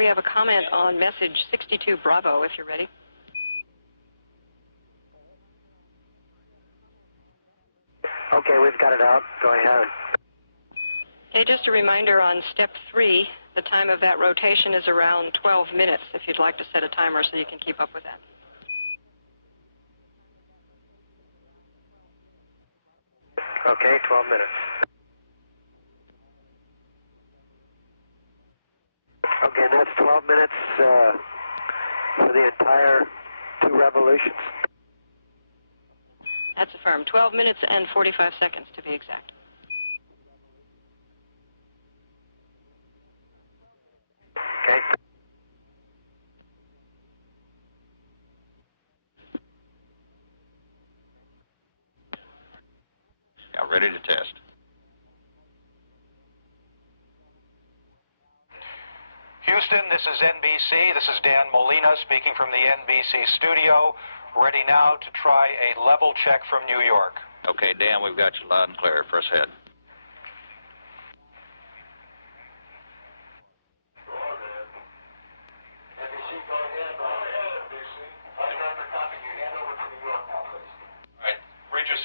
We have a comment on message 62 Bravo, if you're ready. Okay, we've got it out. Go ahead. Okay, just a reminder on step 3, the time of that rotation is around 12 minutes, if you'd like to set a timer so you can keep up with that. Okay, 12 minutes. Okay, and that's 12 minutes for the entire 2 revolutions? That's affirmed. 12 minutes and 45 seconds, to be exact. Okay. Yeah, ready to test. Houston, this is NBC. This is Dan Molina speaking from the NBC studio. Ready now to try a level check from New York. Okay, Dan, we've got you loud and clear. Press ahead.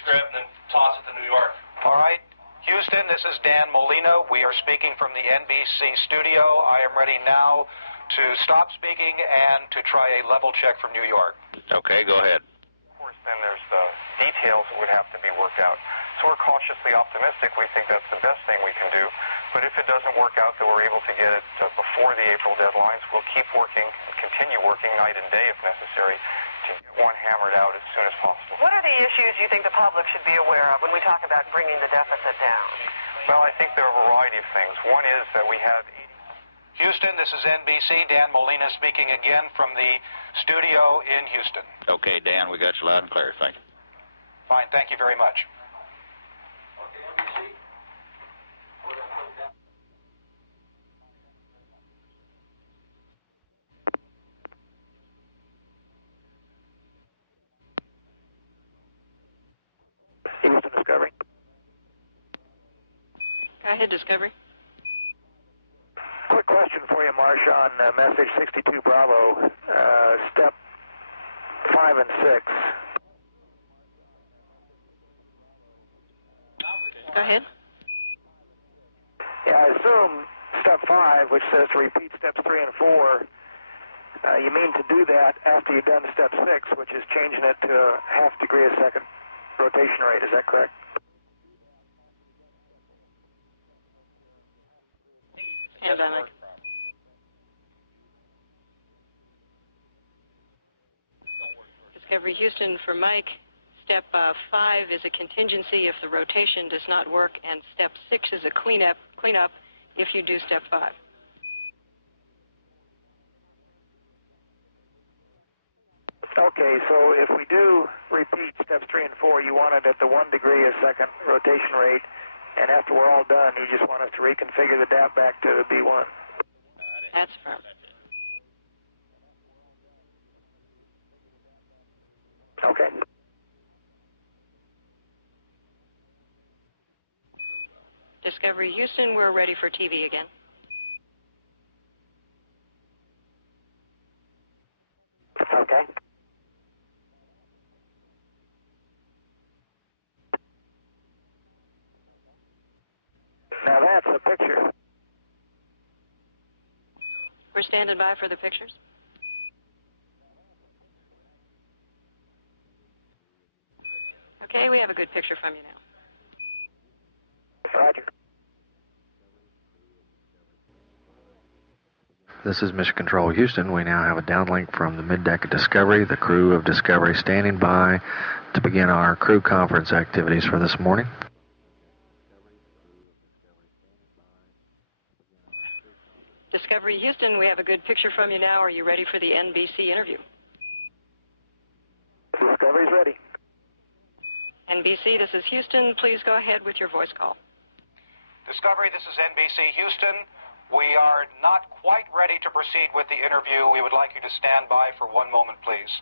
Script and then toss it to New York. All right. Houston, this is Dan Molina. We are speaking from the NBC studio. I am ready now to stop speaking and to try a level check from New York. Okay, go ahead. Of course, then there's the details that would have to be worked out. So we're cautiously optimistic. We think that's the best thing we can do. But if it doesn't work out that we're able to get it before the April deadlines, we'll keep working and continue working night and day if necessary to get one hammered out as soon as possible. What are the issues you think the public should be aware of when we talk about bringing the deficit down? Well, I think there are a variety of things. One is that we have... Houston, this is NBC. Dan Molina speaking again from the studio in Houston. Okay, Dan, we got you loud and clear. Thank you. Fine, thank you very much. Houston, Discovery. Go ahead, Discovery. Quick question for you, Marsh, on message 62 Bravo, step 5 and 6. Go ahead. Yeah, I assume step 5, which says to repeat steps 3 and 4, you mean to do that after you've done step 6, which is changing it to a half degree a second rotation rate. Is that correct? Stand by, Mike. Discovery Houston for Mike. Step 5 is a contingency if the rotation does not work, and step 6 is a cleanup if you do step 5. Okay, so if we do repeat steps 3 and 4, you want it at the 1 degree a second rotation rate, and after we're all done, you just want us to reconfigure the DAP back to B1. That's firm. Okay. Discovery Houston, we're ready for TV again. Okay. Now that's a picture. We're standing by for the pictures. Okay, we have a good picture from you now. Roger. This is Mission Control Houston. We now have a downlink from the middeck of Discovery, the crew of Discovery standing by to begin our crew conference activities for this morning. Discovery Houston, we have a good picture from you now. Are you ready for the NBC interview? Discovery's ready. NBC, this is Houston. Please go ahead with your voice call. Discovery, this is NBC Houston. We are not quite ready to proceed with the interview. We would like you to stand by for one moment, please.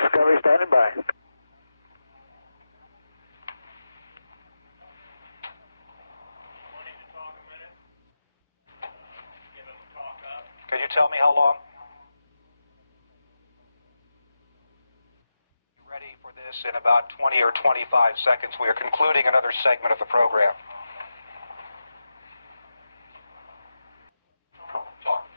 Discovery standing by. tell me how long? Ready for this in about 20 or 25 seconds. We are concluding another segment of the program. Talk.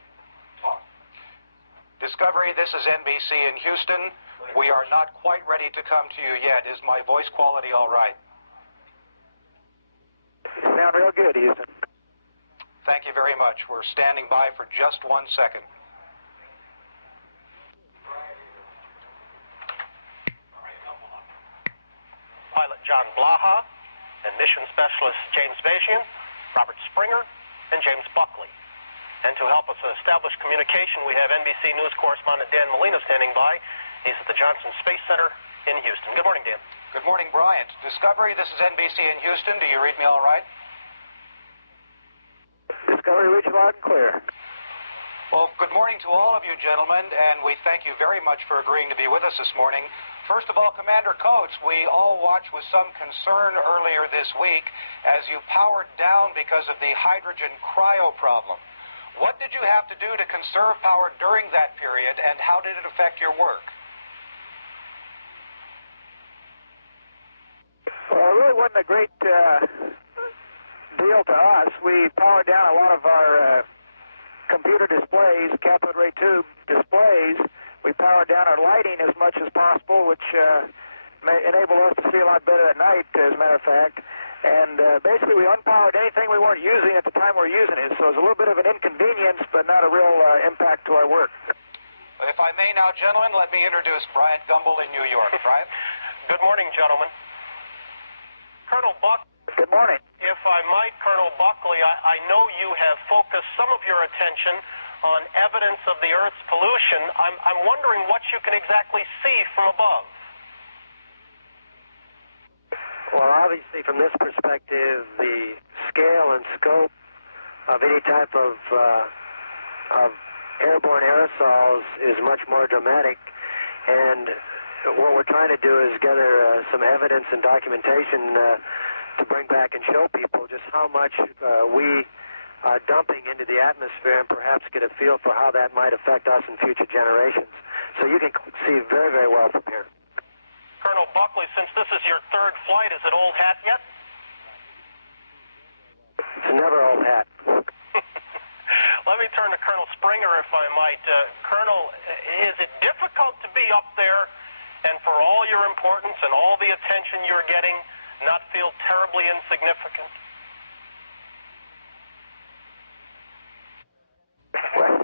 Discovery, this is NBC in Houston. We are not quite ready to come to you yet. Is my voice quality all right? You sound real good, Houston. Thank you very much. We're standing by for just 1 second. Pilot John Blaha and Mission Specialist James Bajian, Robert Springer, and James Buckley. And to help us establish communication, we have NBC News correspondent Dan Molina standing by. He's at the Johnson Space Center in Houston. Good morning, Dan. Good morning, Bryant. Discovery, this is NBC in Houston. Do you read me all right? Discovery reads loud and clear. Well, good morning to all of you gentlemen, and we thank you very much for agreeing to be with us this morning. First of all, Commander Coates, we all watched with some concern earlier this week as you powered down because of the hydrogen cryo problem. What did you have to do to conserve power during that period, and how did it affect your work? Well, it really wasn't a great deal to us. We powered down a lot of our computer displays, cathode ray tube displays. We powered down our lighting as much as possible, which may enable us to see a lot better at night, as a matter of fact. And basically, we unpowered anything we weren't using at the time we were using it. So it was a little bit of an inconvenience, but not a real impact to our work. If I may now, gentlemen, let me introduce Bryant Gumbel in New York. Bryant? Good morning, gentlemen. Colonel Buckley. Good morning. If I might, Colonel Buckley, I know you have focused some of your attention on evidence of the Earth's pollution. I'm wondering what you can exactly see from above. Well, obviously, from this perspective, the scale and scope of any type of airborne aerosols is much more dramatic. And what we're trying to do is gather some evidence and documentation to bring back and show people just how much we are dumping into the atmosphere, and perhaps get a feel for how that might affect us in future generations. So you can see very, very well from here. Colonel Buckley, since this is your third flight, is it old hat yet? It's never old hat. Let me turn to Colonel Springer, if I might. Colonel, is it difficult to be up there and for all your importance and all the attention you're getting, not feel terribly insignificant? Well,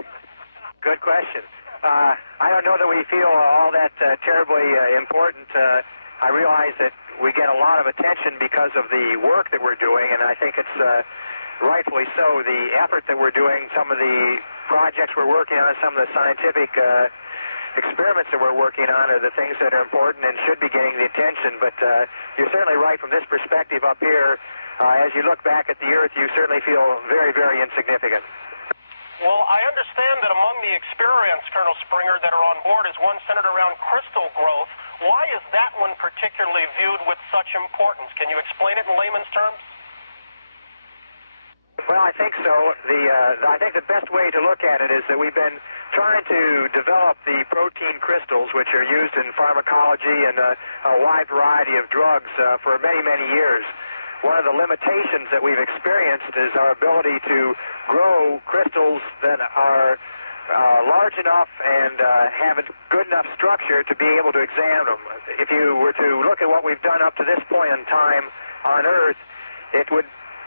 good question. I don't know that we feel all that terribly important. I realize that we get a lot of attention because of the work that we're doing, and I think it's rightfully so. The effort that we're doing, some of the projects we're working on, some of the scientific experiments that we're working on are the things that are important and should be getting the attention. But you're certainly right from this perspective up here. As you look back at the Earth, you certainly feel very, very insignificant. Well, I understand that among the experiments, Colonel Springer, that are on board is one centered around crystal growth. Why is that one particularly viewed with such importance? Can you explain it in layman's terms? Well, I think so. I think the best way to look at it is that we've been trying to develop the protein crystals, which are used in pharmacology and a wide variety of drugs for many, many years. One of the limitations that we've experienced is our ability to grow crystals that are large enough and have a good enough structure to be able to examine them. If you were to look at what we've done up to this point in time on Earth,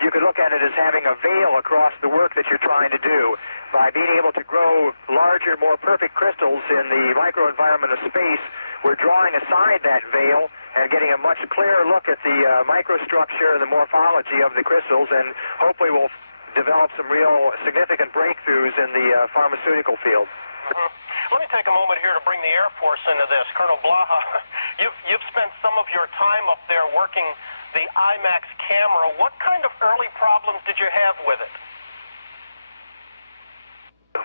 you could look at it as having a veil across the work that you're trying to do. By being able to grow larger, more perfect crystals in the microenvironment of space, we're drawing aside that veil and getting a much clearer look at the microstructure and the morphology of the crystals, and hopefully we'll develop some real significant breakthroughs in the pharmaceutical field. Mm-hmm. Let me take a moment here to bring the Air Force into this. Colonel Blaha, you've spent some of your time up there working the IMAX camera. What kind of early problems did you have with it?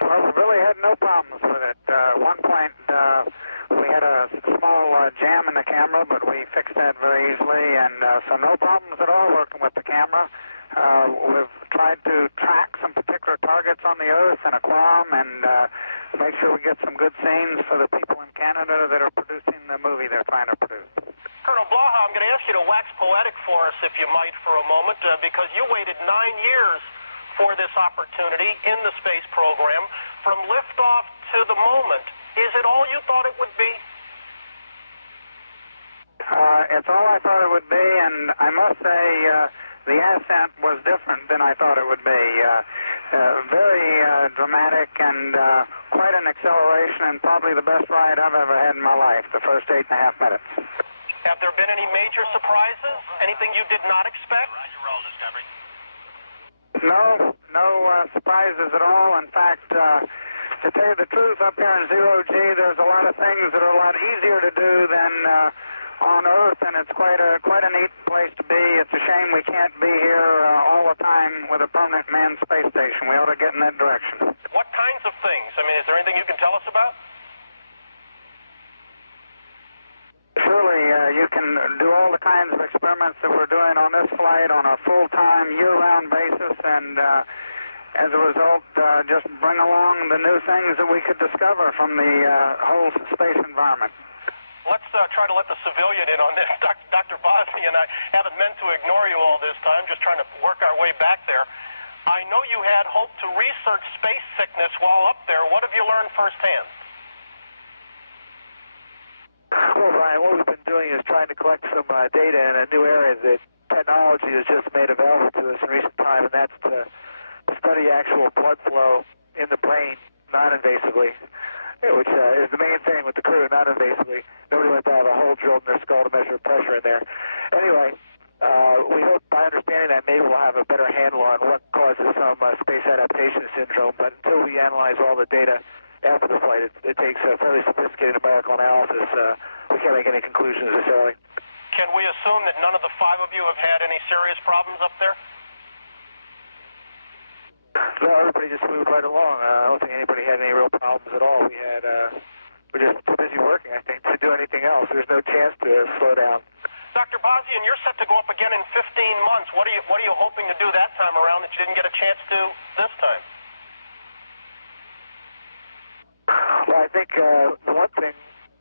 Well, we really had no problems with it. At one point, we had a small jam in the camera, but we fixed that very easily, and so no problems at all working with the camera. We've tried to track some particular targets on the Earth in a quorum and make sure we get some good scenes for the people in Canada that are producing the movie they're trying to produce. Colonel Blaha, I'm going to ask you to wax poetic for us, if you might, for a moment, because you waited 9 years for this opportunity in the space program. From liftoff to the moment, is it all you thought it would be? It's all I thought it would be, and I must say the ascent was different than I thought it would be. Very dramatic and quite an acceleration, and probably the best ride I've ever had in my life, the first 8.5 minutes. Have there been any major surprises? Anything you did not expect? Roger, roll, Discovery. No surprises at all. In fact, to tell you the truth, up here in zero-G, there's a lot of things that are a lot easier to do than on Earth, and it's quite a neat place to be. It's a shame we can't be here all the time with a permanent manned space station. We ought to get in that direction. What kinds of things? I mean, is there anything you can tell us about? Surely, you can do all the kinds of experiments that we're doing on this flight on a full-time, year-round basis, and as a result, just bring along the new things that we could discover from the whole space environment. Let's try to let the civilian in on this. Dr. Bosny and I haven't meant to ignore you all this time, just trying to work our way back there. I know you had hoped to research space sickness while up there. What have you learned firsthand? Well, Brian, what we've been doing is trying to collect some data in a new area that technology has just made available to us in recent time, and that's to study actual blood flow in the brain non-invasively, which is the main thing with the crew, non-invasively. Nobody wants to have a hole drilled in their skull to measure pressure in there. Anyway, we hope by understanding that maybe we'll have a better handle on what causes some space adaptation syndrome, but until we analyze all the data after the flight, it takes a fairly sophisticated numerical analysis. We can't make any conclusions this early. Can we assume that none of the 5 of you have had any serious problems up there? No, everybody just moved right along. I don't think anybody had any real problems at all. We're just too busy working, I think, to do anything else. There's no chance to slow down. Dr. Bosnian, you're set to go up again in 15 months. What are you hoping to do that time around that you didn't get a chance to this time? Well, I think the one thing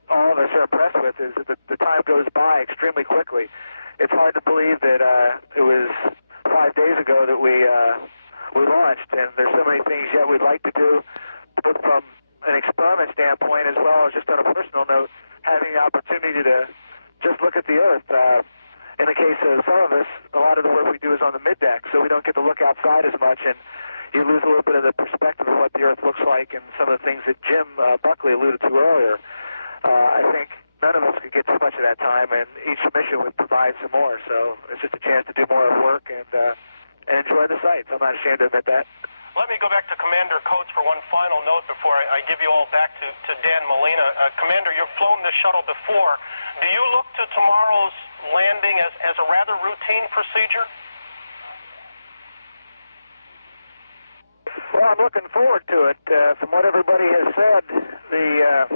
all of us are impressed with is that the time goes by extremely quickly. It's hard to believe that it was 5 days ago that we launched, and there's so many things yet we'd like to do, both from an experiment standpoint as well as just on a personal note, having the opportunity to just look at the Earth. In the case of some of us, a lot of the work we do is on the middeck, so we don't get to look outside as much, and you lose a little bit of the perspective of what the Earth looks like and some of the things that Jim Buckley alluded to earlier. I think none of us could get too much of that time, and each mission would provide some more, so it's just a chance to do more work and enjoy the sights. I'm not ashamed to admit that. Let me go back to Commander Coates for one final note before I give you all back to Dan Molina. Commander, you've flown this shuttle before. Do you look to tomorrow's landing as a rather routine procedure? Well, I'm looking forward to it. From what everybody has said, the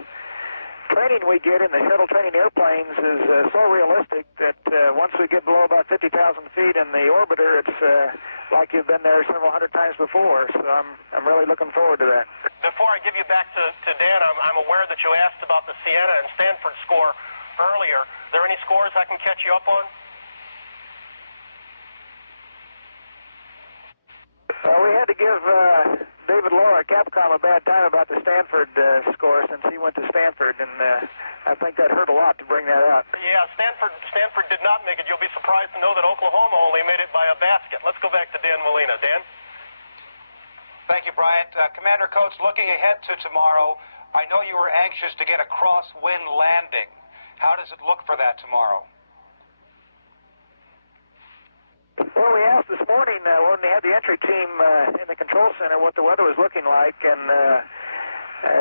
training we get in the shuttle training airplanes is so realistic that once we get below about 50,000 feet in the orbiter, it's like you've been there several hundred times before. So I'm really looking forward to that. Before I give you back to Dan, I'm aware that you asked about the Siena and Stanford score earlier. Are there any scores I can catch you up on? We had to give David Lohr at Capcom a bad time about the Stanford score since he went to Stanford, and I think that hurt a lot to bring that out. Yeah, Stanford did not make it. You'll be surprised to know that Oklahoma only made it by a basket. Let's go back to Dan Molina. Dan? Thank you, Bryant. Commander Coates, looking ahead to tomorrow, I know you were anxious to get a crosswind landing. How does it look for that tomorrow? Well, we asked this morning when they had the entry team in the control center what the weather was looking like, and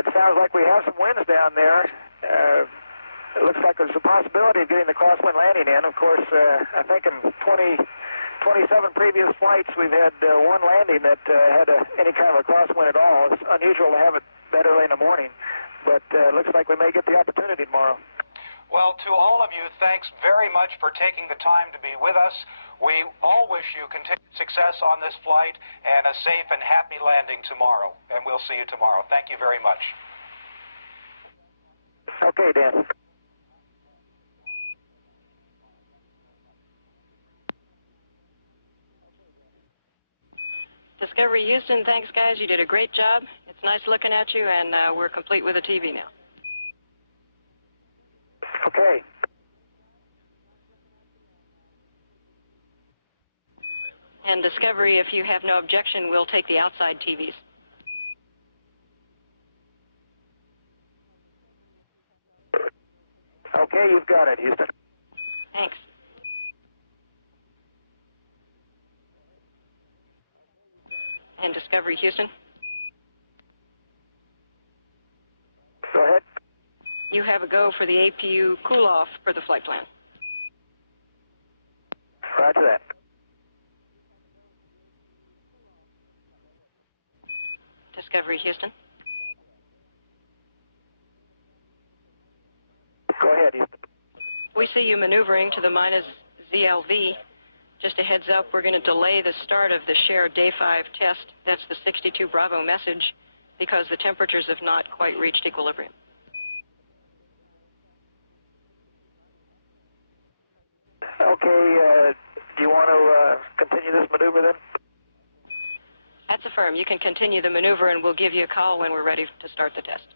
it sounds like we have some winds down there. It looks like there's a possibility of getting the crosswind landing in. Of course, I think in 27 previous flights we've had one landing that had any kind of a crosswind at all. It's unusual to have it that early in the morning, but it looks like we may get the opportunity tomorrow. Well, to all of you, thanks very much for taking the time to be with us. We all wish you continued success on this flight and a safe and happy landing tomorrow. And we'll see you tomorrow. Thank you very much. Okay, Dan. Discovery Houston, thanks, guys. You did a great job. It's nice looking at you, and we're complete with a TV now. Okay. And Discovery, if you have no objection, we'll take the outside TVs. Okay, you've got it, Houston. Thanks. And Discovery Houston? Go ahead. You have a go for the APU cool-off for the flight plan. Roger that. Discovery Houston? Go ahead, Houston. We see you maneuvering to the minus ZLV. Just a heads up, we're going to delay the start of the Share Day 5 test. That's the 62 Bravo message, because the temperatures have not quite reached equilibrium. Okay, do you want to continue this maneuver then? That's affirmed. You can continue the maneuver, and we'll give you a call when we're ready to start the test.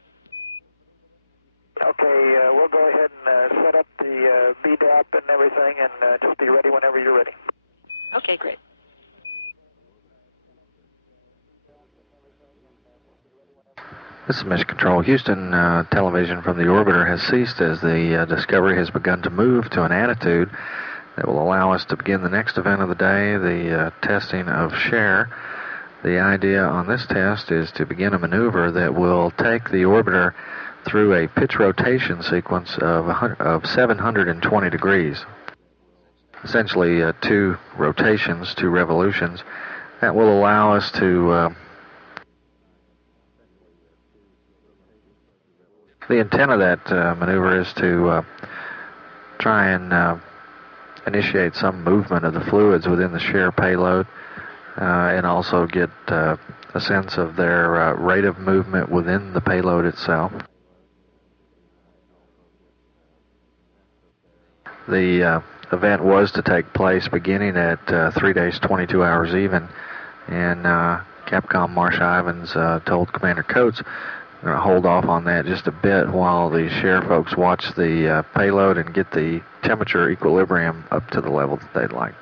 Okay, we'll go ahead and set up the BDAP and everything, and just be ready whenever you're ready. Okay, great. This is Mission Control Houston. Television from the orbiter has ceased as the Discovery has begun to move to an attitude that will allow us to begin the next event of the day, the testing of Share. The idea on this test is to begin a maneuver that will take the orbiter through a pitch rotation sequence of 720 degrees. Essentially two rotations, two revolutions, that will allow us to... the intent of that maneuver is to try and initiate some movement of the fluids within the Share payload and also get a sense of their rate of movement within the payload itself. The event was to take place beginning at 3 days, 22 hours even, and Capcom Marsh Ivins told Commander Coates we're going to hold off on that just a bit while the Share folks watch the payload and get the temperature equilibrium up to the level that they'd like.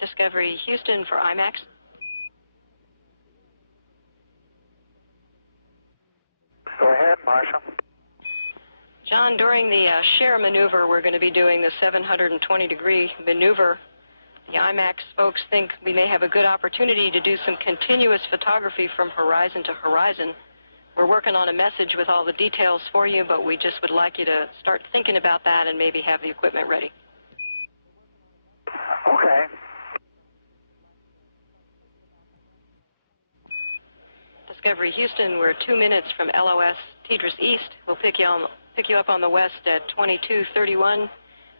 Discovery Houston for IMAX. Go ahead, Marshall. John, during the Share maneuver, we're going to be doing the 720-degree maneuver. The IMAX folks think we may have a good opportunity to do some continuous photography from horizon to horizon. We're working on a message with all the details for you, but we just would like you to start thinking about that and maybe have the equipment ready. Okay. Discovery Houston, we're 2 minutes from LOS Tidris East. We'll pick you up on the west at 22:31, and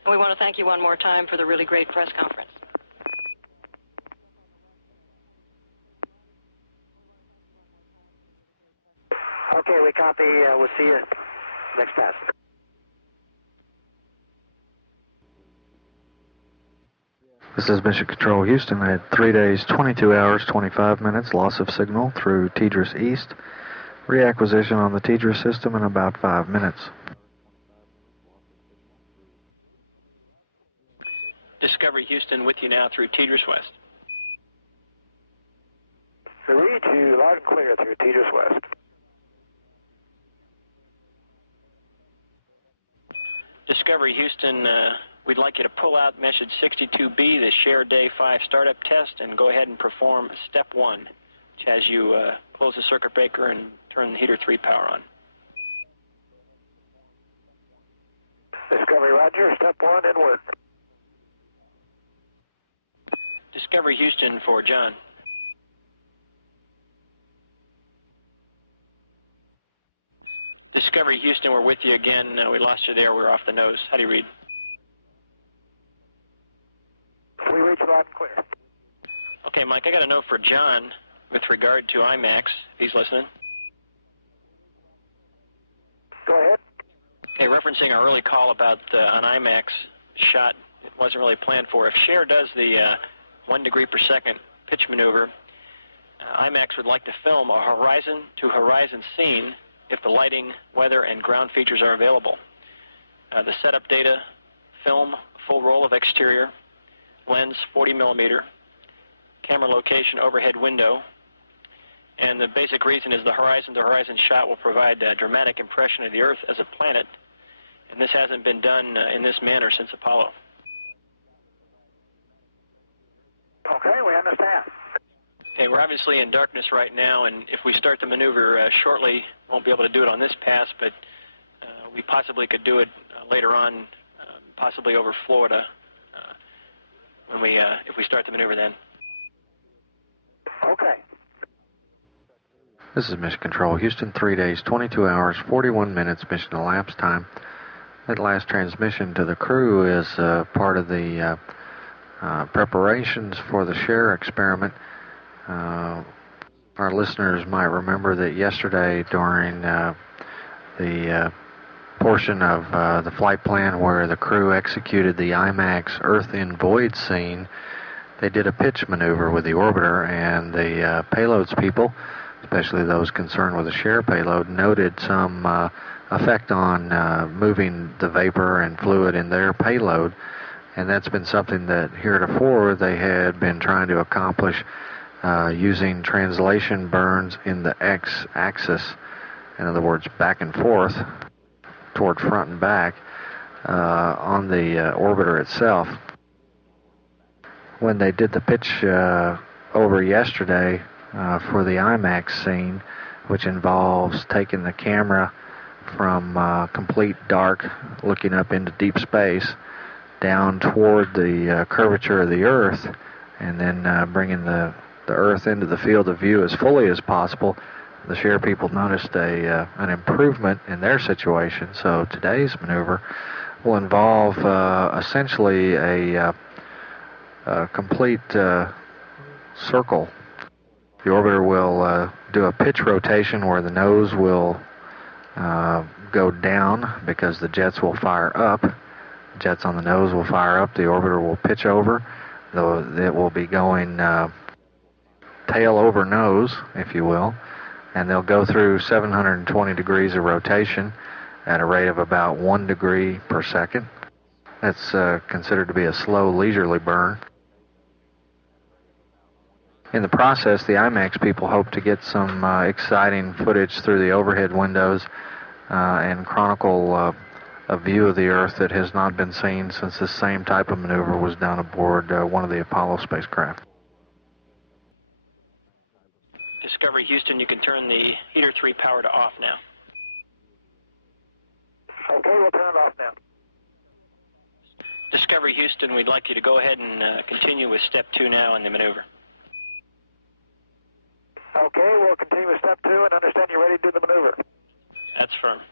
we want to thank you one more time for the really great press conference. Okay, we copy. We'll see you next pass. This is Mission Control Houston at 3 days, 22 hours, 25 minutes, loss of signal through Tidris East. Reacquisition on the Tidris system in about 5 minutes. Discovery Houston with you now through Tidris West. I read you loud and clear through Tidris West. Discovery Houston, we'd like you to pull out message 62B, the Share Day 5 startup test, and go ahead and perform step 1, which has you close the circuit breaker and turn the heater 3 power on. Discovery Roger, step 1 in work. Discovery Houston for John. Discovery Houston, we're with you again. We lost you there. We were off the nose. How do you read? We read you loud and clear. Okay, Mike, I got a note for John with regard to IMAX. He's listening. Go ahead. Okay, referencing our early call about an IMAX shot, it wasn't really planned for. If Cher does the 1 degree per second pitch maneuver, IMAX would like to film a horizon-to-horizon scene if the lighting, weather, and ground features are available. The setup data, film, full roll of exterior, lens 40 millimeter, camera location, overhead window, and the basic reason is the horizon-to-horizon shot will provide a dramatic impression of the Earth as a planet, and this hasn't been done in this manner since Apollo. Okay, we understand. Okay, we're obviously in darkness right now, and if we start the maneuver shortly, won't be able to do it on this pass, but we possibly could do it later on, possibly over Florida, if we start the maneuver then. Okay. This is Mission Control, Houston, 3 days, 22 hours, 41 minutes mission elapsed time. That last transmission to the crew is part of the preparations for the Cher experiment. Our listeners might remember that yesterday during the portion of the flight plan where the crew executed the IMAX Earth in Void scene, they did a pitch maneuver with the orbiter, and the payloads people, especially those concerned with the Cher payload, noted some effect on moving the vapor and fluid in their payload, and that's been something that heretofore they had been trying to accomplish using translation burns in the x-axis, in other words, back and forth toward front and back on the orbiter itself. When they did the pitch over yesterday for the IMAX scene, which involves taking the camera from complete dark, looking up into deep space, down toward the curvature of the Earth, and then bringing the Earth into the field of view as fully as possible, the Cher people noticed an improvement in their situation. So today's maneuver will involve essentially a complete circle. The orbiter will do a pitch rotation where the nose will go down because the jets will fire up. Jets on the nose will fire up. The orbiter will pitch over. It will be going tail over nose, if you will, and they'll go through 720 degrees of rotation at a rate of about 1 degree per second. That's considered to be a slow, leisurely burn. In the process, the IMAX people hope to get some exciting footage through the overhead windows and chronicle a view of the Earth that has not been seen since this same type of maneuver was done aboard one of the Apollo spacecraft. Discovery Houston, you can turn the heater 3 power to off now. Okay, we'll turn it off now. Discovery Houston, we'd like you to go ahead and continue with step 2 now in the maneuver. Okay, we'll continue with step 2 and understand you're ready to do the maneuver. That's firm.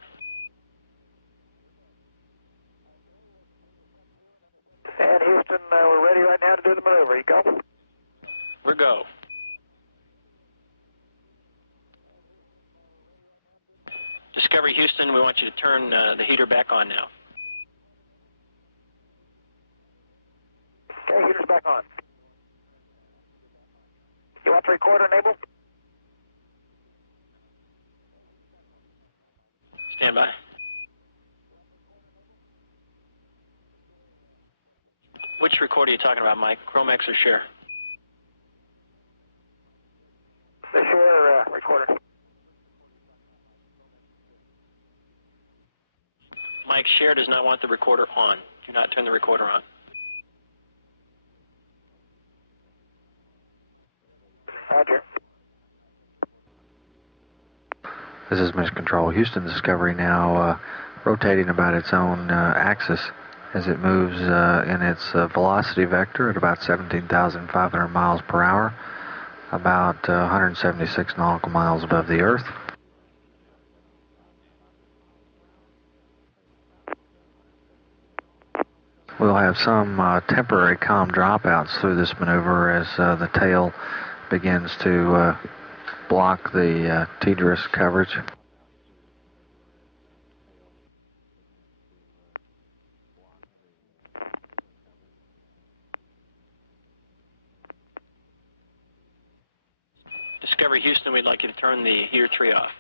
And Houston, we're ready right now to do the maneuver. You go? We're go. Discovery Houston, we want you to turn the heater back on now. Okay, heater's back on. You want the recorder enabled? Stand by. Which recorder are you talking about, Mike? Chromex or Cher? The Cher recorder. Mike, Cher does not want the recorder on. Do not turn the recorder on. Roger. This is Mission Control. Houston Discovery now rotating about its own axis as it moves in its velocity vector at about 17,500 miles per hour, about 176 nautical miles above the Earth. We'll have some temporary calm dropouts through this maneuver as the tail begins to block the TDRS coverage. Discovery Houston, we'd like you to turn the heater 3 off.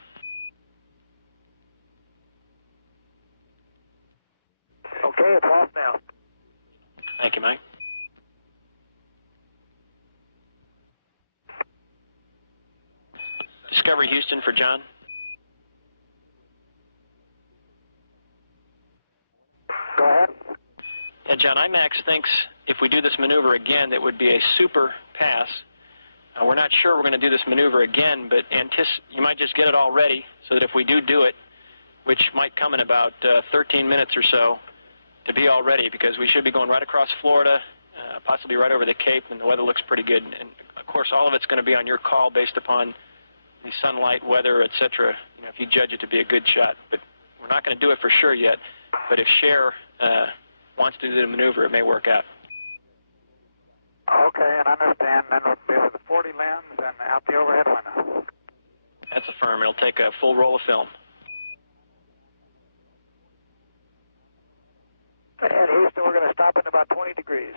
Okay, it's off now. Thank you, Mike. Discovery Houston for John. Go ahead. Yeah, John, IMAX thinks if we do this maneuver again, that would be a super pass. We're not sure we're going to do this maneuver again, but you might just get it all ready so that if we do it, which might come in about 13 minutes or so, to be all ready, because we should be going right across Florida, possibly right over the Cape, and the weather looks pretty good. And of course, all of it's going to be on your call based upon the sunlight, weather, etc. You know, if you judge it to be a good shot. But we're not going to do it for sure yet. But if Cher wants to do the maneuver, it may work out. Okay, and I understand. Then we'll be with the 40 lens and out the overhead window. That's affirmed. It'll take a full roll of film. And Houston, we're going to stop at about 20 degrees.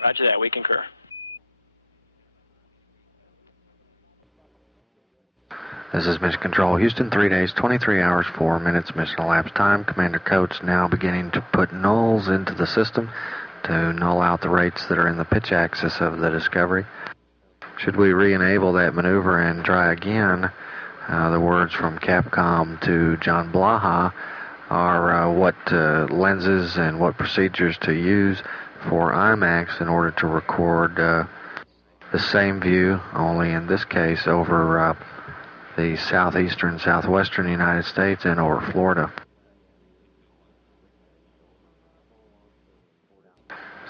Roger that. We concur. This is Mission Control Houston, 3 days, 23 hours, 4 minutes mission elapsed time. Commander Coates now beginning to put nulls into the system to null out the rates that are in the pitch axis of the Discovery. Should we re-enable that maneuver and try again, the words from Capcom to John Blaha are what lenses and what procedures to use for IMAX in order to record the same view, only in this case over the southeastern, southwestern United States and over Florida.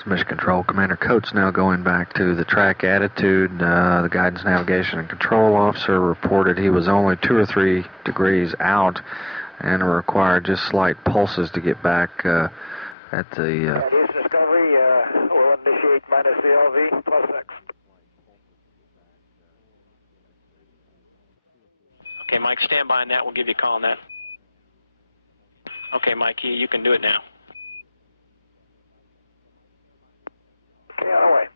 Mission Control, Commander Coates now going back to the track attitude. The Guidance, Navigation, and Control Officer reported he was only 2 or 3 degrees out and required just slight pulses to get back at the... Houston Discovery will initiate minus CLV plus X. Okay, Mike, stand by on that. We'll give you a call on that. Okay, Mike, you can do it now. Okay, on our way.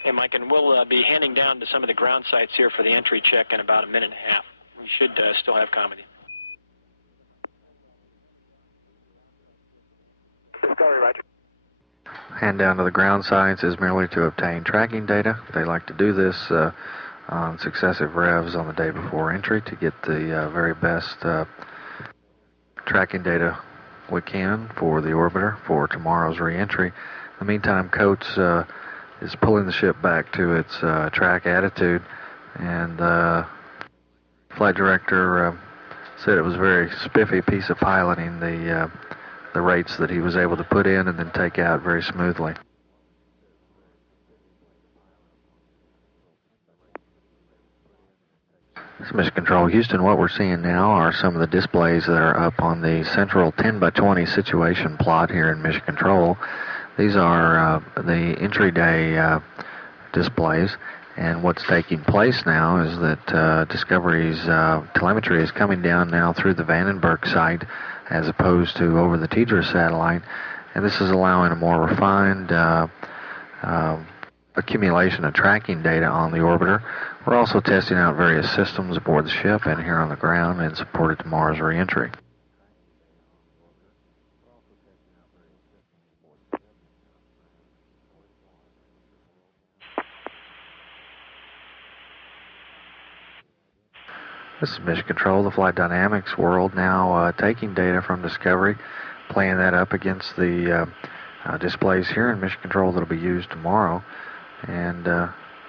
Okay, Mike, and we'll be handing down to some of the ground sites here for the entry check in about a minute and a half. We should still have comm with you. Discovery, roger. Hand down to the ground sites is merely to obtain tracking data. They like to do this on successive revs on the day before entry to get the very best tracking data we can for the orbiter for tomorrow's re-entry. In the meantime, Coates is pulling the ship back to its track attitude, and the flight director said it was a very spiffy piece of piloting, the rates that he was able to put in and then take out very smoothly. This is Mission Control Houston. What we're seeing now are some of the displays that are up on the central 10x20 situation plot here in Mission Control. These are the entry day displays, and what's taking place now is that Discovery's telemetry is coming down now through the Vandenberg site as opposed to over the TDRS satellite, and this is allowing a more refined accumulation of tracking data on the orbiter. We're also testing out various systems aboard the ship and here on the ground in support of tomorrow's re-entry. This is Mission Control, the Flight Dynamics world, now taking data from Discovery, playing that up against the displays here in Mission Control that will be used tomorrow. And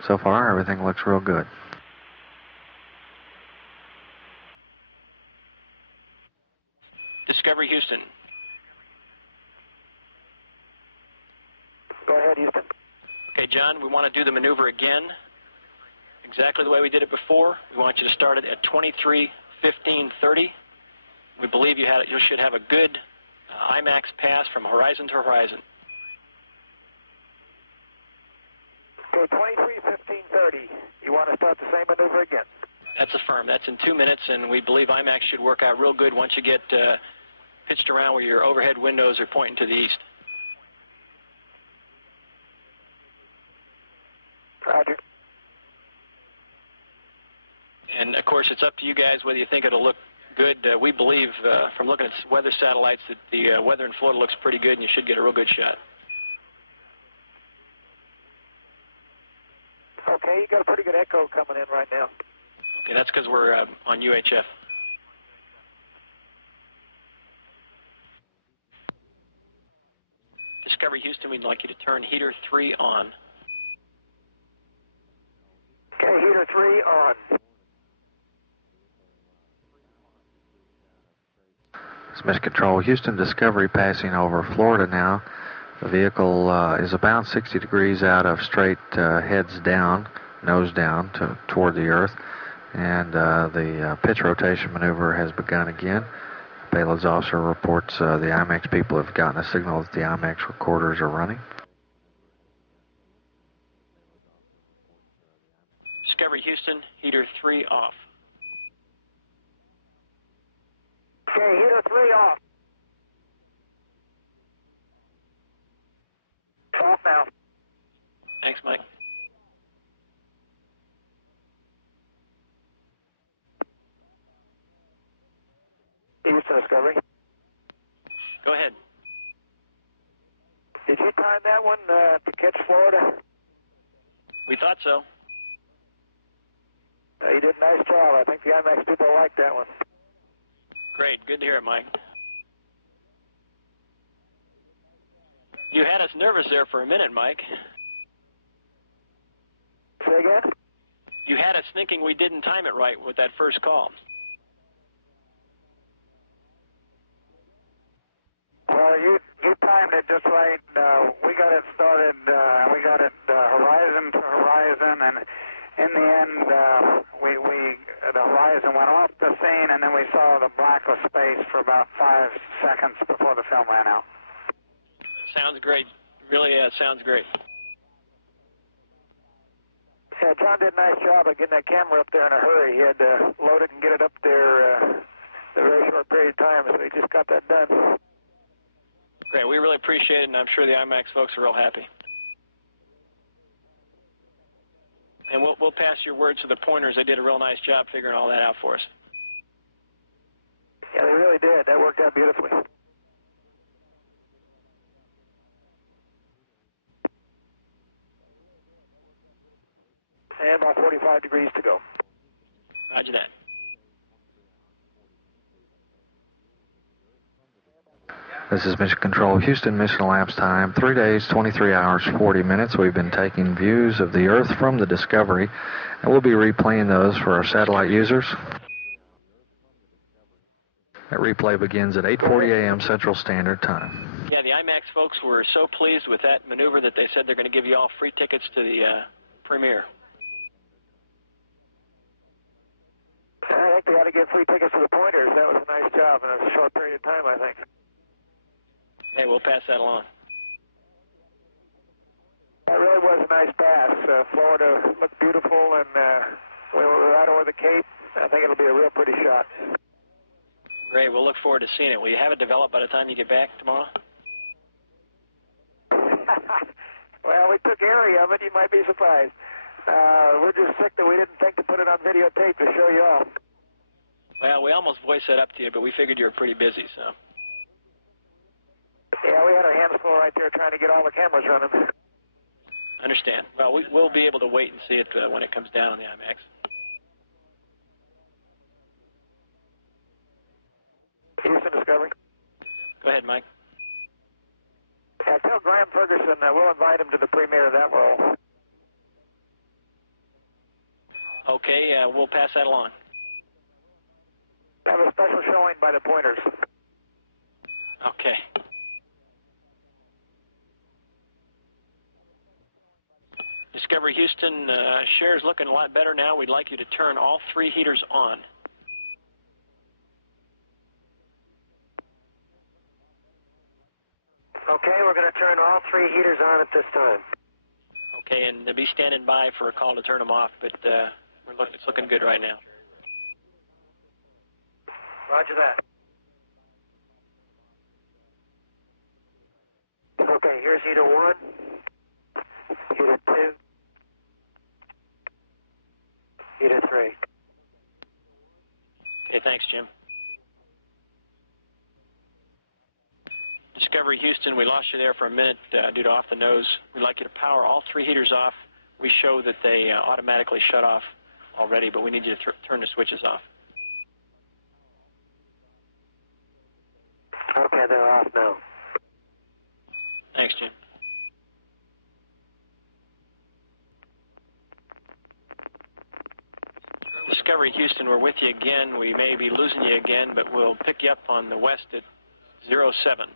so far, everything looks real good. Discovery Houston. Go ahead, Houston. Okay, John, we want to do the maneuver again, exactly the way we did it before. We want you to start it at 23:15:30. We believe you should have a good IMAX pass from horizon to horizon. Okay, 23, 15, 30. You want to start the same maneuver again? That's affirmed. That's in 2 minutes, and we believe IMAX should work out real good once you get pitched around where your overhead windows are pointing to the east. Roger. And, of course, it's up to you guys whether you think it'll look good. We believe, from looking at weather satellites, that the weather in Florida looks pretty good, and you should get a real good shot. Okay, you got a pretty good echo coming in right now. Okay, that's because we're on UHF. Discovery Houston, we'd like you to turn heater 3 on. Okay, heater 3 on. This is Mission Control Houston, Discovery passing over Florida now. The vehicle is about 60 degrees out of straight heads down, nose down toward the Earth. And the pitch rotation maneuver has begun again. Payloads officer reports the IMAX people have gotten a signal that the IMAX recorders are running. Discovery Houston, heater 3 off. Okay, heater 3 off. Off now. Thanks, Mike. Houston Discovery. Go ahead. Did you time that one to catch Florida? We thought so. You did a nice job. I think the IMAX people like that one. Great. Good to hear it, Mike. You had us nervous there for a minute, Mike. Say again? You had us thinking we didn't time it right with that first call. Well, you timed it just right. We got it started, we got it horizon to horizon, and in the end, the horizon went off the scene, and then we saw the black of space for about 5 seconds before the film ran out. Sounds great. Really sounds great. Yeah, John did a nice job of getting that camera up there in a hurry. He had to load it and get it up there in a very short period of time, so he just got that done. Great. We really appreciate it, and I'm sure the IMAX folks are real happy. And we'll pass your word to the pointers. They did a real nice job figuring all that out for us. Yeah, they really did. That worked out beautifully. And about 45 degrees to go. Roger that. This is Mission Control Houston, mission elapsed time 3 days, 23 hours, 40 minutes. We've been taking views of the Earth from the Discovery, and we'll be replaying those for our satellite users. That replay begins at 8:40 a.m. Central Standard Time. Yeah, the IMAX folks were so pleased with that maneuver that they said they're going to give you all free tickets to the premiere. I think they ought to give free tickets to the pointers. That was a nice job in a short period of time, I think. Hey, we'll pass that along. That really was a nice pass. Florida looked beautiful, and we were right over the Cape. I think it'll be a real pretty shot. Great. We'll look forward to seeing it. Will you have it developed by the time you get back tomorrow? Well, we took area of it. You might be surprised. We're just sick that we didn't think to put it on videotape to show you all. Well, we almost voiced that up to you, but we figured you were pretty busy, so. Yeah, we had our hands full right there trying to get all the cameras running. Understand. Well, we'll be able to wait and see it when it comes down on the IMAX. Houston Discovery. Go ahead, Mike. Yeah, tell Graham Ferguson we'll invite him to the premiere of that role. Okay, we'll pass that along. Have a special showing by the pointers. Okay. Discovery Houston, share's looking a lot better now. We'd like you to turn all 3 heaters on. Okay, we're going to turn all 3 heaters on at this time. Okay, and be standing by for a call to turn them off, but it's looking good right now. Roger that. Okay, here's heater 1, heater 2, heater 3. Okay, thanks, Jim. Discovery Houston, we lost you there for a minute due to off the nose. We'd like you to power all 3 heaters off. We show that they automatically shut off already, but we need you to turn the switches off. Okay, they're off now. Thanks, Jim. Discovery Houston, we're with you again. We may be losing you again, but we'll pick you up on the west at 07.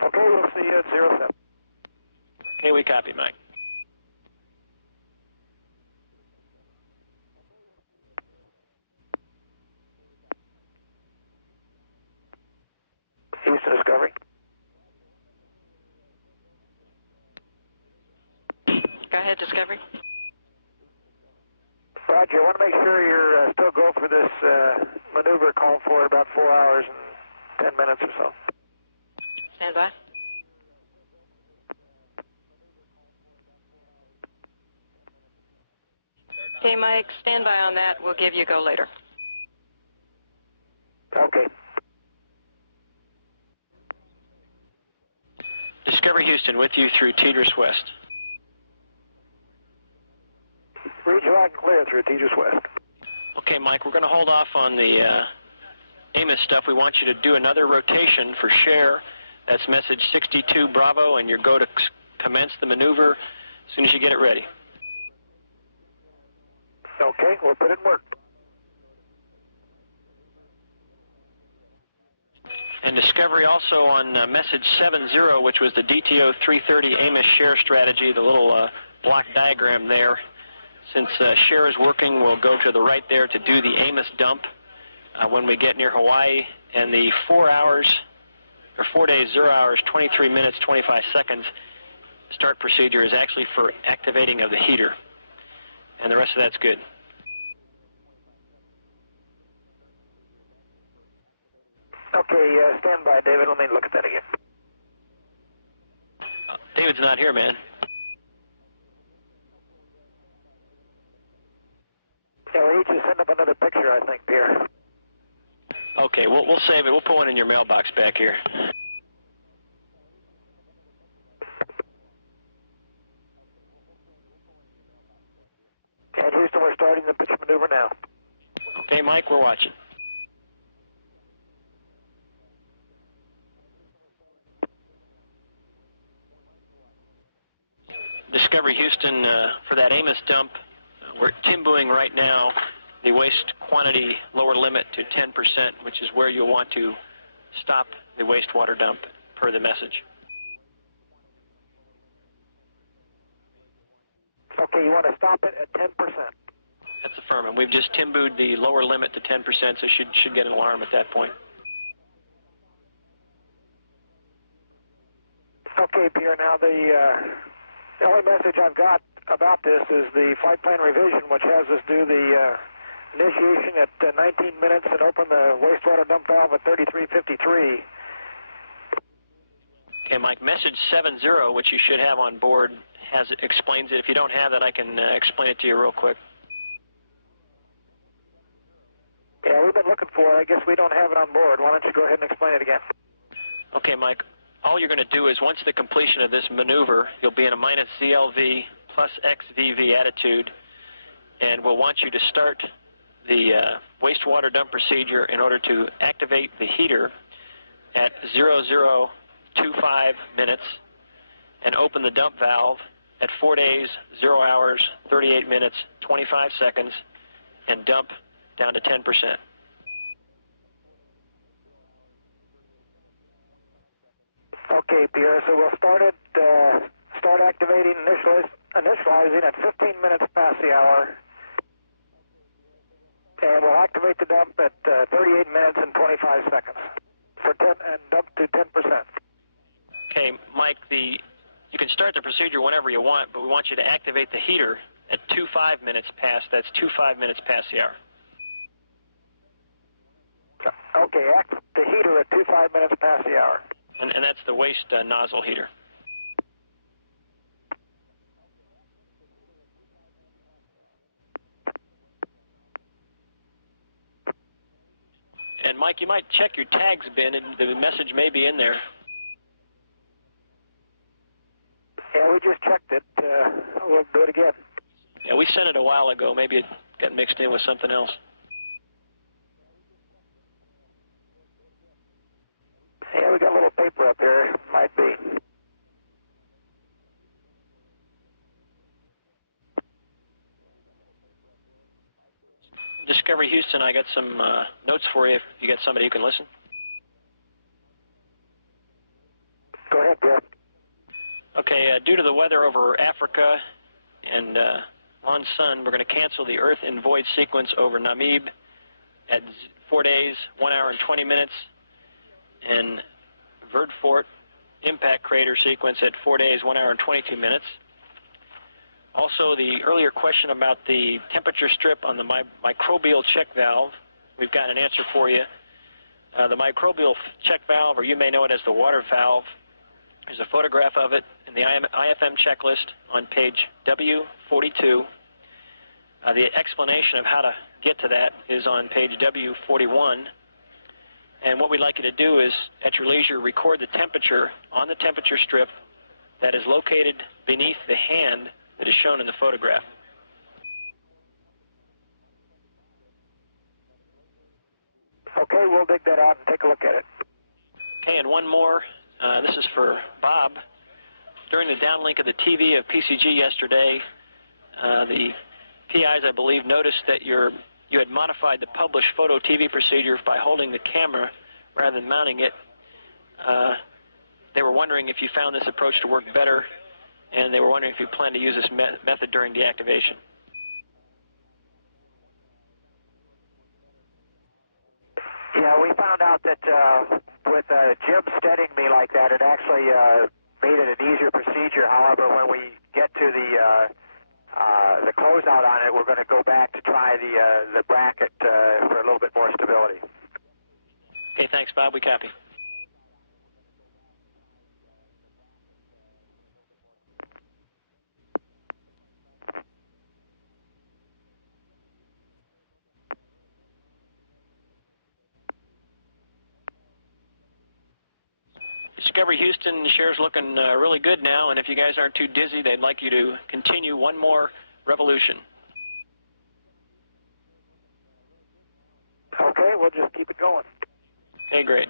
Okay, we'll see you at 07. Okay, we copy, Mike. Houston Discovery. Go ahead, Discovery. Roger, I want to make sure you're still go for this maneuver called for in about 4 hours and 10 minutes or so. Stand by. Okay, Mike, stand by on that. We'll give you a go later. Okay. Discovery Houston, with you through Tidris West. Read you loud and clear through Tidris West. Okay, Mike, we're going to hold off on the Amos stuff. We want you to do another rotation for share. That's message 62 Bravo, and you're go to commence the maneuver as soon as you get it ready. Okay, we'll put it in work. And Discovery also on message 70, which was the DTO 330 Amos share strategy, the little block diagram there. Since share is working, we'll go to the right there to do the Amos dump when we get near Hawaii. And the 4 days, 0 hours, 23 minutes, 25 seconds start procedure is actually for activating of the heater. And the rest of that's good. Okay, stand by, David. Let me look at that again. David's not here, man. Yeah, we need you to send up another picture, I think, Pierre. Okay, we'll save it. We'll put one in your mailbox back here. And Houston, we're starting the pitch maneuver now. Okay, Mike, we're watching. Discovery Houston, for that Amos dump, we're timbuing right now the waste quantity lower limit to 10%, which is where you'll want to stop the wastewater dump per the message. Okay, you want to stop it at 10%. That's affirmative. We've just timbued the lower limit to 10%, so should get an alarm at that point. Okay, Pierre, now the only message I've got about this is the flight plan revision, which has us do the initiation at 19 minutes and open the wastewater dump valve at 33:53. Okay, Mike, message 70, which you should have on board, explains it. If you don't have that, I can explain it to you real quick. Yeah, we've been looking for it. I guess we don't have it on board. Why don't you go ahead and explain it again? Okay, Mike. All you're going to do is once the completion of this maneuver, you'll be in a minus ZLV plus XVV attitude, and we'll want you to start the wastewater dump procedure in order to activate the heater at 0025 minutes and open the dump valve at 4 days, 0 hours, 38 minutes, 25 seconds, and dump down to 10%. Okay, Pierre, so we'll start activating, initializing at 15 minutes past the hour, and we'll activate the dump at 38 minutes and 25 seconds for 10 and dump to 10%. Okay, Mike, you can start the procedure whenever you want, but we want you to activate the heater at 25 minutes past. That's 25 minutes past the hour. Okay, activate the heater at 25 minutes past the hour. And that's the waste nozzle heater. And Mike, you might check your tags bin, and the message may be in there. Yeah, we just checked it. We'll do it again. Yeah, we sent it a while ago. Maybe it got mixed in with something else. Yeah, we got a little paper up here. Might be. Discovery Houston, I got some notes for you if you got somebody who can listen. Go ahead, Bill. Okay, due to the weather over Africa and on Sun, we're going to cancel the Earth in Void sequence over Namib at 4 days, 1 hour and 20 minutes, and Verdfort impact crater sequence at 4 days, 1 hour and 22 minutes. Also, the earlier question about the temperature strip on the microbial check valve, we've got an answer for you. The microbial check valve, or you may know it as the water valve, there's a photograph of it in the IFM checklist on page W42. The explanation of how to get to that is on page W41. And what we'd like you to do is, at your leisure, record the temperature on the temperature strip that is located beneath the hand that is shown in the photograph. Okay, we'll dig that out and take a look at it. Okay, and one more. This is for Bob. During the downlink of the TV of PCG yesterday, the PIs, I believe, noticed that you had modified the published photo TV procedure by holding the camera rather than mounting it. They were wondering if you found this approach to work better, and they were wondering if you plan to use this method during deactivation. Yeah, we found out that with Jim steadying me like that, it actually made it an easier procedure. However, when we get to the closeout on it, we're going to go back to try the bracket for a little bit more stability. Okay, thanks, Bob. We copy. Discovery Houston, the share's looking really good now, and if you guys aren't too dizzy, they'd like you to continue one more revolution. Okay, we'll just keep it going. Okay, great.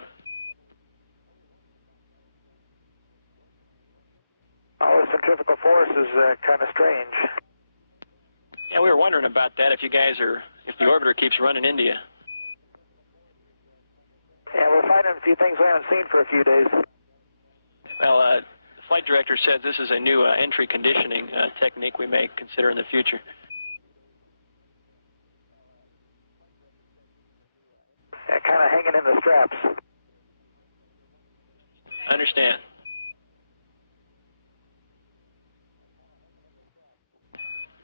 All the centrifugal force is kind of strange. Yeah, we were wondering about that, if the orbiter keeps running into you. Yeah, we're finding a few things we haven't seen for a few days. Well, the flight director says this is a new entry conditioning technique we may consider in the future. Yeah, kind of hanging in the straps. I understand.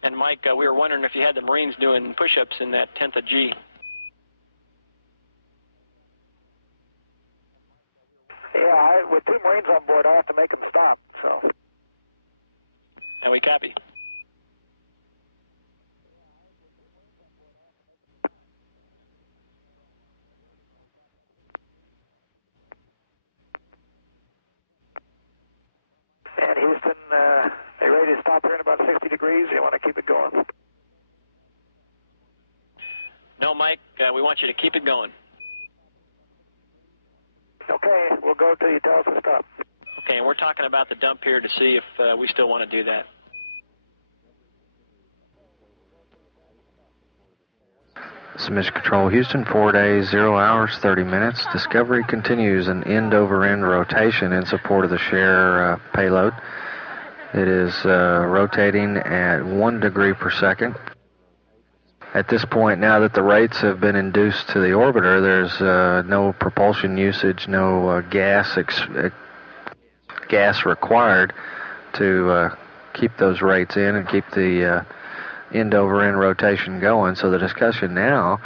And Mike, we were wondering if you had the Marines doing push-ups in that 10th of G. Yeah, with two Marines on board, I have to make them stop, so. And we copy. And Houston, are you ready to stop here in about 60 degrees? Or you want to keep it going? No, Mike, we want you to keep it going. Okay, we'll go till you tell us to stop. Okay, and we're talking about the dump here to see if we still want to do that. This is Mission Control Houston, 4 days, 0 hours, 30 minutes. Discovery continues an end-over-end rotation in support of the Share payload. It is rotating at 1 degree per second. At this point, now that the rates have been induced to the orbiter, there's no propulsion usage, no gas required to keep those rates in and keep the end-over-end rotation going. So the discussion now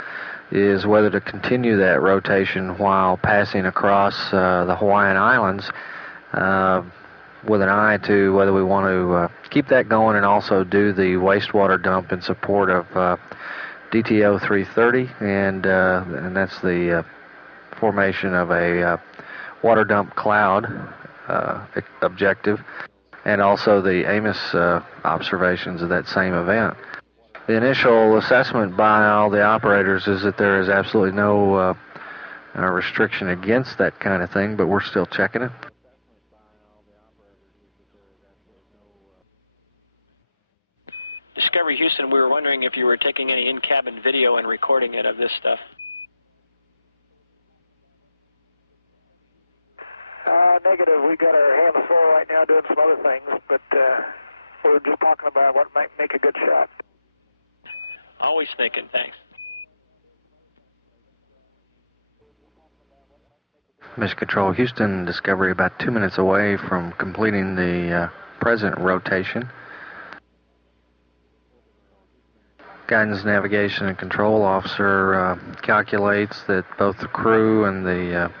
is whether to continue that rotation while passing across the Hawaiian Islands with an eye to whether we want to keep that going and also do the wastewater dump in support of DTO 330, and that's the formation of a water dump cloud objective, and also the Amos observations of that same event. The initial assessment by all the operators is that there is absolutely no restriction against that kind of thing, but we're still checking it. Discovery Houston, we were wondering if you were taking any in-cabin video and recording it of this stuff. Negative. We got our hands full right now doing some other things, but we're just talking about what might make a good shot. Always thinking. Thanks. Mission Control Houston, Discovery about 2 minutes away from completing the present rotation. Guidance, Navigation, and Control Officer calculates that both the crew and the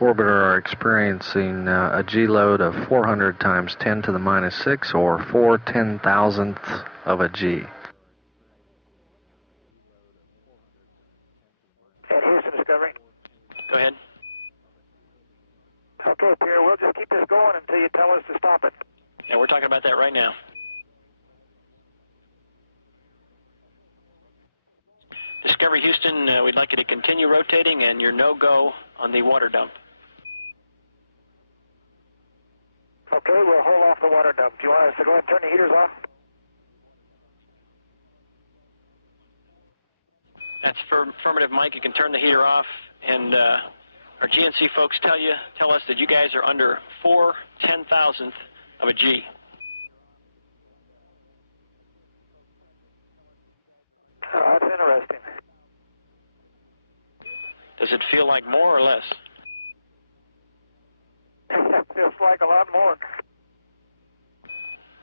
orbiter are experiencing a G load of 400 times 10 to the minus 6, or 4/10,000ths of a G. And Houston, Discovery. Go ahead. Okay, Pierre, we'll just keep this going until you tell us to stop it. Yeah, we're talking about that right now. Discovery Houston, we'd like you to continue rotating and your no-go on the water dump. Okay, we'll hold off the water dump. Do you want us to go ahead and turn the heaters off? That's affirmative, Mike. You can turn the heater off, and our GNC folks tell us that you guys are under 4/10,000th of a G. Oh, that's interesting. Does it feel like more or less? It feels like a lot more.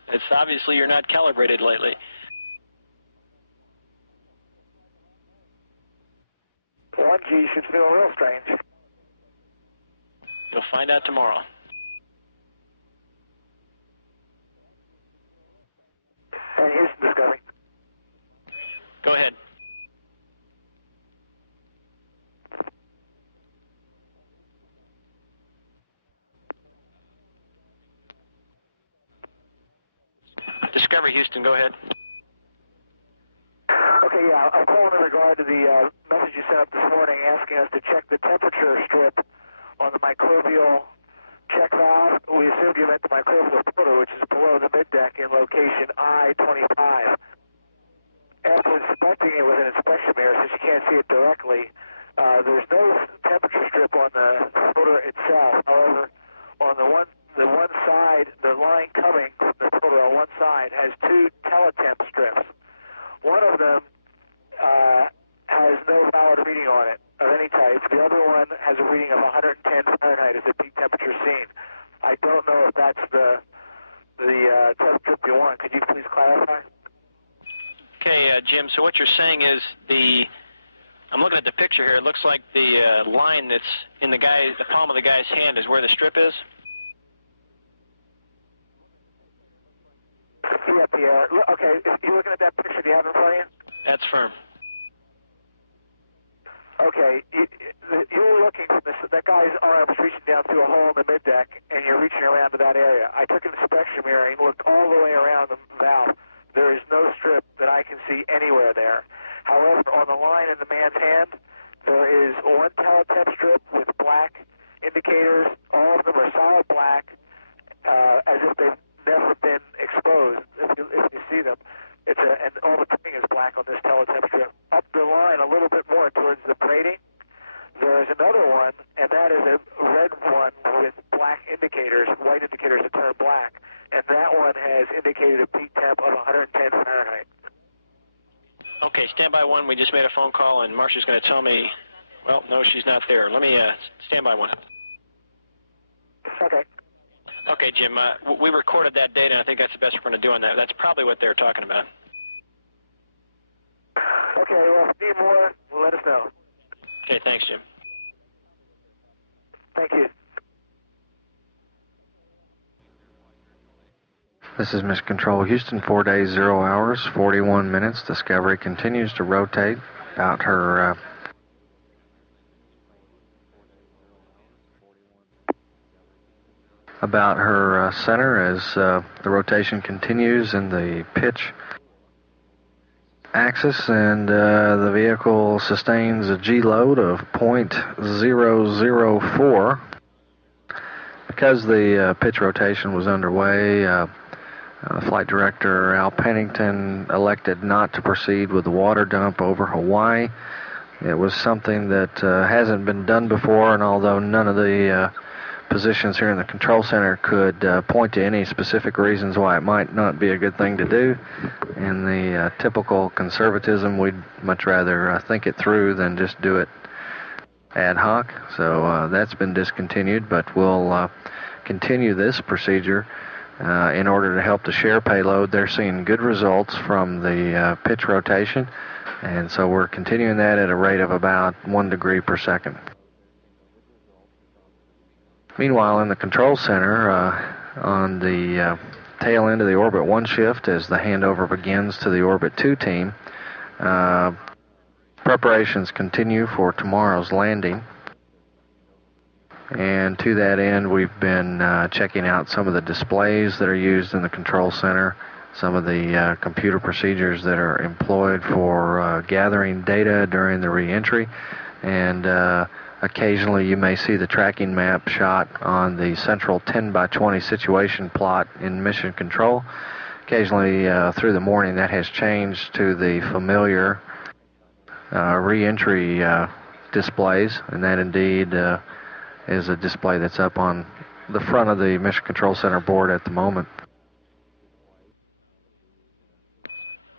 It's obviously you're not calibrated lately. One G should feel real strange. You'll find out tomorrow. And Houston, Discovery. Go ahead. Discovery Houston, go ahead. Okay, yeah, I'm calling in regard to the message you sent up this morning asking us to check the temperature strip on the microbial check valve. We assumed you meant the microbial filter, which is below the middeck in location I-25. After inspecting it with an inspection mirror, since you can't see it directly, there's no temperature strip on the filter itself. However, on the one side, the line coming from the filter on one side has two teletemp strips. One of them has no valid reading on it of any type. The other one has a reading of 110 Fahrenheit as the peak temperature seen. I don't know if that's the test strip you want. Could you please clarify? Okay, Jim, so what you're saying is I'm looking at the picture here. It looks like the line that's in the palm of the guy's hand is where the strip is? Yeah, Pierre. Okay, if you're looking at that picture, do you have it in front of you? That's firm. Okay, you're looking from that guy's arm is reaching down through a hole in the middeck, and you're reaching around to that area. I took an inspection mirror and looked all the way around the valve. There is no strip that I can see anywhere there. However, on the line in the man's hand, there is one teletemp strip with black indicators. All of them are solid black, as if they've never been exposed. If you see them, and all the printing is black on this teletemp strip. Up the line a little bit more towards the braiding, there's another one, and that is a red one with black indicators, white indicators that turn black, and that one has indicated a peak temp of 110 Fahrenheit. Okay, standby 1, we just made a phone call, and Marcia's going to tell me, well, no, she's not there. Let me, standby 1. Okay. Okay, Jim, we recorded that data, and I think that's the best we're going to do on that. That's probably what they're talking about. Okay, well, if you need more, let us know. Okay, thanks, Jim. Thank you. This is Mission Control Houston, 4 days, 0 hours, 41 minutes. Discovery continues to rotate about her center as the rotation continues in the pitch axis, and the vehicle sustains a G load of 0.004. Because the pitch rotation was underway, Flight Director Al Pennington elected not to proceed with the water dump over Hawaii. It was something that hasn't been done before, and although none of the positions here in the control center could point to any specific reasons why it might not be a good thing to do, in the typical conservatism, we'd much rather think it through than just do it ad hoc. So that's been discontinued, but we'll continue this procedure in order to help the share payload. They're seeing good results from the pitch rotation, and so we're continuing that at a rate of about 1 degree per second. Meanwhile, in the control center, on the tail end of the Orbit 1 shift, as the handover begins to the Orbit 2 team, preparations continue for tomorrow's landing. And to that end, we've been checking out some of the displays that are used in the control center, some of the computer procedures that are employed for gathering data during the re-entry, and occasionally you may see the tracking map shot on the central 10 by 20 situation plot in Mission Control. Occasionally through the morning that has changed to the familiar re-entry displays, and that indeed is a display that's up on the front of the Mission Control Center board at the moment.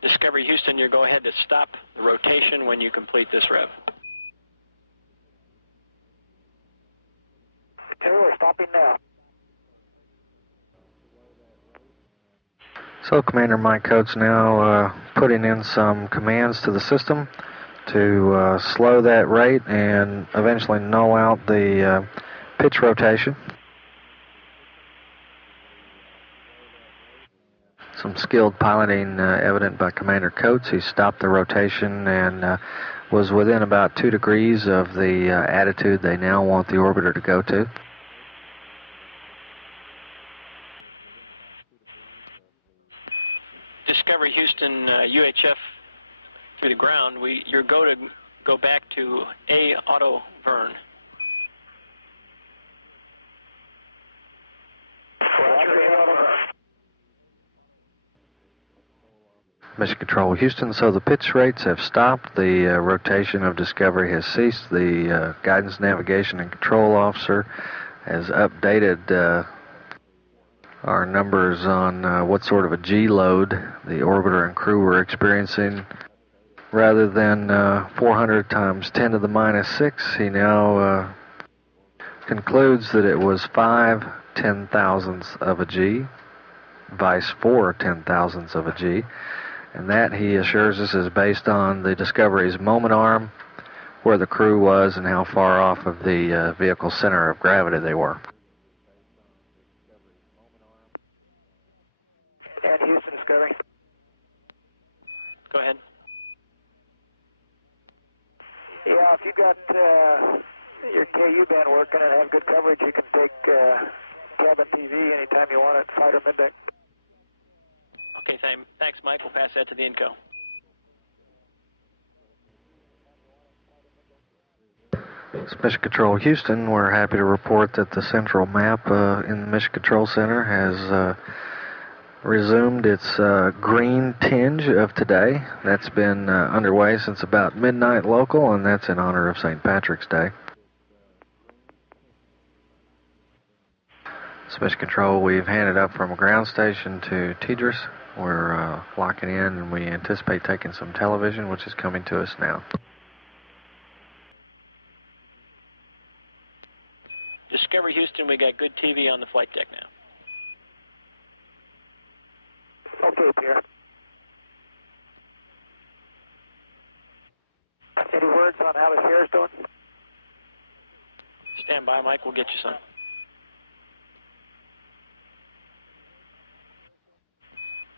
Discovery Houston, you go ahead to stop the rotation when you complete this rev. Okay, we're stopping now. So Commander Mike Coates now putting in some commands to the system to slow that rate and eventually null out the pitch rotation. Some skilled piloting evident by Commander Coates. He stopped the rotation and was within about 2 degrees of the attitude they now want the orbiter to go to. Discovery Houston, UHF through the ground, you're to go back to A auto Vern. Mission Control Houston, so the pitch rates have stopped. The rotation of Discovery has ceased. The Guidance, Navigation, and Control Officer has updated our numbers on what sort of a G load the orbiter and crew were experiencing. Rather than 400 times 10 to the minus 6, he now concludes that it was 5 10,000ths of a G, vice 4 10,000ths of a G. And that, he assures us, is based on the Discovery's moment arm, where the crew was, and how far off of the vehicle's center of gravity they were. And Houston, Discovery. Go ahead. Yeah, if you've got your KU band working and have good coverage, you can take cabin TV anytime you want it, fighter middeck. Okay, thanks, Mike. We'll pass that to the INCO. Mission Control Houston, we're happy to report that the central map in the Mission Control Center has resumed its green tinge of today. That's been underway since about midnight local, and that's in honor of St. Patrick's Day. Mission Control, we've handed up from a ground station to Tidris. We're locking in, and we anticipate taking some television, which is coming to us now. Discovery Houston, we got good TV on the flight deck now. Okay, Pierre. Any words on how the share's doing? Stand by, Mike. We'll get you some.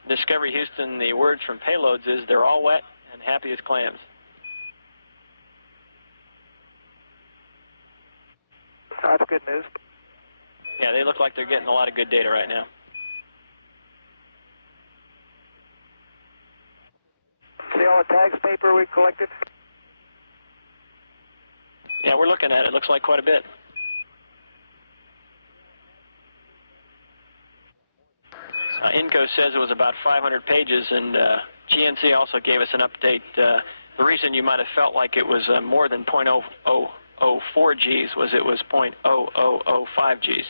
Discovery Houston, the words from payloads is they're all wet and happy as clams. That's good news. Yeah, they look like they're getting a lot of good data right now. See all the tags paper we collected? Yeah, we're looking at it. It looks like quite a bit. INCO says it was about 500 pages, and GNC also gave us an update. The reason you might have felt like it was more than 0.0004 Gs was it was 0.0005 Gs.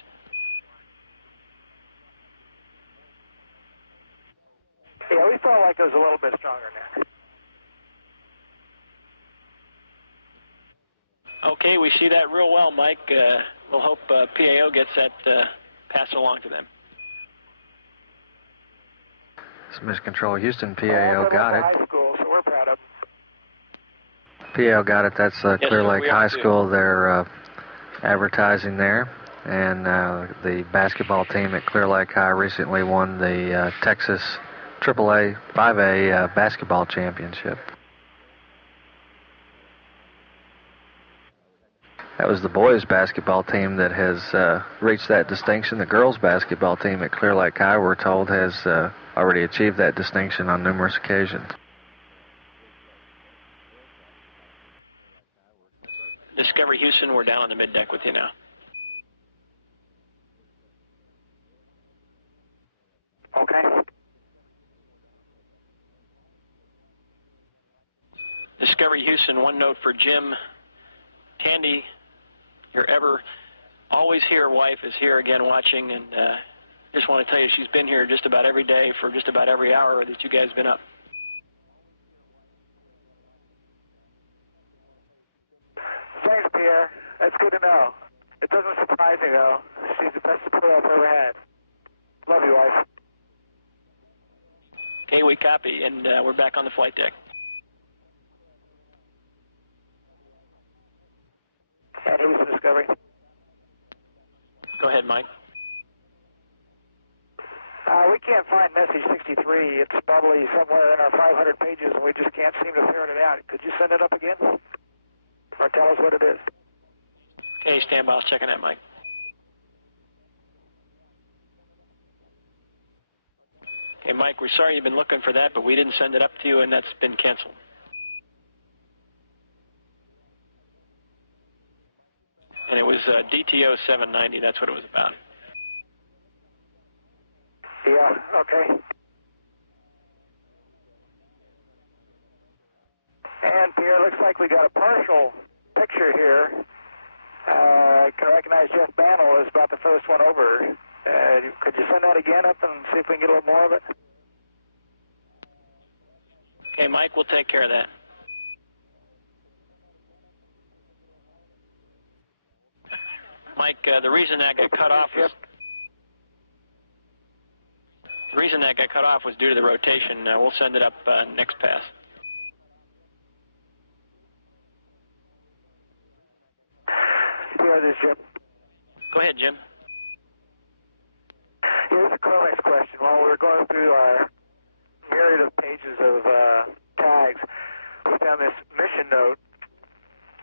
Yeah, we felt like it was a little bit stronger than that. Okay, we see that real well, Mike. We'll hope PAO gets that passed along to them. This is Mission Control Houston. PAO got it. High school, so we're proud of them. PAO got it. That's Clear Lake High School. They're advertising there. And the basketball team at Clear Lake High recently won the Texas AAA 5A basketball championship. That was the boys basketball team that has reached that distinction. The girls basketball team at Clear Lake High, we're told, has already achieved that distinction on numerous occasions. Discovery Houston, we're down on the middeck with you now. Okay. Discovery Houston, one note for Jim. Tandy, your ever always here wife is here again watching, and just want to tell you she's been here just about every day for just about every hour that you guys been up. Thanks, Pierre. That's good to know. It doesn't surprise me, though. She's the best supporter I've ever had. Love you, wife. Okay, we copy, and we're back on the flight deck. And Houston Discovery. Go ahead, Mike. We can't find message 63. It's probably somewhere in our 500 pages, and we just can't seem to ferret it out. Could you send it up again? Or tell us what it is? Okay, stand by. I was checking that, Mike. Okay, Mike, we're sorry you've been looking for that, but we didn't send it up to you, and that's been canceled. And it was DTO 790. That's what it was about. Yeah, okay. And Pierre, looks like we got a partial picture here. I can recognize Jeff Bannell is about the first one over. Could you send that again up and see if we can get a little more of it? Okay, Mike, we'll take care of that. Mike, the reason that got cut off was due to the rotation. We'll send it up next pass. Yeah, this is Jim. Go ahead, Jim. Here's a Chromex question. While we were going through our myriad of pages of tags, we found this mission note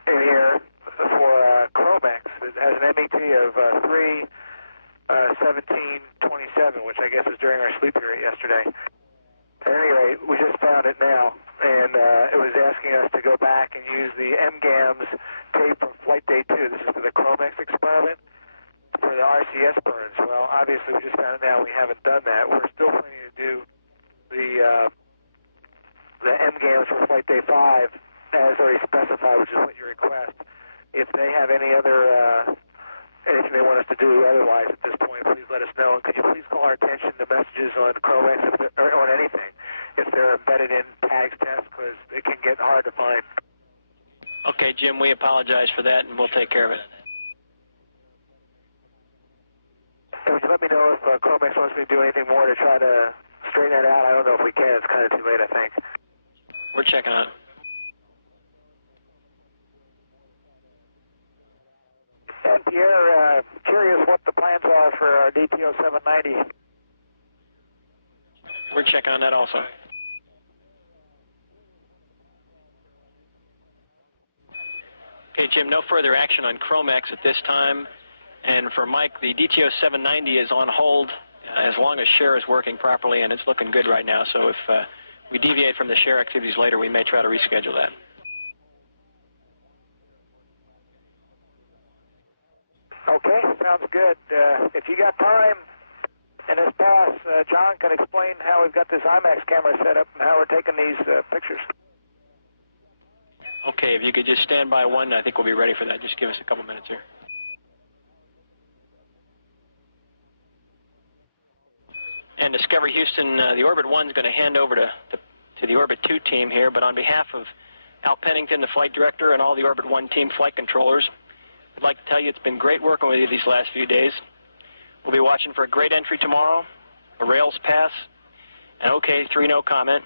in here for Chromex. It has an MET of 3/17/27, which I guess was during our sleep period yesterday. At any rate, we just found it now, and it was asking us to go back and use the MGAMS tape from Flight Day 2. This is for the Chromex experiment for the RCS burns. Well, obviously, we just found it now. We haven't done that. We're still planning to do the MGAMS for Flight Day 5 as already specified, which is what you request. If they have any other anything they want us to do otherwise at this point, please let us know. And could you please call our attention to messages on Chromex or on anything if they're embedded in tags test, because it can get hard to find. Okay, Jim, we apologize for that, and we'll take care of it. And would you let me know if Chromex wants me to do anything more to try to straighten that out? I don't know if we can. It's kind of too late, I think. We're checking on it. And Pierre, curious what the plans are for our DTO 790. We're checking on that also. Okay, Jim, no further action on Chromex at this time. And for Mike, the DTO 790 is on hold as long as share is working properly, and it's looking good right now. So if we deviate from the share activities later, we may try to reschedule that. Okay, sounds good. If you got time in this pass, John can explain how we've got this IMAX camera set up and how we're taking these pictures. Okay, if you could just stand by one, I think we'll be ready for that. Just give us a couple minutes here. And Discovery Houston, the Orbit 1 is going to hand over to the Orbit 2 team here, but on behalf of Al Pennington, the flight director, and all the Orbit 1 team flight controllers, I'd like to tell you it's been great working with you these last few days. We'll be watching for a great entry tomorrow, a rails pass, an OK 3 no comment,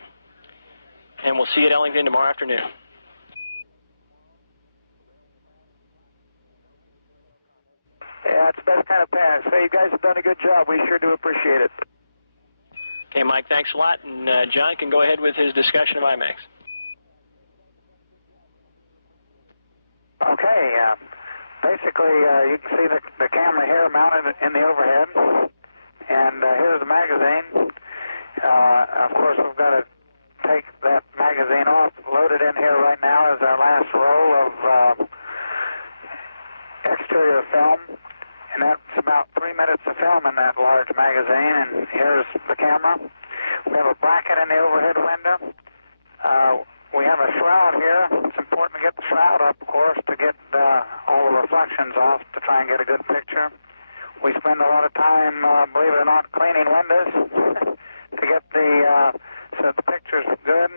and we'll see you at Ellington tomorrow afternoon. Yeah, it's the best kind of pass. Hey, you guys have done a good job. We sure do appreciate it. Okay, Mike, thanks a lot, and John can go ahead with his discussion of IMAX. Okay, basically you can see the camera here mounted in the overhead, and here's the magazine. Of course, we've got to take that magazine off. Loaded in here right now is our last roll of exterior film. And that's about 3 minutes of film in that large magazine. And here's the camera. We have a bracket in the overhead window. We have a shroud here. It's important to get the shroud up, of course, to get all the reflections off to try and get a good picture. We spend a lot of time, believe it or not, cleaning windows to get so the pictures look good.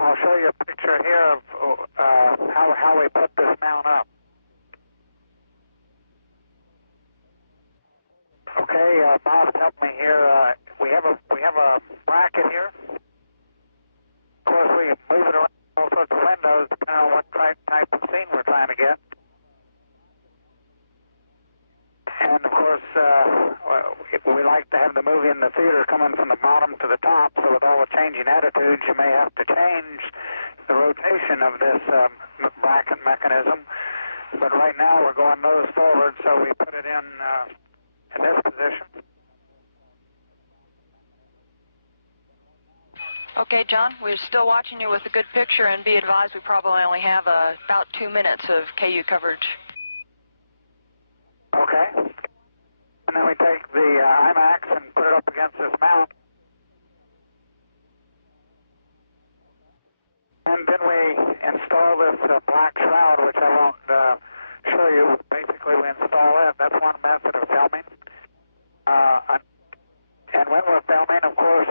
I'll show you a picture here of how we put this mount up. Okay, Bob's helped me here. We have a bracket here. Of course, we move it around all sorts of windows depending on what type of scene we're trying to get. And of course, we like to have the movie in the theater coming from the bottom to the top, so with all the changing attitudes, you may have to change the rotation of this bracket mechanism. But right now, we're going nose forward, so we put it in this position. Okay, John, we're still watching you with a good picture, and be advised we probably only have about 2 minutes of KU coverage. Okay. And then we take the IMAX and put it up against this mount. And then we install this black shroud, which I won't show you. Basically, we install it. That's one method of filming. And when we're filming, of course,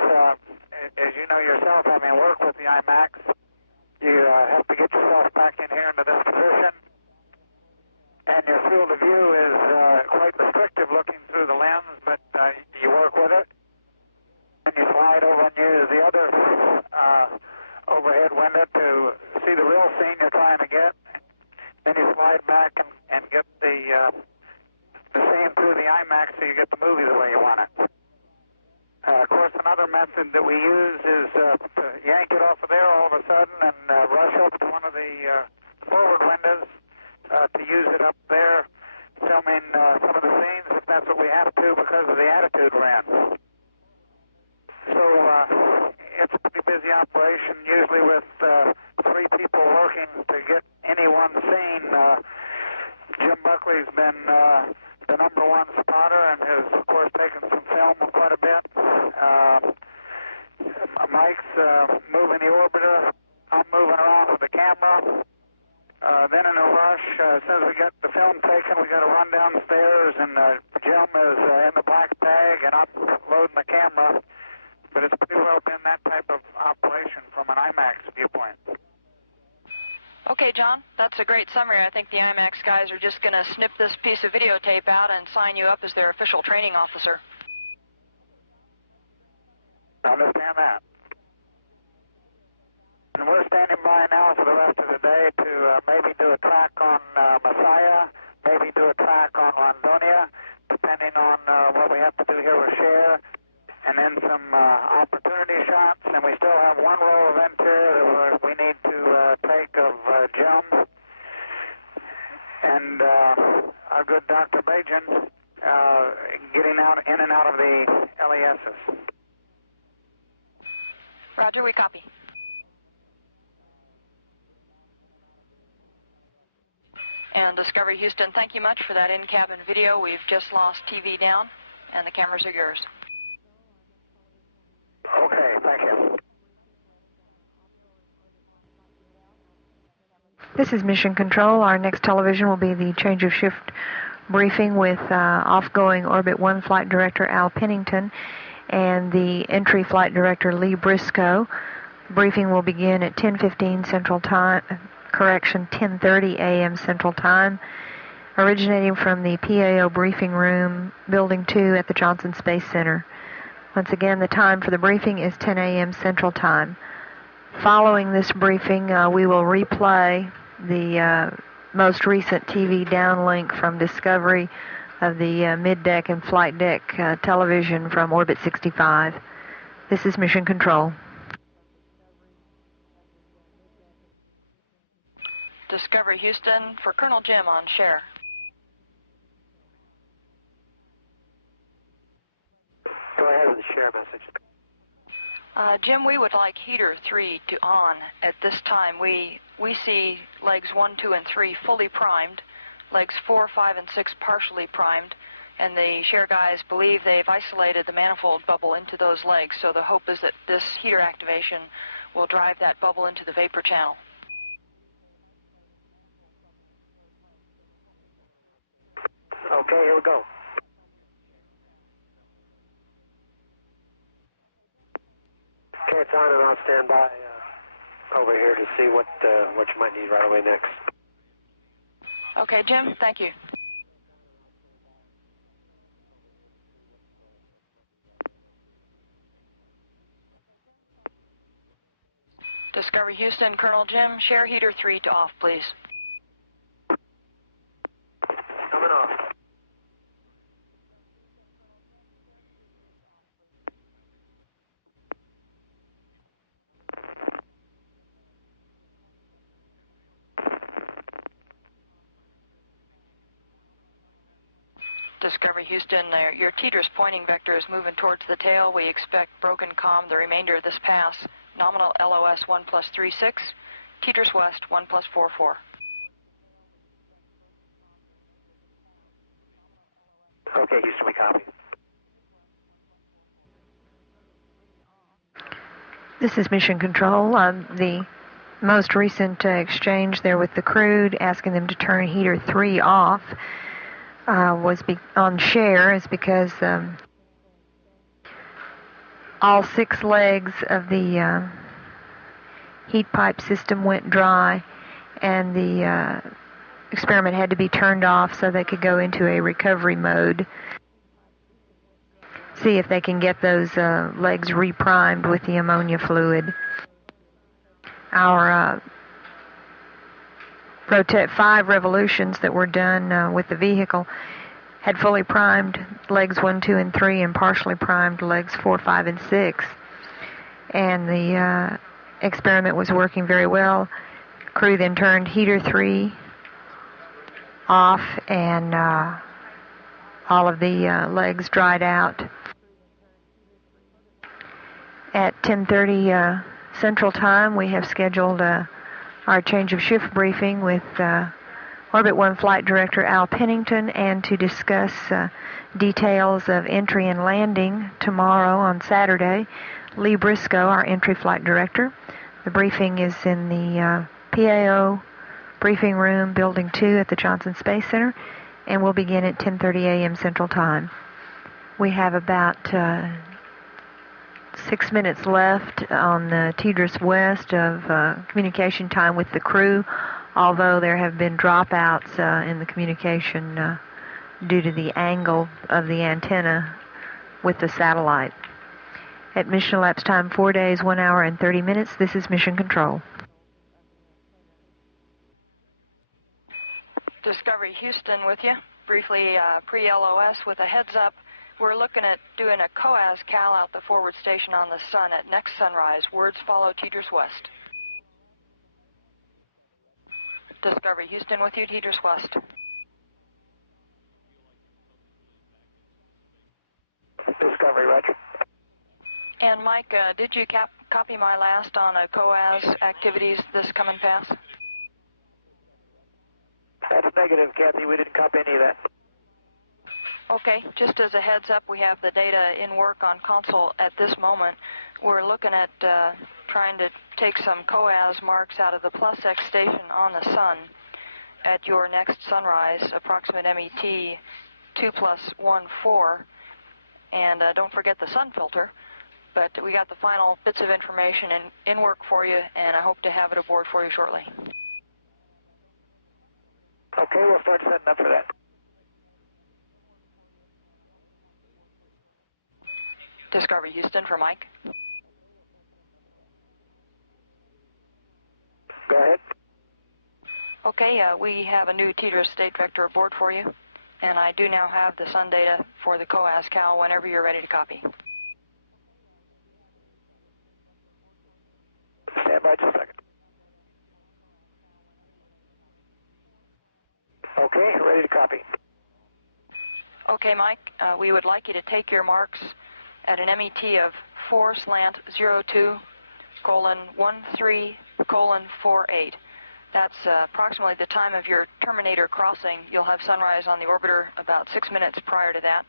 as you know yourself, having worked with the IMAX, you have to get yourself back in here into this position. And your field of view is quite restrictive looking through the lens, but you work with it. And you slide over and use the other overhead window to see the real scene you're trying to get. Then you slide back and get the scene through the IMAX so you get the movie the way you want it. Of course, another method that we use is to yank it off of there all of a sudden and rush up to one of the forward windows to use it up there, filming some of the scenes if that's what we have to because of the attitude we're in. So it's a pretty busy operation, usually with 3 people working to get any one scene. Jim Buckley's been the #1 spotter and has, of course, taken some film quite a bit. Mike's moving the orbiter I'm moving around with the camera. Then in a rush, as soon as we get the film taken, we got to run downstairs, and Jim is in the black bag, and I'm loading the camera. But it's pretty well been that type of operation from an IMAX viewpoint. Okay, John, that's a great summary. I think the IMAX guys are just going to snip this piece of videotape out and sign you up as their official training officer. I understand that. And we're standing by now for the rest of the day to maybe do a track on Messiah, maybe do a track on Rondonia, depending on what we have to do here with Cher, and then some opportunity shots. And we still have one roll of interior that we need to take of Jim and our good Dr. Bajan getting out in and out of the LESs. Roger, we copy. And Discovery Houston, thank you much for that in-cabin video. We've just lost TV down, and the cameras are yours. Okay, thank you. This is Mission Control. Our next television will be the change of shift briefing with off-going Orbit 1 Flight Director Al Pennington and the entry Flight Director Lee Briscoe. Briefing will begin at 10:15 Central Time. 10:30 a.m. Central Time, originating from the PAO briefing room, Building 2 at the Johnson Space Center. Once again, the time for the briefing is 10 a.m. Central Time. Following this briefing, we will replay the most recent TV downlink from Discovery of the middeck and flight deck television from Orbit 65. This is Mission Control. Discovery Houston for Colonel Jim on Cher. Go ahead with the Cher message. Jim, we would like heater 3 to on at this time. We see legs 1, 2, and 3 fully primed, legs 4, 5, and 6 partially primed, and the Cher guys believe they've isolated the manifold bubble into those legs, so the hope is that this heater activation will drive that bubble into the vapor channel. Okay, here we go. Okay, it's on, and I'll stand by over here to see what you might need right away next. Okay, Jim, thank you. Discovery Houston, Colonel Jim, Cher heater 3 to off, please. Coming off. Discovery Houston, your teeter's pointing vector is moving towards the tail. We expect broken comm the remainder of this pass. Nominal LOS 1+36, teeters west 1+44. Okay, Houston, we copy. This is Mission Control. The most recent exchange there with the crew asking them to turn heater 3 off was on Cher is because all 6 legs of the heat pipe system went dry, and the experiment had to be turned off so they could go into a recovery mode. See if they can get those legs reprimed with the ammonia fluid. Our 5 revolutions that were done with the vehicle had fully primed legs 1, 2, and 3 and partially primed legs 4, 5, and 6. And the experiment was working very well. Crew then turned heater 3 off, and all of the legs dried out. At 10:30 Central Time, we have scheduled our change of shift briefing with Orbit 1 Flight Director Al Pennington, and to discuss details of entry and landing tomorrow on Saturday, Lee Briscoe, our entry flight director. The briefing is in the PAO briefing room, Building 2 at the Johnson Space Center, and will begin at 10:30 a.m. Central Time. We have about 6 minutes left on the TDRS West of communication time with the crew, although there have been dropouts in the communication due to the angle of the antenna with the satellite. At mission elapsed time 4 days, 1 hour, and 30 minutes, this is Mission Control. Discovery Houston with you. Briefly pre-LOS with a heads up. We're looking at doing a COAS cal out the forward station on the sun at next sunrise. Words follow TDRS West. Discovery Houston with you, TDRS West. Discovery, roger. And Mike, did you copy my last on COAS activities this coming pass? That's negative, Kathy. We didn't copy any of that. Okay, just as a heads up, we have the data in work on console at this moment. We're looking at trying to take some COAS marks out of the plus X station on the sun at your next sunrise, approximate MET 2+14. And don't forget the sun filter. But we got the final bits of information in work for you, and I hope to have it aboard for you shortly. Okay, we'll start setting up for that. Discovery Houston for Mike. Go ahead. Okay, we have a new TDRS state vector aboard for you, and I do now have the sun data for the COAS cal whenever you're ready to copy. Stand by just a second. Okay, ready to copy. Okay, Mike, we would like you to take your marks at an MET of 4/02:13:48. That's approximately the time of your terminator crossing. You'll have sunrise on the orbiter about 6 minutes prior to that.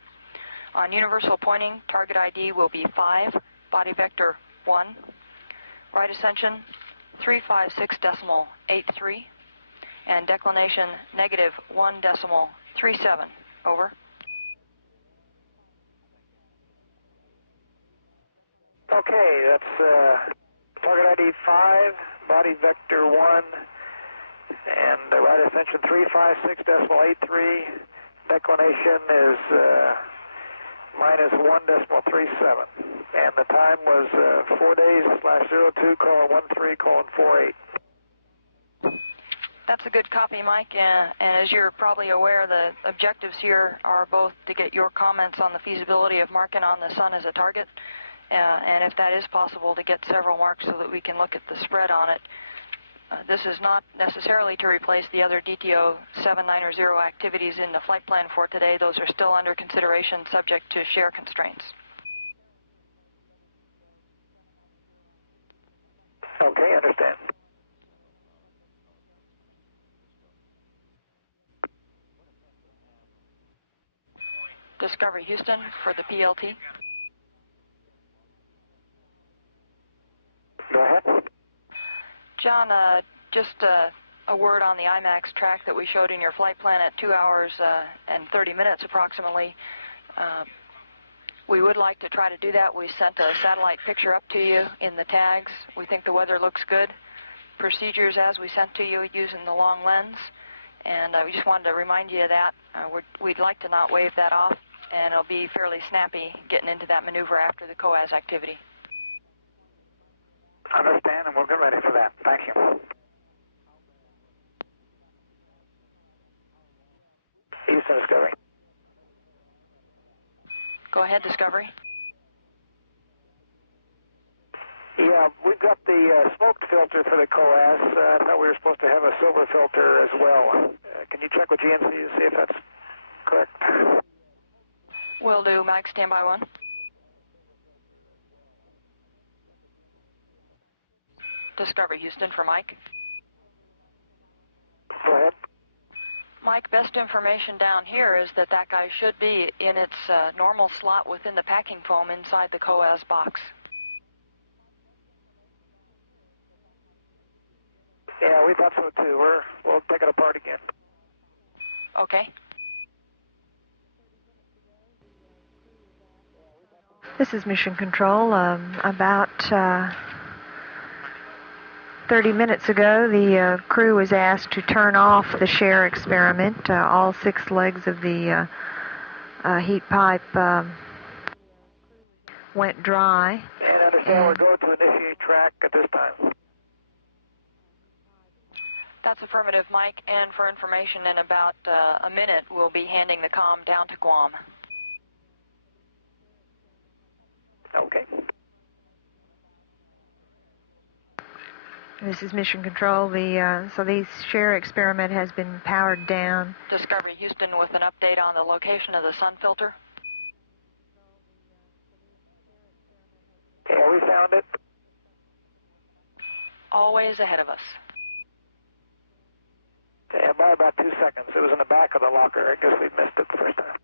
On universal pointing, target ID will be 5, body vector 1, right ascension 356.83, and declination -1.37. Over. Okay, that's target ID 5, body vector 1, and the right ascension 356.83. Declination is -1.37. And the time was 4 days/02:13:48. That's a good copy, Mike, and as you're probably aware, the objectives here are both to get your comments on the feasibility of marking on the sun as a target, and if that is possible, to get several marks so that we can look at the spread on it. This is not necessarily to replace the other DTO 790 activities in the flight plan for today. Those are still under consideration, subject to share constraints. Okay, understand. Discovery Houston for the PLT. Go ahead. John, just a word on the IMAX track that we showed in your flight plan at 2 hours and 30 minutes approximately. We would like to try to do that. We sent a satellite picture up to you in the tags. We think the weather looks good. Procedures as we sent to you using the long lens. And we just wanted to remind you of that. We'd like to not wave that off, and it'll be fairly snappy getting into that maneuver after the COAS activity. Understand, and we'll get ready for that. Thank you. Houston, Discovery. Go ahead, Discovery. Yeah, we've got the smoked filter for the COAS. I thought we were supposed to have a silver filter as well. Can you check with GNC to see if that's correct? Will do. Mike, standby 1. Discovery Houston for Mike. Go ahead. Mike, best information down here is that guy should be in its normal slot within the packing foam inside the COAS box. Yeah, we thought so too. We'll take it apart again. Okay. This is Mission Control. About 30 minutes ago, the crew was asked to turn off the share experiment. All 6 legs of the heat pipe went dry. And understand we're going to initiate track at this time. That's affirmative, Mike. And for information, in about a minute, we'll be handing the comm down to Guam. Okay. This is Mission Control. So the share experiment has been powered down. Discovery Houston with an update on the location of the sun filter. Yeah, we found it. Always ahead of us. Yeah, by about 2 seconds. It was in the back of the locker. I guess we missed it the first time.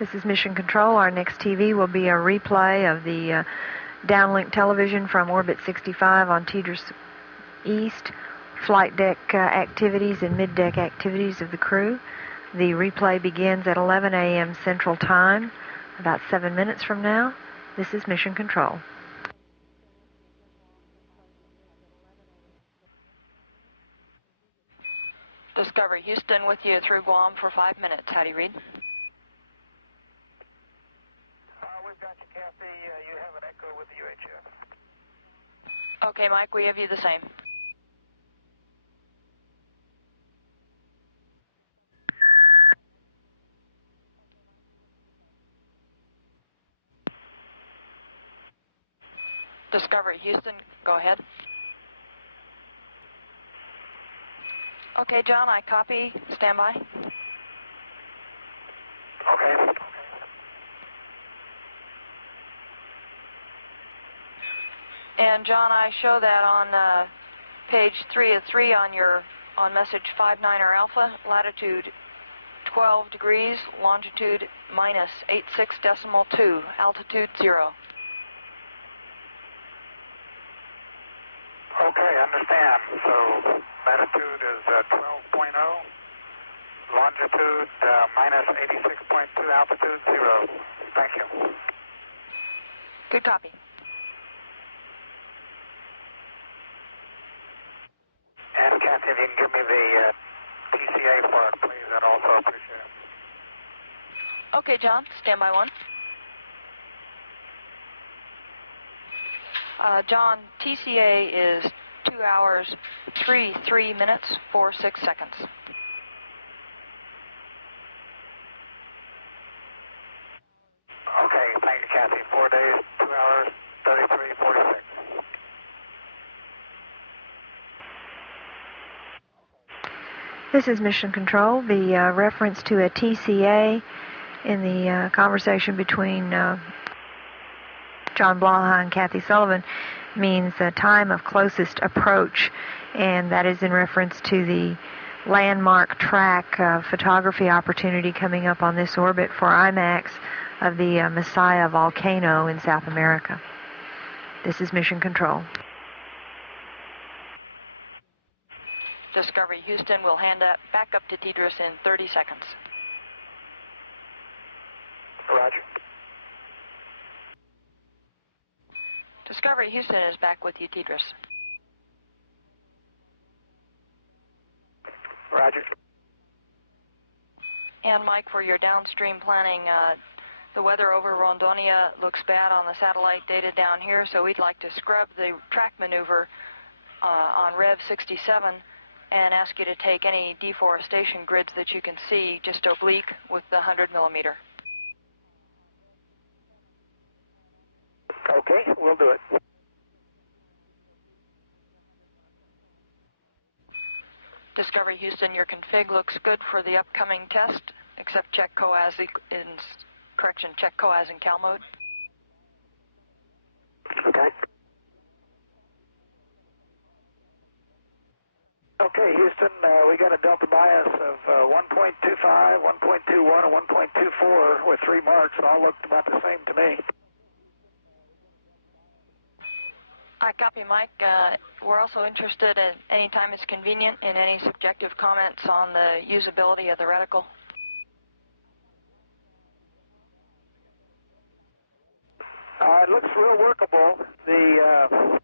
This is Mission Control. Our next TV will be a replay of the downlink television from Orbit 65 on Tidris East, flight deck activities and mid-deck activities of the crew. The replay begins at 11 a.m. Central Time, about 7 minutes from now. This is Mission Control. Discovery Houston with you through Guam for 5 minutes. How do you read? We've got you, Kathy. You have an echo with the UHF. Okay, Mike, we have you the same. Discovery Houston, go ahead. Okay, John, I copy. Stand by. Okay. And John, I show that on page 3 of 3 on message 59er Alpha, latitude 12 degrees, longitude minus 86.2, altitude 0. Okay, understand. So latitude is 12.0, longitude minus 86.2, altitude 0. Thank you. Good copy. And Kathy, if you can give me the TCA for it, please, I'd also appreciate it. Okay, John, stand by 1. John, TCA is 2 hours, 3 minutes, 46 seconds. Okay, thank you, Kathy. 4 days, 2 hours, 33, 46. This is Mission Control. The reference to a TCA in the conversation between John Blaha and Kathy Sullivan means time of closest approach, and that is in reference to the landmark track photography opportunity coming up on this orbit for IMAX of the Messiah volcano in South America. This is Mission Control. Discovery Houston will hand that back up to Tidris in 30 seconds. Roger. Discovery Houston is back with you, Tidris. Roger. And Mike, for your downstream planning, the weather over Rondonia looks bad on the satellite data down here, so we'd like to scrub the track maneuver on Rev 67 and ask you to take any deforestation grids that you can see just oblique with the 100 millimeter. Okay, we'll do it. Discovery Houston, your config looks good for the upcoming test, except check COAS check COAS in Cal mode. Okay. Okay, Houston, we got a delta bias of 1.25, 1.21, and 1.24 with 3 marks. All looked about the same to me. I copy, Mike. We're also interested at any time it's convenient in any subjective comments on the usability of the reticle. It looks real workable. The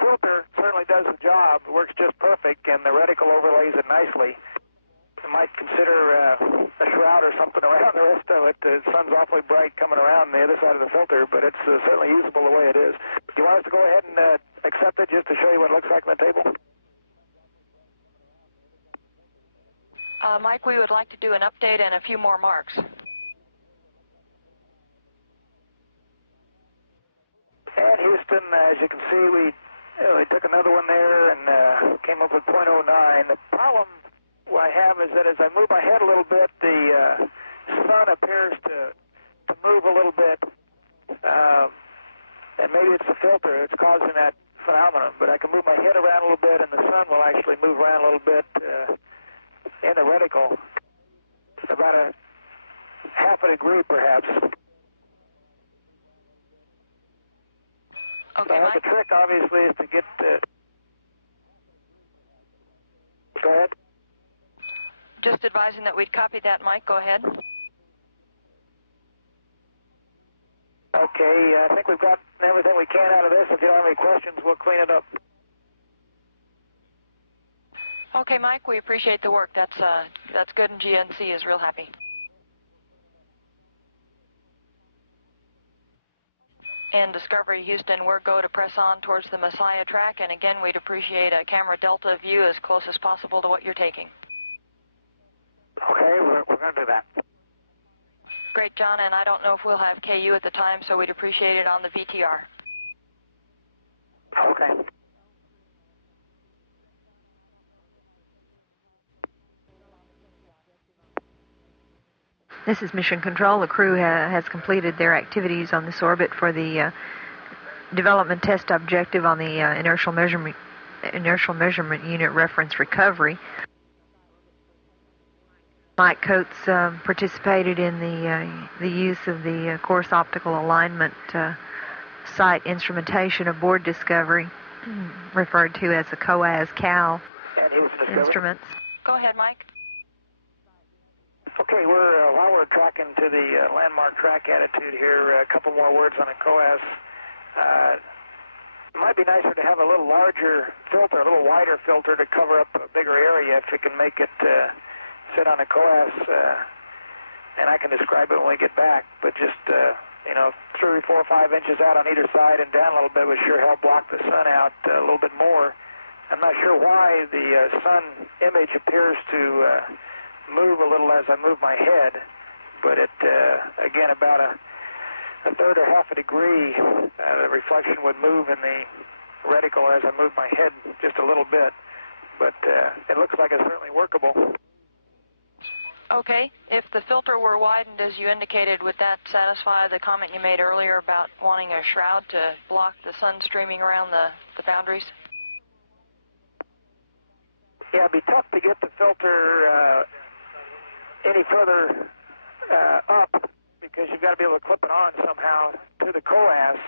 filter certainly does the job. It works just perfect, and the reticle overlays it nicely. You might consider a shroud or something around the rest of it. The sun's awfully bright coming around the other side of the filter, but it's certainly usable the way it is. Do you want us to go ahead and accept it just to show you what it looks like on the table? Mike, we would like to do an update and a few more marks. And Houston, as you can see, we took another one there and came up with 0.09. The problem I have is that as I move my head a little bit, the sun appears to move a little bit, and maybe it's the filter that's causing that phenomenon, but I can move my head around a little bit, and the sun will actually move around a little bit in the reticle, about a half a degree perhaps. Okay, the trick, obviously, is to get Go ahead. Just advising that we'd copied that, Mike. Go ahead. Okay, I think we've got everything we can out of this. If you have any questions, we'll clean it up. Okay, Mike, we appreciate the work. That's good, and GNC is real happy. And Discovery Houston, we're go to press on towards the Messiah track, and again, we'd appreciate a camera delta view as close as possible to what you're taking. Okay, we're going to do that. Great, John, and I don't know if we'll have KU at the time, so we'd appreciate it on the VTR. Okay. This is Mission Control. The crew has completed their activities on this orbit for the development test objective on the inertial measurement unit reference recovery. Mike Coates participated in the use of the course optical alignment site instrumentation aboard Discovery, referred to as the COAS-CAL instruments. Go ahead, Mike. Okay, while we're tracking to the landmark track attitude here, a couple more words on a COAS. It might be nicer to have a little larger filter, a little wider filter to cover up a bigger area if it can make it sit on a COAS, and I can describe it when we get back, but just, 3, 4, 5 inches out on either side and down a little bit would sure help block the sun out a little bit more. I'm not sure why the sun image appears to move a little as I move my head, but it, again, about a third or half a degree, the reflection would move in the reticle as I move my head just a little bit, but it looks like it's certainly workable. Okay, if the filter were widened as you indicated, would that satisfy the comment you made earlier about wanting a shroud to block the sun streaming around the boundaries? Yeah, it'd be tough to get the filter any further up because you've got to be able to clip it on somehow to the COAS.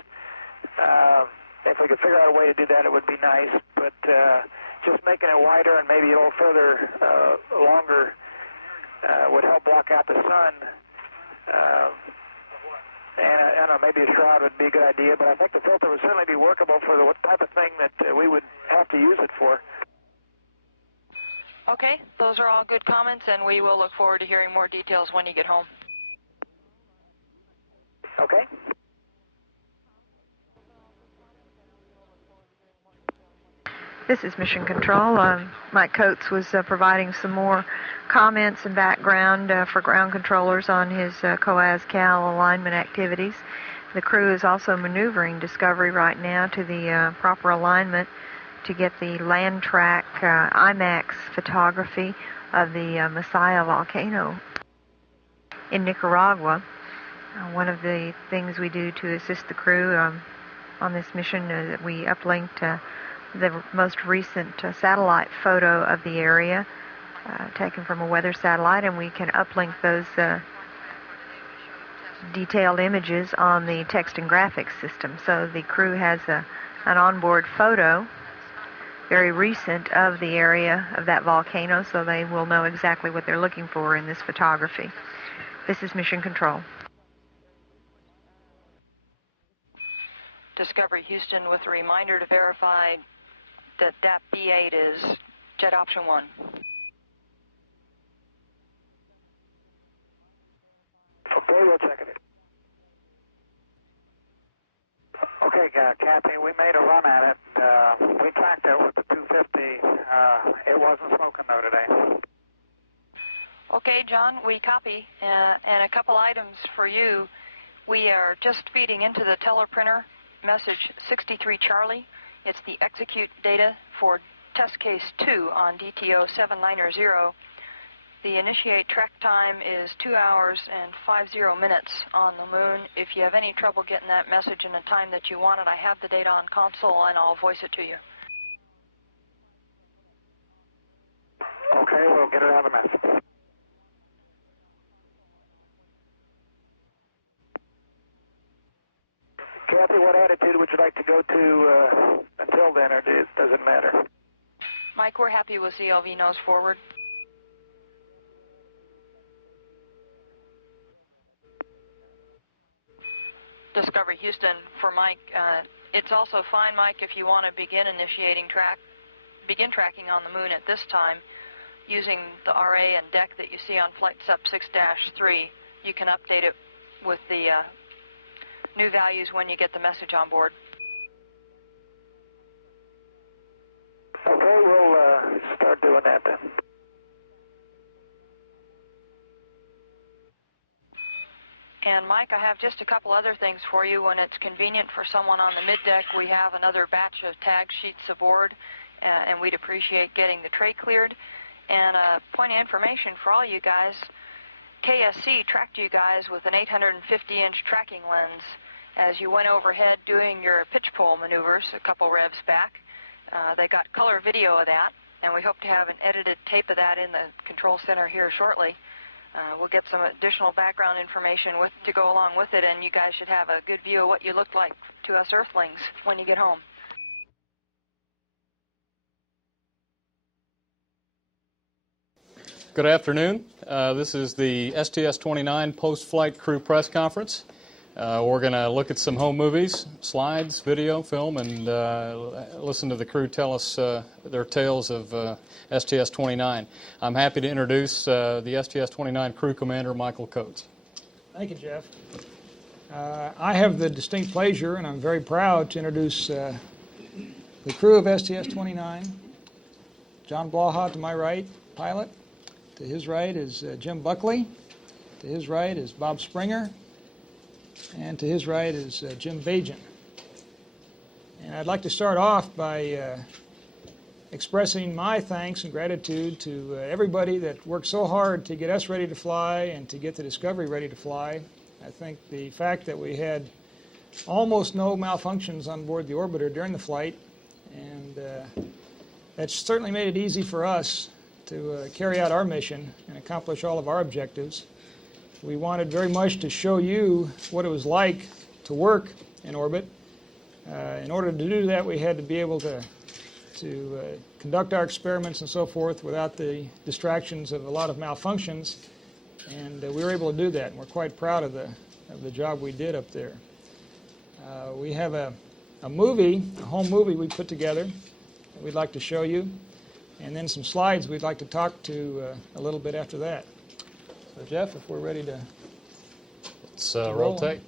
If we could figure out a way to do that, it would be nice, but just making it wider and maybe a little further longer would help block out the sun. And I don't know, maybe a shroud would be a good idea, but I think the filter would certainly be workable for the type of thing that we would have to use it for. Okay, those are all good comments, and we will look forward to hearing more details when you get home. Okay. This is Mission Control. Mike Coates was providing some more comments and background for ground controllers on his COAS-CAL alignment activities. The crew is also maneuvering Discovery right now to the proper alignment to get the land track IMAX photography of the Messiah volcano in Nicaragua. One of the things we do to assist the crew on this mission is that we uplinked the most recent satellite photo of the area taken from a weather satellite, and we can uplink those detailed images on the text and graphics system. So the crew has an onboard photo, very recent, of the area of that volcano, so they will know exactly what they're looking for in this photography. This is Mission Control. Discovery Houston with a reminder to verify that DAP B8 is jet option 1. Okay, we'll check it. Okay, Kathy, we made a run at it. We tracked it with the 250. It wasn't smoking though today. Okay, John, we copy. And a couple items for you. We are just feeding into the teleprinter message 63 Charlie. It's the execute data for test case 2 on DTO 790. The initiate track time is 2 hours and 50 minutes on the moon. If you have any trouble getting that message in the time that you want it, I have the data on console and I'll voice it to you. Okay, we'll get it on the message. Kathy, what attitude would you like to go to until then, or does it matter? Mike, we're happy with ZLV nose forward. Discovery Houston for Mike. It's also fine, Mike, if you want to begin tracking on the moon at this time using the RA and deck that you see on Flight Sup 6-3. You can update it with the new values when you get the message on board. Okay, we'll start doing that then. And Mike, I have just a couple other things for you. When it's convenient for someone on the middeck, we have another batch of tag sheets aboard, and we'd appreciate getting the tray cleared. And a point of information for all you guys, KSC tracked you guys with an 850-inch tracking lens as you went overhead doing your pitch pole maneuvers a couple revs back. They got color video of that, and we hope to have an edited tape of that in the control center here shortly. We'll get some additional background information to go along with it, and you guys should have a good view of what you look like to us Earthlings when you get home. Good afternoon. This is the STS-29 post-flight crew press conference. We're going to look at some home movies, slides, video, film, and listen to the crew tell us their tales of STS-29. I'm happy to introduce the STS-29 crew commander, Michael Coates. Thank you, Jeff. I have the distinct pleasure, and I'm very proud to introduce the crew of STS-29. John Blaha to my right, pilot. To his right is Jim Buckley. To his right is Bob Springer. And to his right is Jim Bajan. And I'd like to start off by expressing my thanks and gratitude to everybody that worked so hard to get us ready to fly and to get the Discovery ready to fly. I think the fact that we had almost no malfunctions on board the orbiter during the flight, and that certainly made it easy for us to carry out our mission and accomplish all of our objectives. We wanted very much to show you what it was like to work in orbit. In order to do that, we had to be able to conduct our experiments and so forth without the distractions of a lot of malfunctions, and we were able to do that, and we're quite proud of the job we did up there. We have a movie, a home movie we put together that we'd like to show you, and then some slides we'd like to talk to a little bit after that. So Jeff, if we're ready to let's roll tape.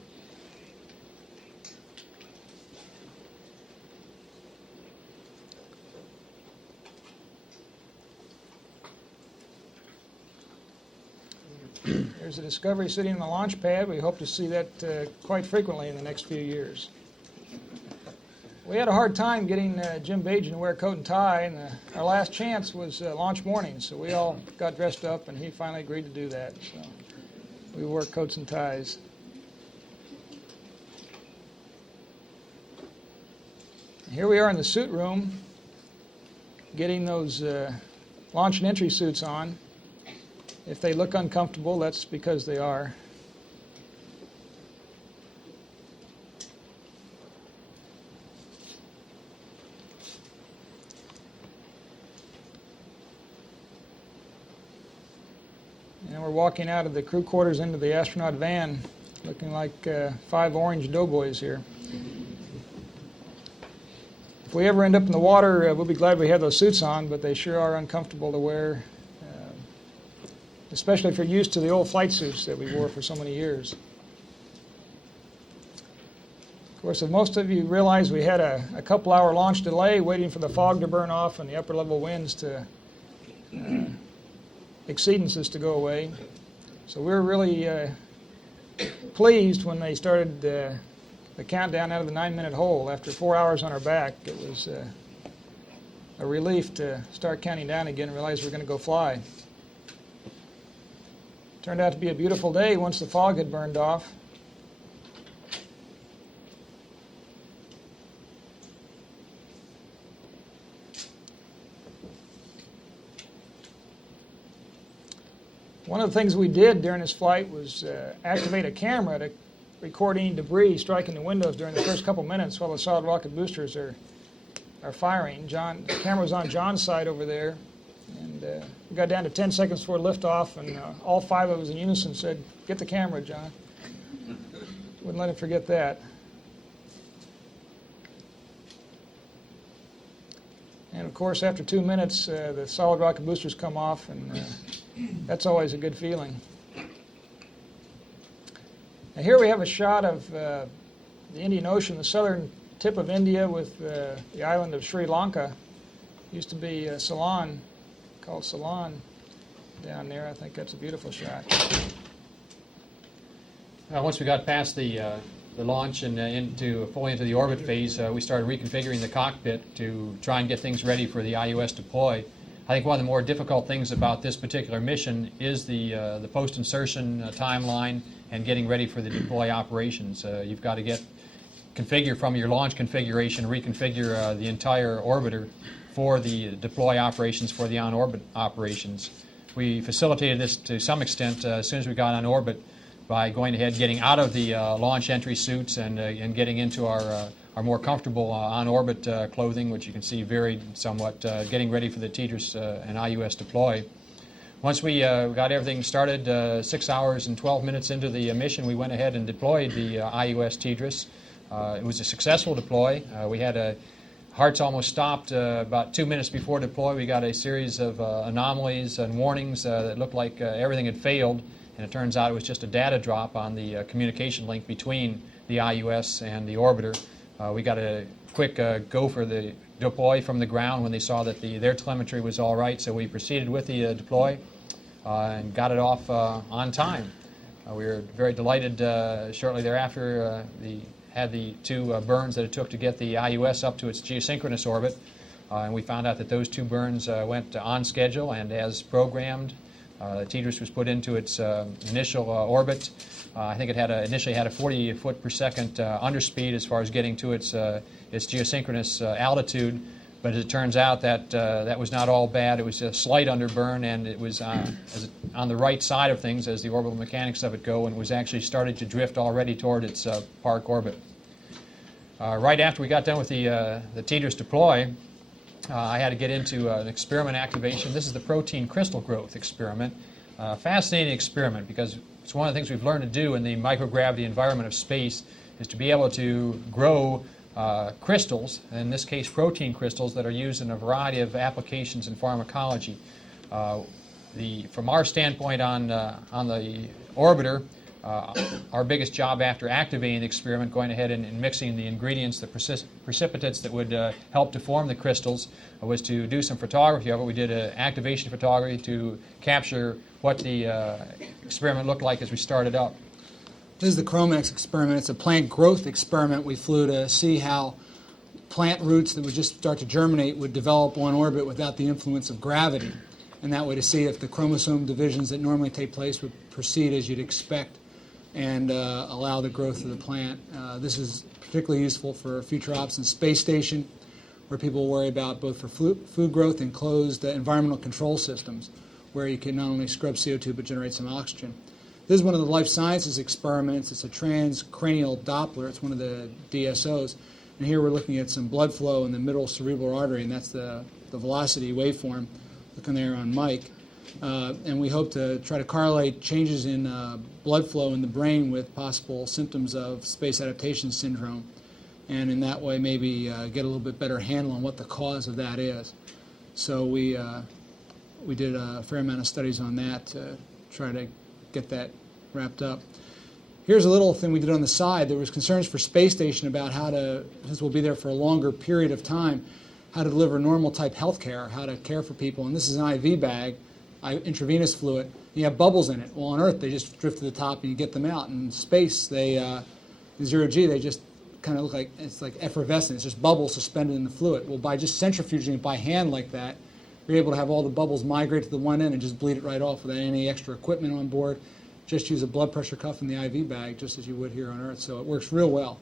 There's a Discovery sitting on the launch pad. We hope to see that quite frequently in the next few years. We had a hard time getting Jim Bajan to wear a coat and tie, and our last chance was launch morning, so we all got dressed up, and he finally agreed to do that. So we wore coats and ties. Here we are in the suit room, getting those launch and entry suits on. If they look uncomfortable, that's because they are. we're walking out of the crew quarters into the astronaut van, looking like 5 orange doughboys here. If we ever end up in the water, we'll be glad we have those suits on, but they sure are uncomfortable to wear, especially if you're used to the old flight suits that we wore for so many years. Of course, as most of you realize, we had a couple-hour launch delay waiting for the fog to burn off and the upper-level winds to exceedances to go away. So we were really pleased when they started the countdown out of the 9-minute hole. After 4 hours on our back, it was a relief to start counting down again and realize we're going to go fly. Turned out to be a beautiful day once the fog had burned off. One of the things we did during this flight was activate a camera to record any debris striking the windows during the first couple minutes while the solid rocket boosters are firing. The camera was on John's side over there, and we got down to 10 seconds before liftoff, and all 5 of us in unison said, "Get the camera, John." Wouldn't let him forget that. And of course, after 2 minutes, the solid rocket boosters come off, and that's always a good feeling. Now here we have a shot of the Indian Ocean, the southern tip of India with the island of Sri Lanka. Used to be Ceylon, called Ceylon down there. I think that's a beautiful shot. Once we got past the launch and fully into the orbit phase, we started reconfiguring the cockpit to try and get things ready for the IUS deploy. I think one of the more difficult things about this particular mission is the post-insertion timeline and getting ready for the deploy operations. You've got to configure from your launch configuration, reconfigure the entire orbiter for the deploy operations, for the on-orbit operations. We facilitated this to some extent as soon as we got on orbit by going ahead, getting out of the launch entry suits and getting into our more comfortable on-orbit clothing, which you can see varied somewhat, getting ready for the TDRS and IUS deploy. Once we got everything started, 6 hours and 12 minutes into the mission, we went ahead and deployed the IUS TDRS. It was a successful deploy. We had hearts almost stopped about 2 minutes before deploy. We got a series of anomalies and warnings that looked like everything had failed, and it turns out it was just a data drop on the communication link between the IUS and the orbiter. We got a quick go for the deploy from the ground when they saw that their telemetry was all right, so we proceeded with the deploy and got it off on time. We were very delighted shortly thereafter. Had the 2 burns that it took to get the IUS up to its geosynchronous orbit, and we found out that those 2 burns went on schedule and as programmed. The TDRS was put into its initial orbit. I think it initially had a 40 foot per second underspeed as far as getting to its geosynchronous altitude, but as it turns out that was not all bad. It was a slight underburn, and it was on the right side of things as the orbital mechanics of it go, and was actually started to drift already toward its park orbit. Right after we got done with the TDRS deploy, I had to get into an experiment activation. This is the protein crystal growth experiment. Fascinating experiment because it's one of the things we've learned to do in the microgravity environment of space is to be able to grow crystals, in this case protein crystals, that are used in a variety of applications in pharmacology. From our standpoint on the orbiter, our biggest job after activating the experiment, going ahead and mixing the ingredients, the precipitates that would help to form the crystals, was to do some photography of it. We did an activation photography to capture what the experiment looked like as we started up. This is the Chromex experiment. It's a plant growth experiment. We flew to see how plant roots that would just start to germinate would develop on orbit without the influence of gravity. And that way to see if the chromosome divisions that normally take place would proceed as you'd expect and allow the growth of the plant. This is particularly useful for future ops in space station, where people worry about both for food growth and closed environmental control systems, where you can not only scrub CO2 but generate some oxygen. This is one of the life sciences experiments. It's a transcranial Doppler. It's one of the DSOs. And here we're looking at some blood flow in the middle cerebral artery, and that's the velocity waveform. Looking there on Mike. And we hope to try to correlate changes in blood flow in the brain with possible symptoms of space adaptation syndrome, and in that way maybe get a little bit better handle on what the cause of that is. So we did a fair amount of studies on that to try to get that wrapped up. Here's a little thing we did on the side. There was concerns for space station about how to, since we'll be there for a longer period of time, how to deliver normal type health care, how to care for people. And this is an IV bag, intravenous fluid. And you have bubbles in it. Well, on Earth, they just drift to the top and you get them out. In space, they, in zero-G, they just kind of look like, it's like effervescent. It's just bubbles suspended in the fluid. Well, by just centrifuging it by hand like that, you're able to have all the bubbles migrate to the one end and just bleed it right off without any extra equipment on board. Just use a blood pressure cuff in the IV bag, just as you would here on Earth. So it works real well.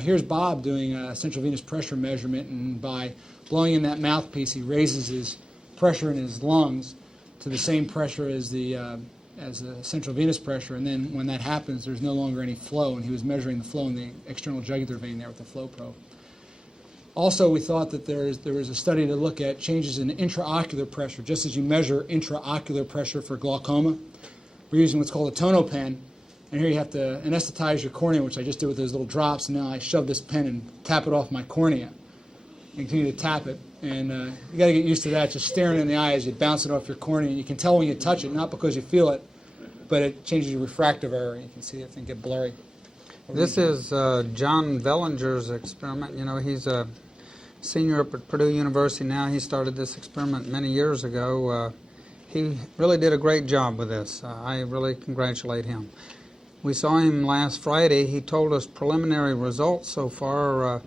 Here's Bob doing a central venous pressure measurement, and by blowing in that mouthpiece, he raises his pressure in his lungs to the same pressure as the central venous pressure, and then when that happens, there's no longer any flow, and he was measuring the flow in the external jugular vein there with the flow probe. Also, we thought that there was a study to look at changes in intraocular pressure, just as you measure intraocular pressure for glaucoma. We're using what's called a tono pen, and here you have to anesthetize your cornea, which I just did with those little drops, and now I shove this pen and tap it off my cornea and continue to tap it. And you got to get used to that, just staring in the eye as you bounce it off your cornea. And you can tell when you touch it, not because you feel it, but it changes your refractive error. You can see the thing get blurry. This is John Vellinger's experiment. You know, he's a senior up at Purdue University now. He started this experiment many years ago. He really did a great job with this. I really congratulate him. We saw him last Friday. He told us preliminary results so far.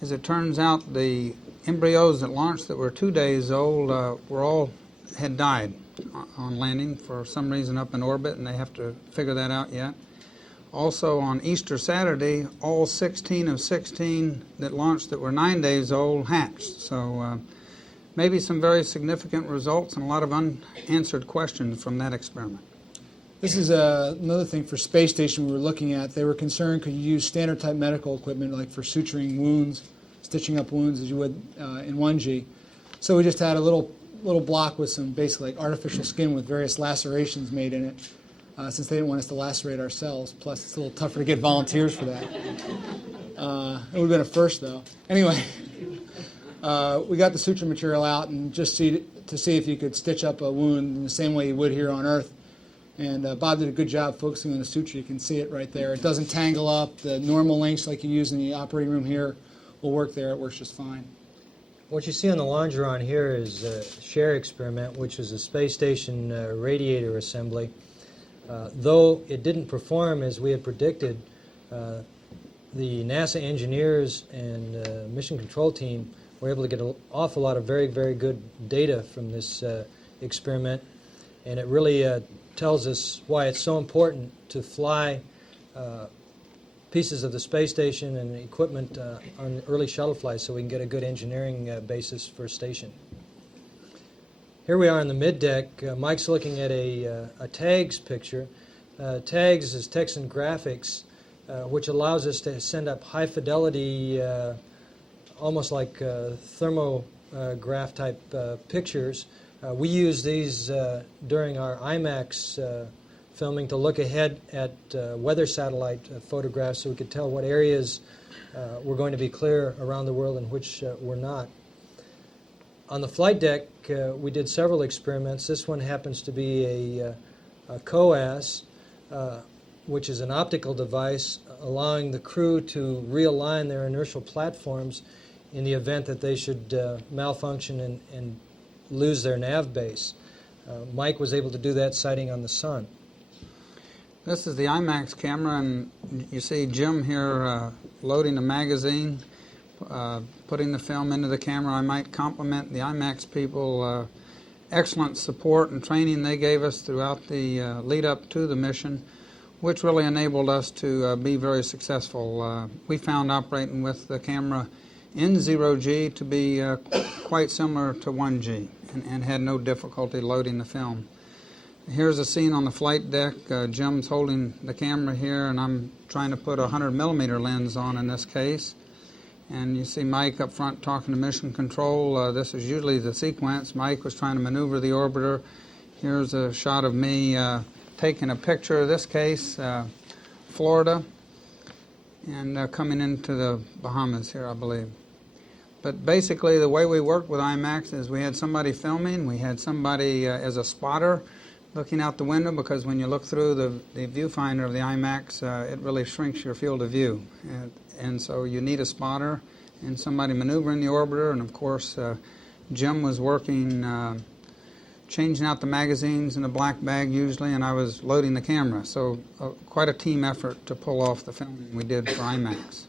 As it turns out, the embryos that launched that were 2 days old had died on landing for some reason up in orbit, and they have to figure that out yet. Also on Easter Saturday, all 16 of 16 that launched that were 9 days old hatched. So maybe some very significant results and a lot of unanswered questions from that experiment. This is another thing for space station we were looking at. They were concerned, could you use standard type medical equipment like for suturing wounds, stitching up wounds as you would in 1G. So we just had a little block with some basically like artificial skin with various lacerations made in it, since they didn't want us to lacerate ourselves. Plus, it's a little tougher to get volunteers for that. It would have been a first, though. Anyway, we got the suture material out and just to see if you could stitch up a wound in the same way you would here on Earth. And Bob did a good job focusing on the suture. You can see it right there. It doesn't tangle up. The normal lengths like you use in the operating room here will work there. It works just fine. What you see on the longeron here is a SHARE experiment, which is a space station radiator assembly. Though it didn't perform as we had predicted, the NASA engineers and mission control team were able to get an awful lot of very, very good data from this experiment, and it really tells us why it's so important to fly pieces of the space station and equipment on early shuttle flights so we can get a good engineering basis for a station. Here we are on the middeck. Mike's looking at a TAGS picture. TAGS is text and graphics, which allows us to send up high fidelity, almost like thermograph type pictures. We use these during our IMAX filming to look ahead at weather satellite photographs so we could tell what areas were going to be clear around the world and which were not. On the flight deck, we did several experiments. This one happens to be a COAS, which is an optical device allowing the crew to realign their inertial platforms in the event that they should malfunction and lose their nav base. Mike was able to do that sighting on the sun. This is the IMAX camera, and you see Jim here loading the magazine, putting the film into the camera. I might compliment the IMAX people. Excellent support and training they gave us throughout the lead up to the mission, which really enabled us to be very successful. We found operating with the camera in 0G to be quite similar to 1G and had no difficulty loading the film. Here's a scene on the flight deck. Jim's holding the camera here, and I'm trying to put a 100mm lens on in this case. And you see Mike up front talking to mission control. This is usually the sequence. Mike was trying to maneuver the orbiter Here's a shot of me taking a picture of this case, Florida, and coming into the Bahamas here, I believe. But basically, the way we worked with IMAX is we had somebody filming, we had somebody as a spotter looking out the window, because when you look through the viewfinder of the IMAX, it really shrinks your field of view. And so you need a spotter and somebody maneuvering the orbiter, and of course, Jim was working changing out the magazines in the black bag usually, and I was loading the camera. So quite a team effort to pull off the filming we did for IMAX.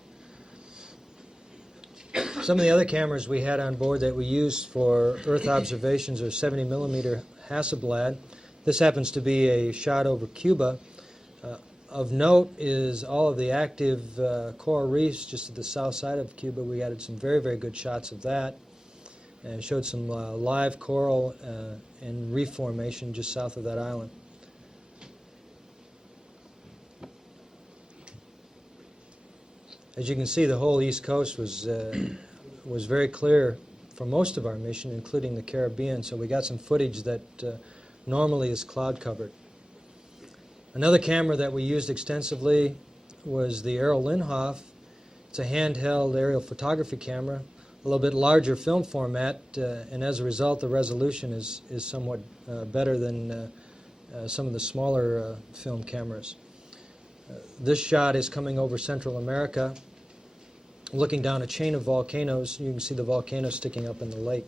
Some of the other cameras we had on board that we used for Earth observations are 70 millimeter Hasselblad. This happens to be a shot over Cuba. Of note is all of the active coral reefs just at the south side of Cuba. We added some very, very good shots of that, and showed some live coral and reef formation just south of that island. As you can see, the whole East Coast was very clear for most of our mission, including the Caribbean, so we got some footage that normally is cloud covered. Another camera that we used extensively was the Errol Linhof. It's a handheld aerial photography camera, a little bit larger film format, and as a result the resolution is somewhat better than some of the smaller film cameras. This shot is coming over Central America, looking down a chain of volcanoes. You can see the volcanoes sticking up in the lake.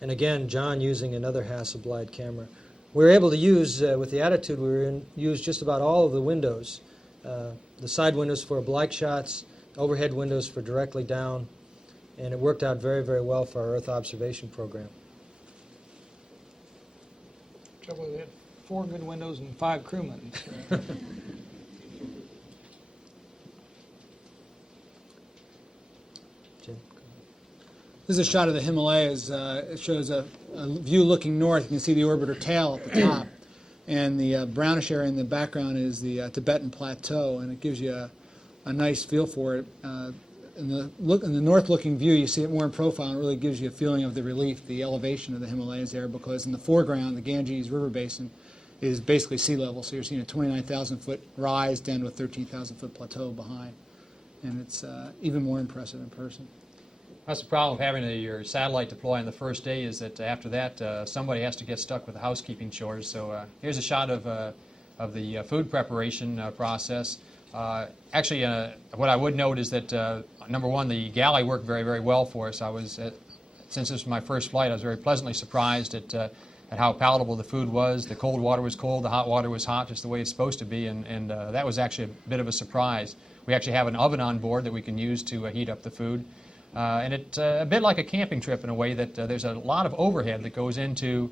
And again, John using another Hasselblad camera. We were able to use, with the attitude we were in, use just about all of the windows. The side windows for oblique shots, overhead windows for directly down, and it worked out very, very well for our Earth observation program. Trouble, we had 4 good windows and 5 crewmen. This is a shot of the Himalayas. It shows a view looking north. You can see the orbiter tail at the top, and the brownish area in the background is the Tibetan Plateau, and it gives you a nice feel for it. In the north-looking view, you see it more in profile, and it really gives you a feeling of the relief, the elevation of the Himalayas there, because in the foreground, the Ganges River Basin is basically sea level, so you're seeing a 29,000-foot rise down to a 13,000-foot plateau behind, and it's even more impressive in person. That's the problem with having your satellite deploy on the first day, is that after that somebody has to get stuck with the housekeeping chores. So here's a shot of the food preparation process. Actually, what I would note is that number one, the galley worked very, very well for us. Since this was my first flight, I was very pleasantly surprised at how palatable the food was. The cold water was cold, the hot water was hot, just the way it's supposed to be, and that was actually a bit of a surprise. We actually have an oven on board that we can use to heat up the food. And it's a bit like a camping trip in a way that there's a lot of overhead that goes into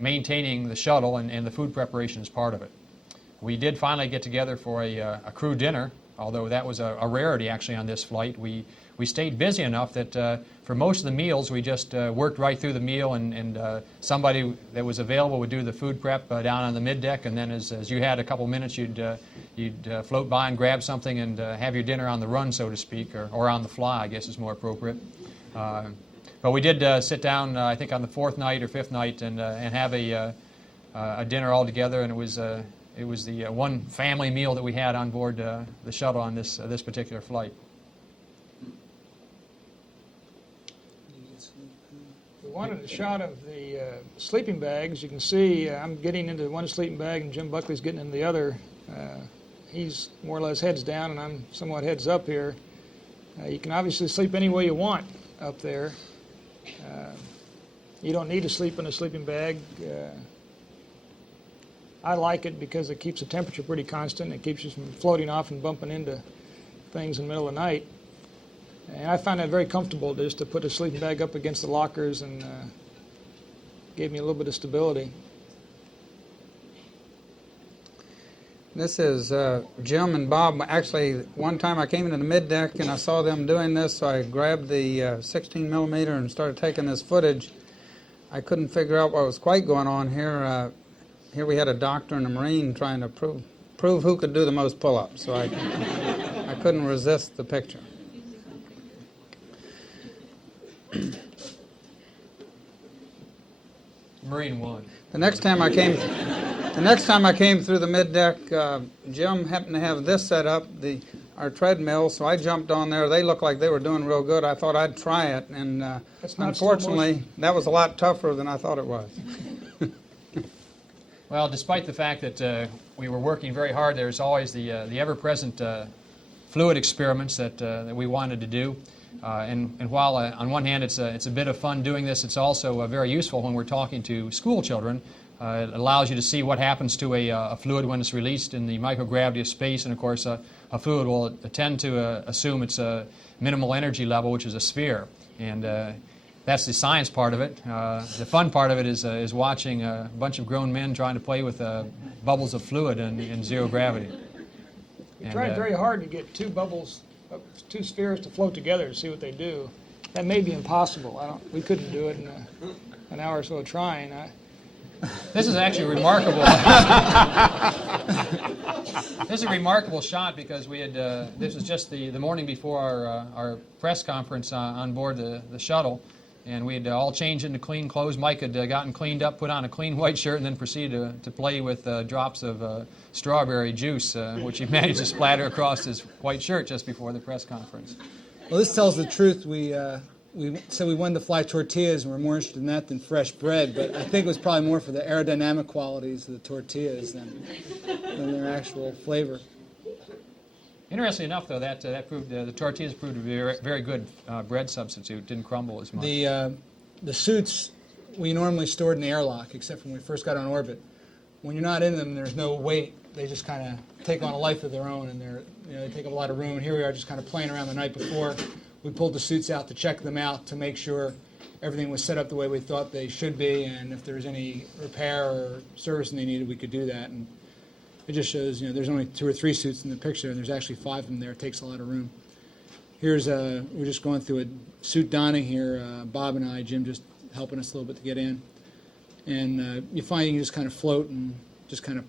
maintaining the shuttle, and the food preparation is part of it. We did finally get together for a crew dinner, although that was a rarity actually on this flight. We stayed busy enough that for most of the meals we just worked right through the meal, and somebody that was available would do the food prep down on the middeck, and then as you had a couple minutes you'd float by and grab something and have your dinner on the run, so to speak, or on the fly, I guess is more appropriate. But we did sit down, I think on the 4th night or 5th night, and have a dinner all together, and it was the one family meal that we had on board the shuttle on this particular flight. We wanted a shot of the sleeping bags. You can see I'm getting into one sleeping bag and Jim Buckley's getting into the other. He's more or less heads down and I'm somewhat heads up here. You can obviously sleep any way you want up there. You don't need to sleep in a sleeping bag. I like it because it keeps the temperature pretty constant. It keeps you from floating off and bumping into things in the middle of the night. And I found that very comfortable just to put a sleeping bag up against the lockers, and gave me a little bit of stability. This is Jim and Bob. Actually, one time I came into the middeck and I saw them doing this, so I grabbed the 16 millimeter and started taking this footage. I couldn't figure out what was quite going on here. Here we had a doctor and a Marine trying to prove who could do the most pull-ups, so I couldn't resist the picture. Marine One. The next time I came through the middeck, Jim happened to have this set up, our treadmill, so I jumped on there. They looked like they were doing real good. I thought I'd try it, and unfortunately, that was a lot tougher than I thought it was. Well, despite the fact that we were working very hard, there's always the ever-present fluid experiments that we wanted to do. And while on one hand it's a bit of fun doing this, it's also very useful when we're talking to school children. It allows you to see what happens to a fluid when it's released in the microgravity of space, and of course a fluid will tend to assume its minimal energy level, which is a sphere. And that's the science part of it. The fun part of it is watching a bunch of grown men trying to play with bubbles of fluid in zero gravity. We tried very hard to get two spheres to float together to see what they do. That may be impossible. We couldn't do it in an hour or so of trying. This is actually remarkable. This is a remarkable shot because we had. This was just the morning before our press conference on board the shuttle, and we had all changed into clean clothes. Mike had gotten cleaned up, put on a clean white shirt, and then proceeded to play with drops of strawberry juice, which he managed to splatter across his white shirt just before the press conference. Well, this tells the truth. We said we wanted to fly tortillas, and we're more interested in that than fresh bread, but I think it was probably more for the aerodynamic qualities of the tortillas than their actual flavor. Interestingly enough, though, that proved the tortillas proved to be a very good bread substitute. Didn't crumble as much. The suits we normally stored in the airlock, except when we first got on orbit. When you're not in them, there's no weight. They just kind of take on a life of their own, and they take up a lot of room. And here we are, just kind of playing around the night before. We pulled the suits out to check them out to make sure everything was set up the way we thought they should be, and if there was any repair or servicing they needed, we could do that. And it just shows, there's only 2 or 3 suits in the picture, and there's actually 5 of them there. It takes a lot of room. Here's we're just going through a suit donning here. Bob and I, Jim, just helping us a little bit to get in, and you find you can just kind of float and just kind of,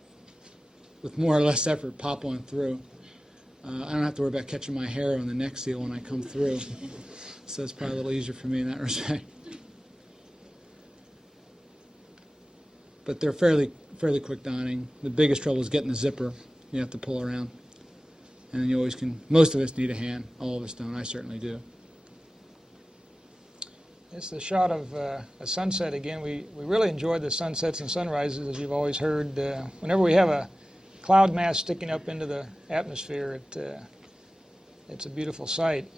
with more or less effort, pop on through. I don't have to worry about catching my hair on the neck seal when I come through, so it's probably a little easier for me in that respect. But they're fairly quick donning. The biggest trouble is getting the zipper. You have to pull around, and then you always can. Most of us need a hand. All of us don't. I certainly do. It's the shot of a sunset again. We really enjoyed the sunsets and sunrises, as you've always heard. Whenever we have a cloud mass sticking up into the atmosphere, it's a beautiful sight.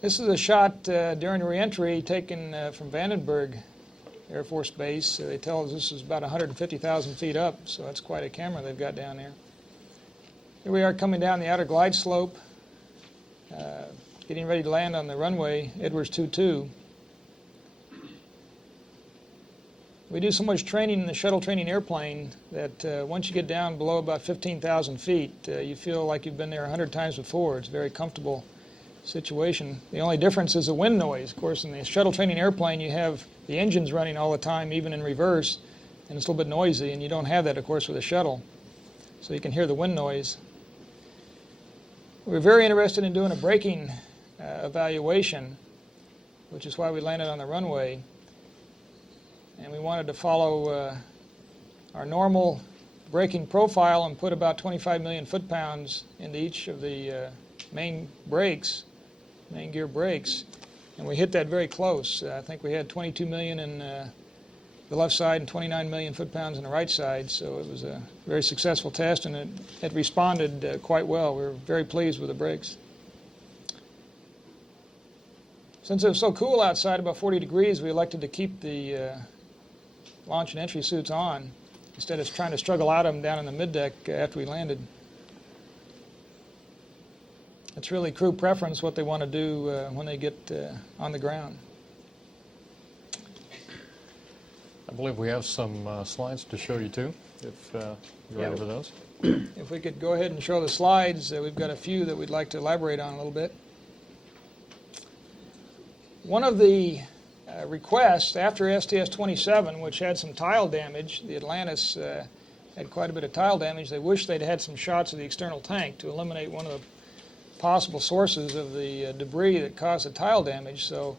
This is a shot during reentry taken from Vandenberg Air Force Base. They tell us this is about 150,000 feet up, so that's quite a camera they've got down there. Here we are coming down the outer glide slope, getting ready to land on the runway, Edwards 22. We do so much training in the shuttle training airplane that once you get down below about 15,000 feet, you feel like you've been there 100 times before. It's a very comfortable situation. The only difference is the wind noise. Of course, in the shuttle training airplane, you have the engines running all the time, even in reverse, and it's a little bit noisy, and you don't have that, of course, with a shuttle. So you can hear the wind noise. We're very interested in doing a braking evaluation, which is why we landed on the runway. And we wanted to follow our normal braking profile and put about 25 million foot-pounds into each of the main gear brakes. And we hit that very close. I think we had 22 million in the left side and 29 million foot-pounds on the right side. So it was a very successful test, and it responded quite well. We were very pleased with the brakes. Since it was so cool outside, about 40 degrees, we elected to keep the launch and entry suits on instead of trying to struggle out of them down in the middeck after we landed. It's really crew preference what they want to do when they get on the ground. I believe we have some slides to show you too, if you're ready for those. If we could go ahead and show the slides, we've got a few that we'd like to elaborate on a little bit. One of the requests after STS-29, which had some tile damage, the Atlantis had quite a bit of tile damage. They wished they'd had some shots of the external tank to eliminate one of the possible sources of the debris that caused the tile damage. So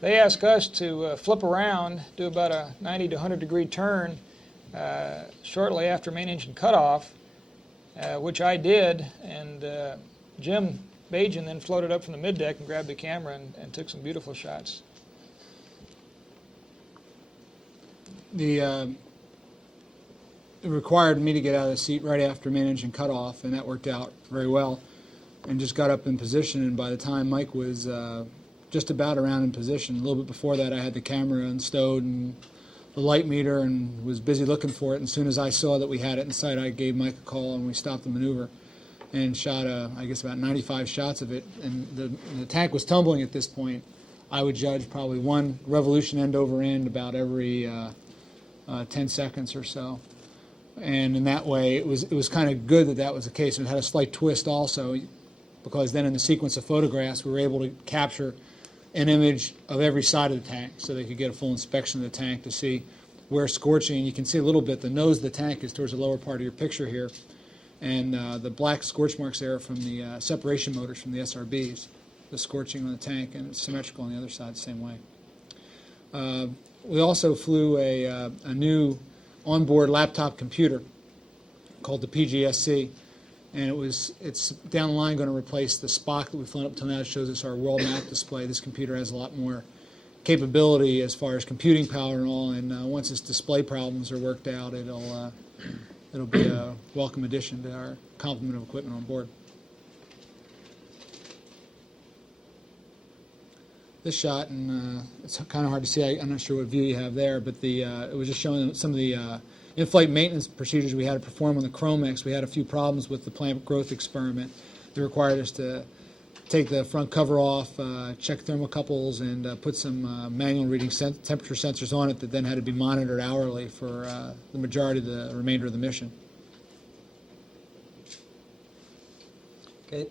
They ask us to flip around, do about a 90 to 100 degree turn shortly after main engine cutoff, which I did, and Jim Bajan then floated up from the middeck and grabbed the camera and took some beautiful shots. It required me to get out of the seat right after main engine cutoff, and that worked out very well. And just got up in position, and by the time Mike was just about around in position, a little bit before that, I had the camera unstowed and the light meter and was busy looking for it. And as soon as I saw that we had it in sight, I gave Mike a call and we stopped the maneuver and shot, I guess, about 95 shots of it. And the tank was tumbling at this point. I would judge probably one revolution end over end about every 10 seconds or so. And in that way, it was kind of good that was the case. It had a slight twist also, because then in the sequence of photographs, we were able to capture an image of every side of the tank so they could get a full inspection of the tank to see where scorching. You can see a little bit, the nose of the tank is towards the lower part of your picture here, and the black scorch marks there are from the separation motors from the SRBs, the scorching on the tank, and it's symmetrical on the other side the same way. We also flew a new onboard laptop computer called the PGSC, and it's down the line going to replace the Spock that we've flown up until now. It shows us our world map display. This computer has a lot more capability as far as computing power and all, and once its display problems are worked out, it'll be a welcome addition to our complement of equipment on board. This shot, and it's kind of hard to see. I'm not sure what view you have there, but it was just showing some of the in-flight maintenance procedures we had to perform on the Chromex. We had a few problems with the plant growth experiment that required us to take the front cover off, check thermocouples, and put some manual reading temperature sensors on it that then had to be monitored hourly for the majority of the remainder of the mission. Okay.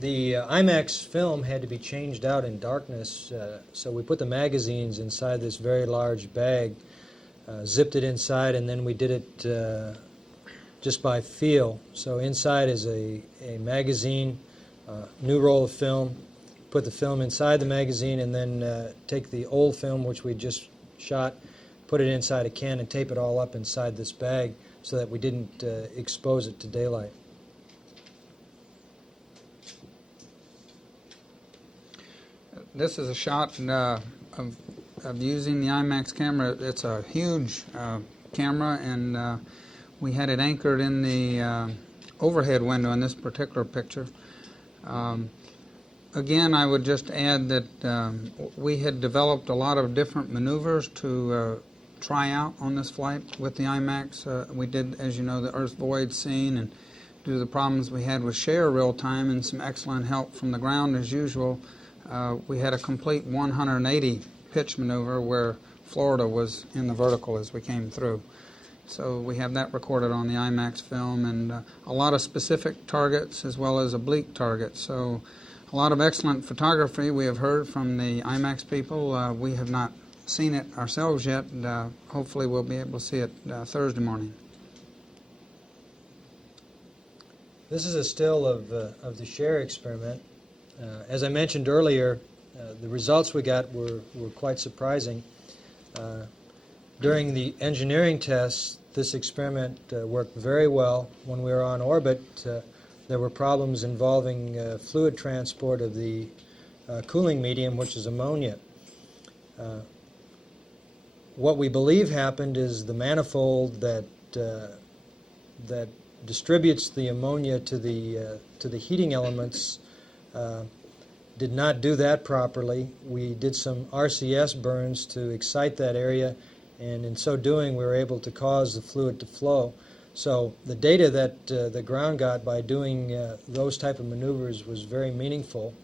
The IMAX film had to be changed out in darkness, so we put the magazines inside this very large bag, zipped it inside, and then we did it just by feel. So inside is a magazine, new roll of film, put the film inside the magazine, and then take the old film, which we just shot, put it inside a can and tape it all up inside this bag so that we didn't expose it to daylight. This is a shot of using the IMAX camera. It's a huge camera, and we had it anchored in the overhead window in this particular picture. Again, I would just add that we had developed a lot of different maneuvers to try out on this flight with the IMAX. We did, as you know, the Earth void scene, and due to the problems we had with share real time and some excellent help from the ground as usual, we had a complete 180 pitch maneuver where Florida was in the vertical as we came through. So we have that recorded on the IMAX film, and a lot of specific targets as well as oblique targets. So a lot of excellent photography we have heard from the IMAX people. We have not seen it ourselves yet, and hopefully we'll be able to see it Thursday morning. This is a still of the share experiment. As I mentioned earlier, the results we got were quite surprising. During the engineering tests, this experiment worked very well. When we were on orbit, there were problems involving fluid transport of the cooling medium, which is ammonia. What we believe happened is the manifold that distributes the ammonia to the heating elements did not do that properly. We did some RCS burns to excite that area, and in so doing we were able to cause the fluid to flow. So the data that the ground got by doing those type of maneuvers was very meaningful.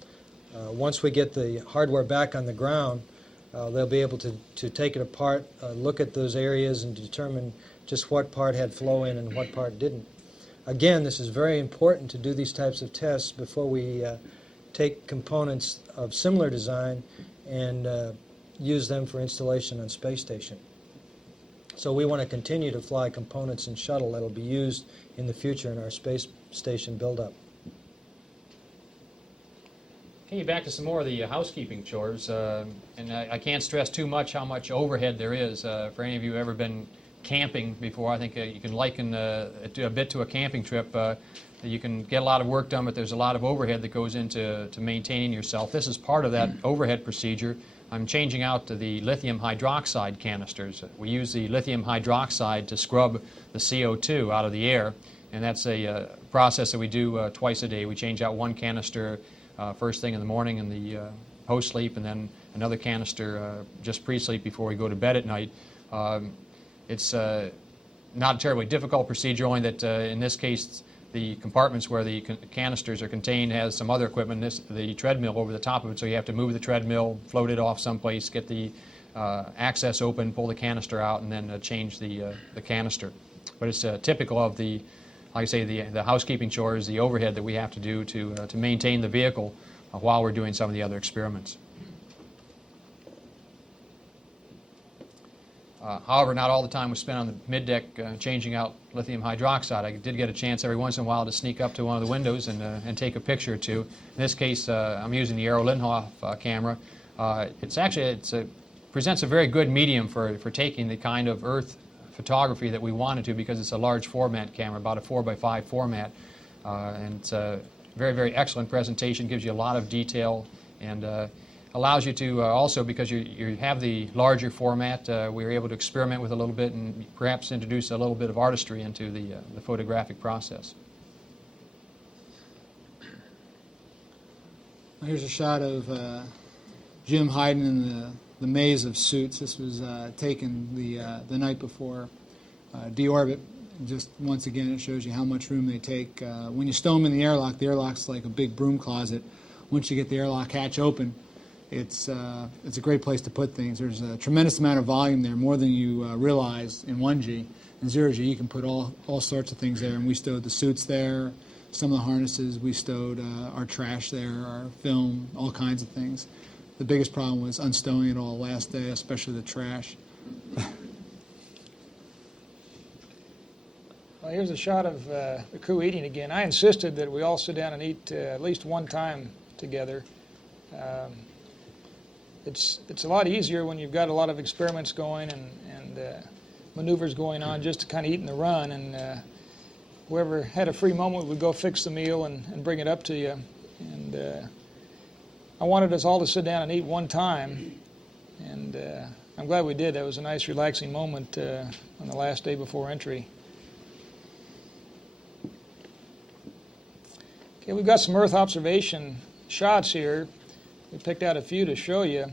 Once we get the hardware back on the ground, they'll be able to take it apart, look at those areas and determine just what part had flow in and what part didn't. Again, this is very important to do these types of tests before we take components of similar design and use them for installation on Space Station. So we want to continue to fly components in shuttle that will be used in the future in our Space Station buildup. Okay, back to some more of the housekeeping chores, and I can't stress too much how much overhead there is. For any of you who have ever been camping before, I think you can liken it a bit to a camping trip. You can get a lot of work done, but there's a lot of overhead that goes into maintaining yourself. This is part of that overhead procedure. I'm changing out to the lithium hydroxide canisters. We use the lithium hydroxide to scrub the CO2 out of the air, and that's a process that we do twice a day. We change out one canister first thing in the morning in the post-sleep, and then another canister just pre-sleep before we go to bed at night. It's not a terribly difficult procedure, only that in this case the compartments where the canisters are contained has some other equipment, the treadmill over the top of it, so you have to move the treadmill, float it off someplace, get the access open, pull the canister out, and then change the canister. But it's typical of the, like I say, the housekeeping chores, the overhead that we have to do to maintain the vehicle while we're doing some of the other experiments. However, not all the time was spent on the middeck changing out lithium hydroxide. I did get a chance every once in a while to sneak up to one of the windows and take a picture or two. In this case, I'm using the Aero Linhof camera. It presents a very good medium for taking the kind of Earth photography that we wanted to, because it's a large format camera, about a 4x5 format, and it's a very, very excellent presentation. Gives you a lot of detail and allows you to also, because you have the larger format, we were able to experiment with a little bit and perhaps introduce a little bit of artistry into the photographic process. Here's a shot of Jim hiding in the maze of suits. This was taken the night before deorbit. Just once again, it shows you how much room they take. When you stow them in the airlock's like a big broom closet. Once you get the airlock hatch open, it's a great place to put things. There's a tremendous amount of volume there, more than you realize in 1G. In 0G, you can put all sorts of things there, and we stowed the suits there, some of the harnesses. We stowed our trash there, our film, all kinds of things. The biggest problem was unstowing it all last day, especially the trash. Well, here's a shot of the crew eating again. I insisted that we all sit down and eat at least one time together. It's a lot easier when you've got a lot of experiments going and maneuvers going on, just to kind of eat in the run, and whoever had a free moment would go fix the meal and bring it up to you. And I wanted us all to sit down and eat one time, and I'm glad we did. That was a nice, relaxing moment on the last day before entry. Okay, we've got some Earth observation shots here. We picked out a few to show you.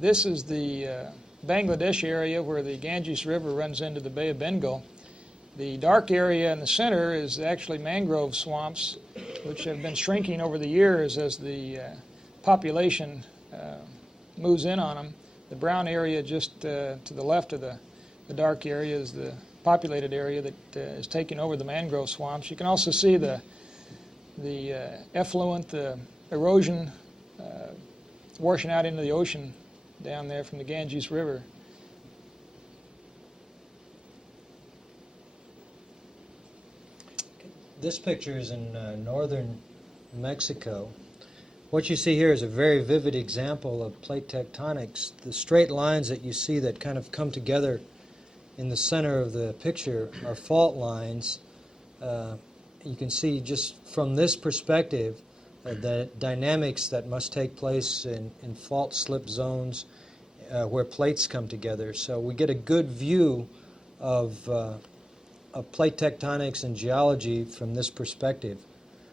This is the Bangladesh area where the Ganges River runs into the Bay of Bengal. The dark area in the center is actually mangrove swamps, which have been shrinking over the years as the population moves in on them. The brown area just to the left of the dark area is the populated area that is taking over the mangrove swamps. You can also see the effluent, the erosion washing out into the ocean down there from the Ganges River. This picture is in northern Mexico. What you see here is a very vivid example of plate tectonics. The straight lines that you see that kind of come together in the center of the picture are fault lines. You can see just from this perspective the dynamics that must take place in fault slip zones where plates come together. So we get a good view of plate tectonics and geology from this perspective,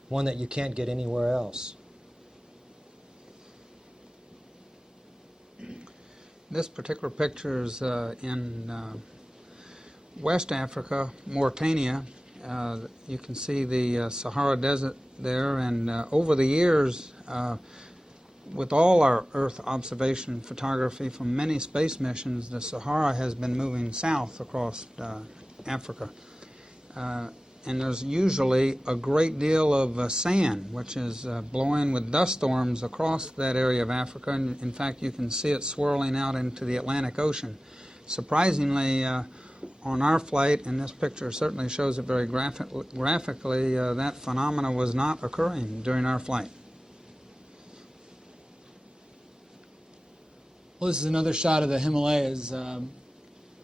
one that you can't get anywhere else. This particular picture is in West Africa, Mauritania. You can see the Sahara Desert there, and over the years, with all our Earth observation photography from many space missions, the Sahara has been moving south across Africa. And there's usually a great deal of sand, which is blowing with dust storms across that area of Africa. And in fact, you can see it swirling out into the Atlantic Ocean. Surprisingly, on our flight, and this picture certainly shows it very graphically, that phenomena was not occurring during our flight. Well, this is another shot of the Himalayas.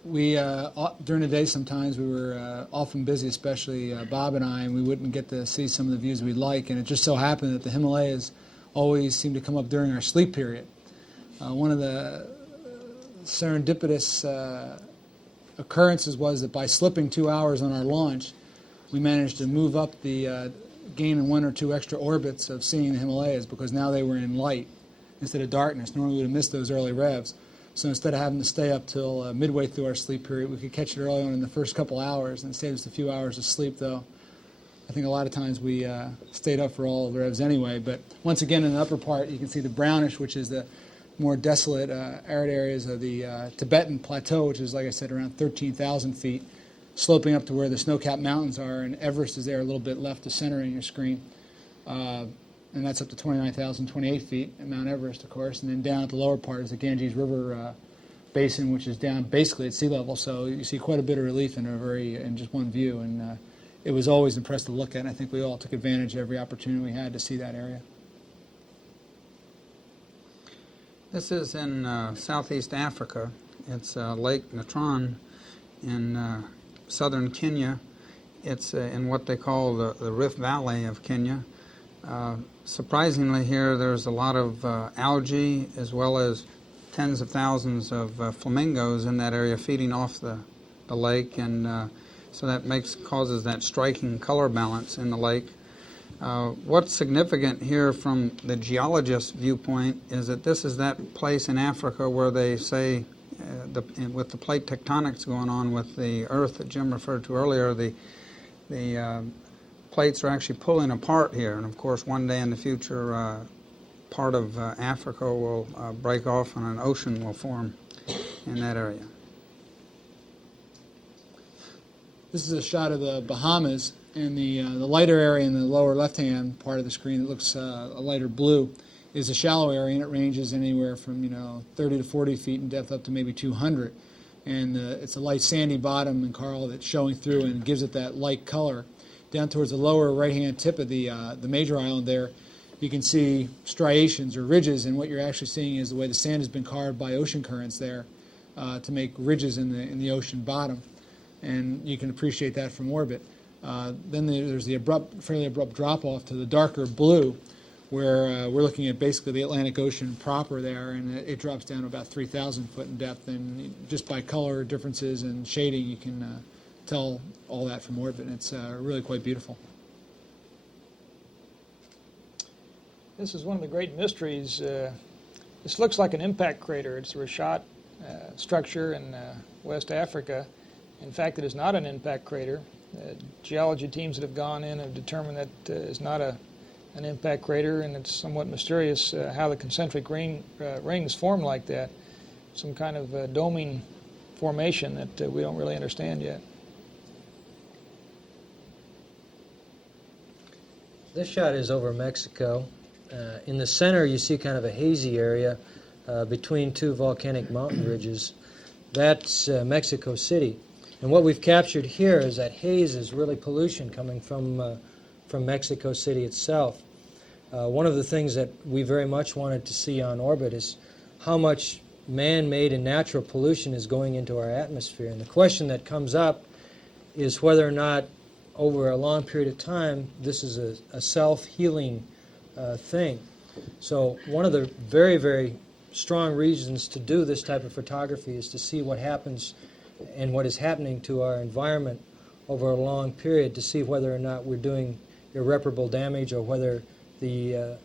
We during the day sometimes we were often busy, especially Bob and I, and we wouldn't get to see some of the views we'd like. And it just so happened that the Himalayas always seemed to come up during our sleep period. One of the serendipitous occurrences was that by slipping 2 hours on our launch, we managed to move up the gain 1 or 2 extra orbits of seeing the Himalayas, because now they were in light instead of darkness. Normally we would have missed those early revs. So instead of having to stay up till midway through our sleep period, we could catch it early on in the first couple hours, and it saved us a few hours of sleep, though. I think a lot of times we stayed up for all of the revs anyway. But once again, in the upper part, you can see the brownish, which is the more desolate, arid areas of the Tibetan Plateau, which is, like I said, around 13,000 feet, sloping up to where the snow-capped mountains are, and Everest is there a little bit left to center in your screen. And that's up to 29,028 feet at Mount Everest, of course. And then down at the lower part is the Ganges River basin, which is down basically at sea level. So you see quite a bit of relief in just one view. And it was always impressive to look at, and I think we all took advantage of every opportunity we had to see that area. This is in southeast Africa. It's Lake Natron in southern Kenya. It's in what they call the Rift Valley of Kenya. Surprisingly here, there's a lot of algae as well as tens of thousands of flamingos in that area feeding off the lake, and so that causes that striking color balance in the lake. What's significant here from the geologist's viewpoint is that this is that place in Africa where they say, with the plate tectonics going on with the Earth that Jim referred to earlier, the plates are actually pulling apart here, and of course one day in the future part of Africa will break off and an ocean will form in that area. This is a shot of the Bahamas, and the lighter area in the lower left-hand part of the screen that looks a lighter blue is a shallow area, and it ranges anywhere from 30 to 40 feet in depth up to maybe 200. And it's a light sandy bottom and coral that's showing through and gives it that light color. Down towards the lower right-hand tip of the major island there, you can see striations or ridges, and what you're actually seeing is the way the sand has been carved by ocean currents there to make ridges in the ocean bottom, and you can appreciate that from orbit. Then there's the fairly abrupt drop-off to the darker blue, where we're looking at basically the Atlantic Ocean proper there, and it drops down to about 3,000 foot in depth, and just by color differences and shading you can tell all that from orbit, and it's really quite beautiful. This is one of the great mysteries. This looks like an impact crater. It's a Rashat structure in West Africa. In fact, it is not an impact crater. Geology teams that have gone in have determined that it's not an impact crater, and it's somewhat mysterious how the concentric rings form like that. Some kind of doming formation that we don't really understand yet. This shot is over Mexico. In the center, you see kind of a hazy area between two volcanic mountain ridges. That's Mexico City. And what we've captured here is that haze is really pollution coming from Mexico City itself. One of the things that we very much wanted to see on orbit is how much man-made and natural pollution is going into our atmosphere. And the question that comes up is whether or not over a long period of time this is a self-healing thing. So one of the very, very strong reasons to do this type of photography is to see what happens and what is happening to our environment over a long period, to see whether or not we're doing irreparable damage or whether the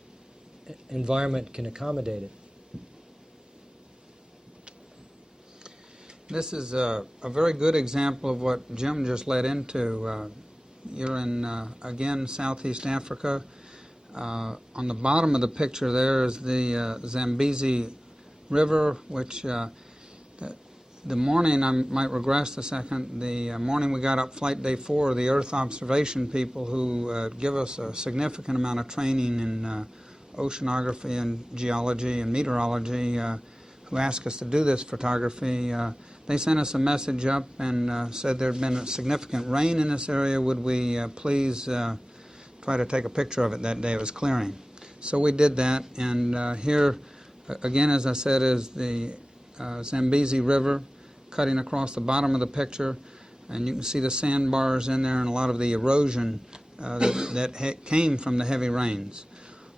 environment can accommodate it. This is a very good example of what Jim just led into. You're in, again, Southeast Africa. On the bottom of the picture there is the Zambezi River, which the morning, I might regress a second, the morning we got up Flight Day 4, the Earth observation people who give us a significant amount of training in oceanography and geology and meteorology, who asked us to do this photography, they sent us a message up and said there had been a significant rain in this area. Would we please try to take a picture of it that day? It was clearing. So we did that, and here again, as I said, is the Zambezi River cutting across the bottom of the picture, and you can see the sandbars in there and a lot of the erosion that came from the heavy rains.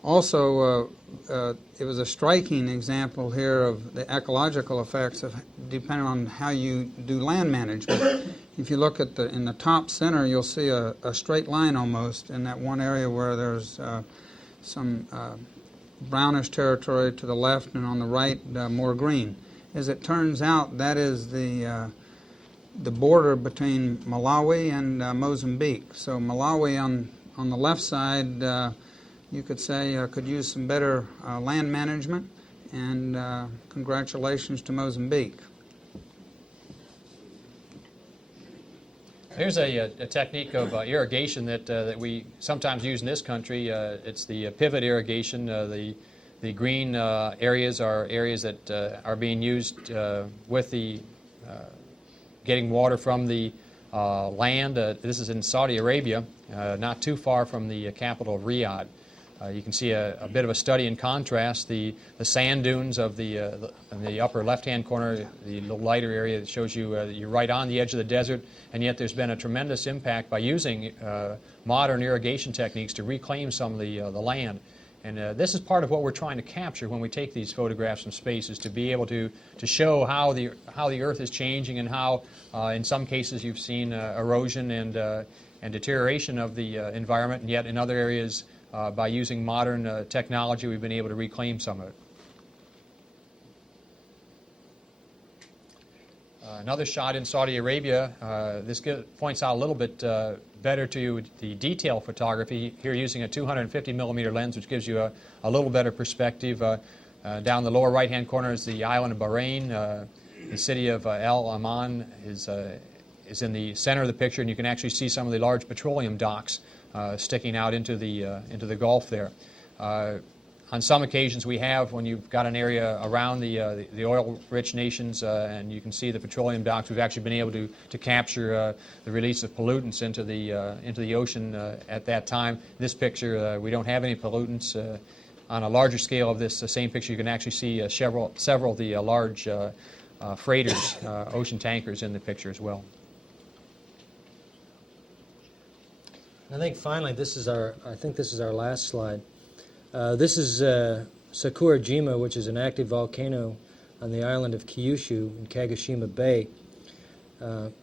Also, it was a striking example here of the ecological effects of depending on how you do land management. If you look at in the top center, you'll see a straight line almost in that one area where there's some brownish territory to the left, and on the right more green. As it turns out, that is the border between Malawi and Mozambique. So Malawi on the left side, you could say, could use some better land management, and congratulations to Mozambique. Here's a technique of irrigation that we sometimes use in this country. It's the pivot irrigation. The green areas are areas that are being used with the getting water from the land. This is in Saudi Arabia, not too far from the capital of Riyadh. You can see a bit of a study in contrast. The sand dunes of the upper left-hand corner, the little lighter area that shows you that you're right on the edge of the desert, and yet there's been a tremendous impact by using modern irrigation techniques to reclaim some of the land. And this is part of what we're trying to capture when we take these photographs from space, is to be able to show how the Earth is changing, and how in some cases you've seen erosion and deterioration of the environment, and yet in other areas by using modern technology we've been able to reclaim some of it. Another shot in Saudi Arabia. This points out a little bit better to you the detail photography. Here using a 250 millimeter lens, which gives you a little better perspective. Down the lower right-hand corner is the island of Bahrain. The city of El Aman is in the center of the picture, and you can actually see some of the large petroleum docks sticking out into the Gulf there. On some occasions we have, when you've got an area around the oil-rich nations and you can see the petroleum docks, we've actually been able to capture the release of pollutants into the ocean at that time. This picture, we don't have any pollutants. On a larger scale of this same picture, you can actually see several of the large freighters, ocean tankers in the picture as well. I think finally this is our last slide. This is Sakurajima, which is an active volcano on the island of Kyushu in Kagoshima Bay.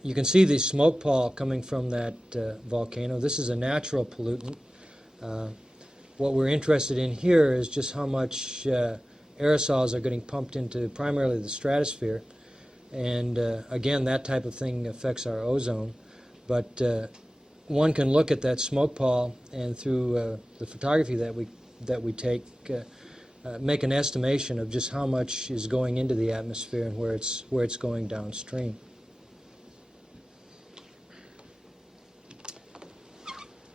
You can see the smoke pall coming from that volcano. This is a natural pollutant. What we're interested in here is just how much aerosols are getting pumped into primarily the stratosphere. And again, that type of thing affects our ozone. But one can look at that smoke pall, and through the photography that we take, make an estimation of just how much is going into the atmosphere and where it's going downstream.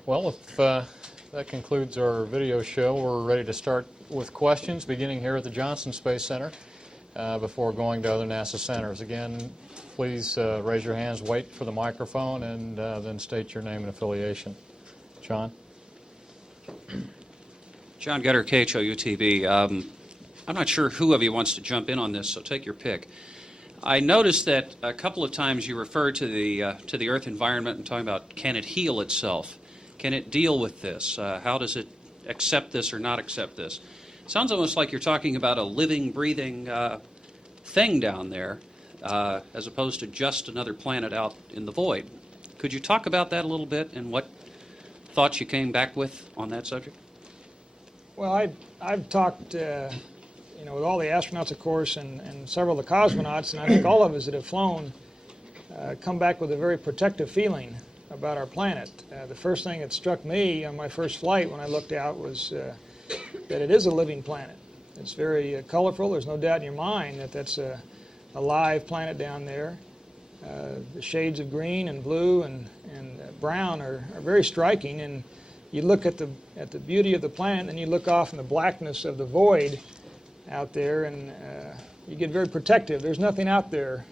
Well, if that concludes our video show, we're ready to start with questions, beginning here at the Johnson Space Center before going to other NASA centers. Again, please raise your hands, wait for the microphone, and then state your name and affiliation. John? John Getter, KHOU-TV. I'm not sure who of you wants to jump in on this, so take your pick. I noticed that a couple of times you referred to the Earth environment and talking about, can it heal itself? Can it deal with this? How does it accept this or not accept this? Sounds almost like you're talking about a living, breathing thing down there, as opposed to just another planet out in the void. Could you talk about that a little bit and what thoughts you came back with on that subject? Well, I've talked, with all the astronauts, of course, and several of the cosmonauts, and I think all of us that have flown come back with a very protective feeling about our planet. The first thing that struck me on my first flight when I looked out was that it is a living planet. It's very colorful. There's no doubt in your mind that that's a live planet down there. The shades of green and blue and brown are very striking, and you look at the beauty of the planet, and you look off in the blackness of the void out there, and you get very protective. There's nothing out there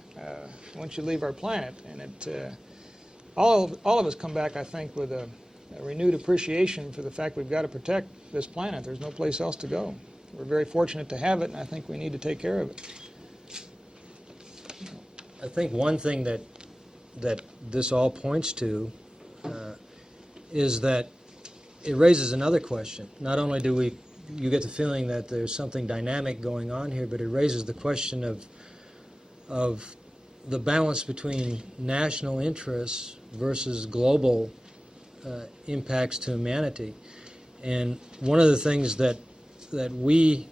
once you leave our planet, and all of us come back, I think, with a renewed appreciation for the fact we've got to protect this planet. There's no place else to go. We're very fortunate to have it, and I think we need to take care of it. I think one thing that this all points to is that it raises another question. Not only do you get the feeling that there's something dynamic going on here, but it raises the question of the balance between national interests versus global impacts to humanity. And one of the things that we,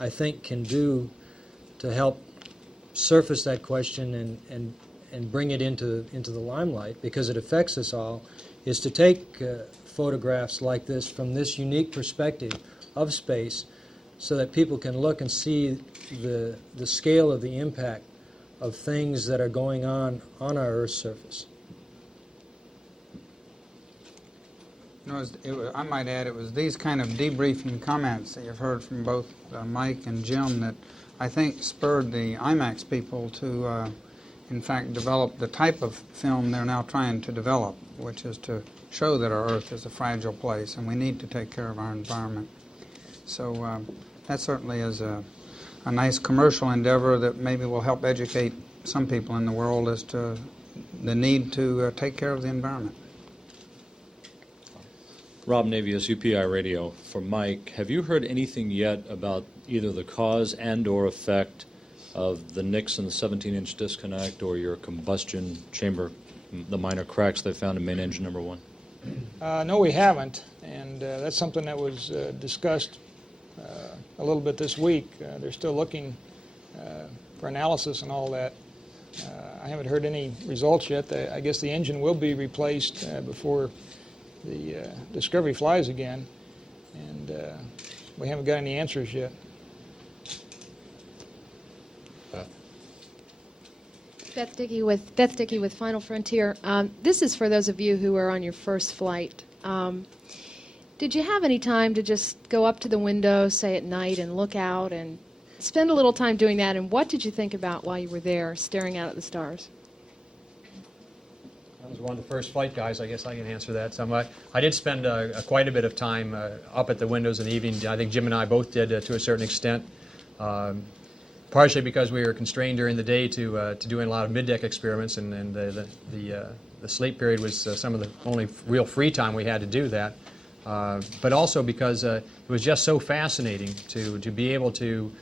I think, can do to help surface that question and bring it into the limelight, because it affects us all, is to take photographs like this from this unique perspective of space, so that people can look and see the scale of the impact of things that are going on our Earth's surface. I might add, it was these kind of debriefing comments that you've heard from both Mike and Jim that I think spurred the IMAX people to, in fact, develop the type of film they're now trying to develop, which is to show that our Earth is a fragile place and we need to take care of our environment. So that certainly is a nice commercial endeavor that maybe will help educate some people in the world as to the need to take care of the environment. Rob Navius, UPI Radio. For Mike, have you heard anything yet about either the cause and or effect of the nicks in the 17-inch disconnect or your combustion chamber, the minor cracks they found in main engine number 1? No, we haven't, and that's something that was discussed a little bit this week. They're still looking for analysis and all that. I haven't heard any results yet. I guess the engine will be replaced before the Discovery flies again, and we haven't got any answers yet. Beth Dickey with Final Frontier. This is for those of you who are on your first flight. Did you have any time to just go up to the window, say at night, and look out and spend a little time doing that? And what did you think about while you were there, staring out at the stars? I was one of the first flight guys. I guess I can answer that somewhat. I did spend quite a bit of time up at the windows in the evening. I think Jim and I both did to a certain extent. Partially because we were constrained during the day to doing a lot of mid-deck experiments, and the sleep period was some of the only real free time we had to do that. But also because it was just so fascinating to be able to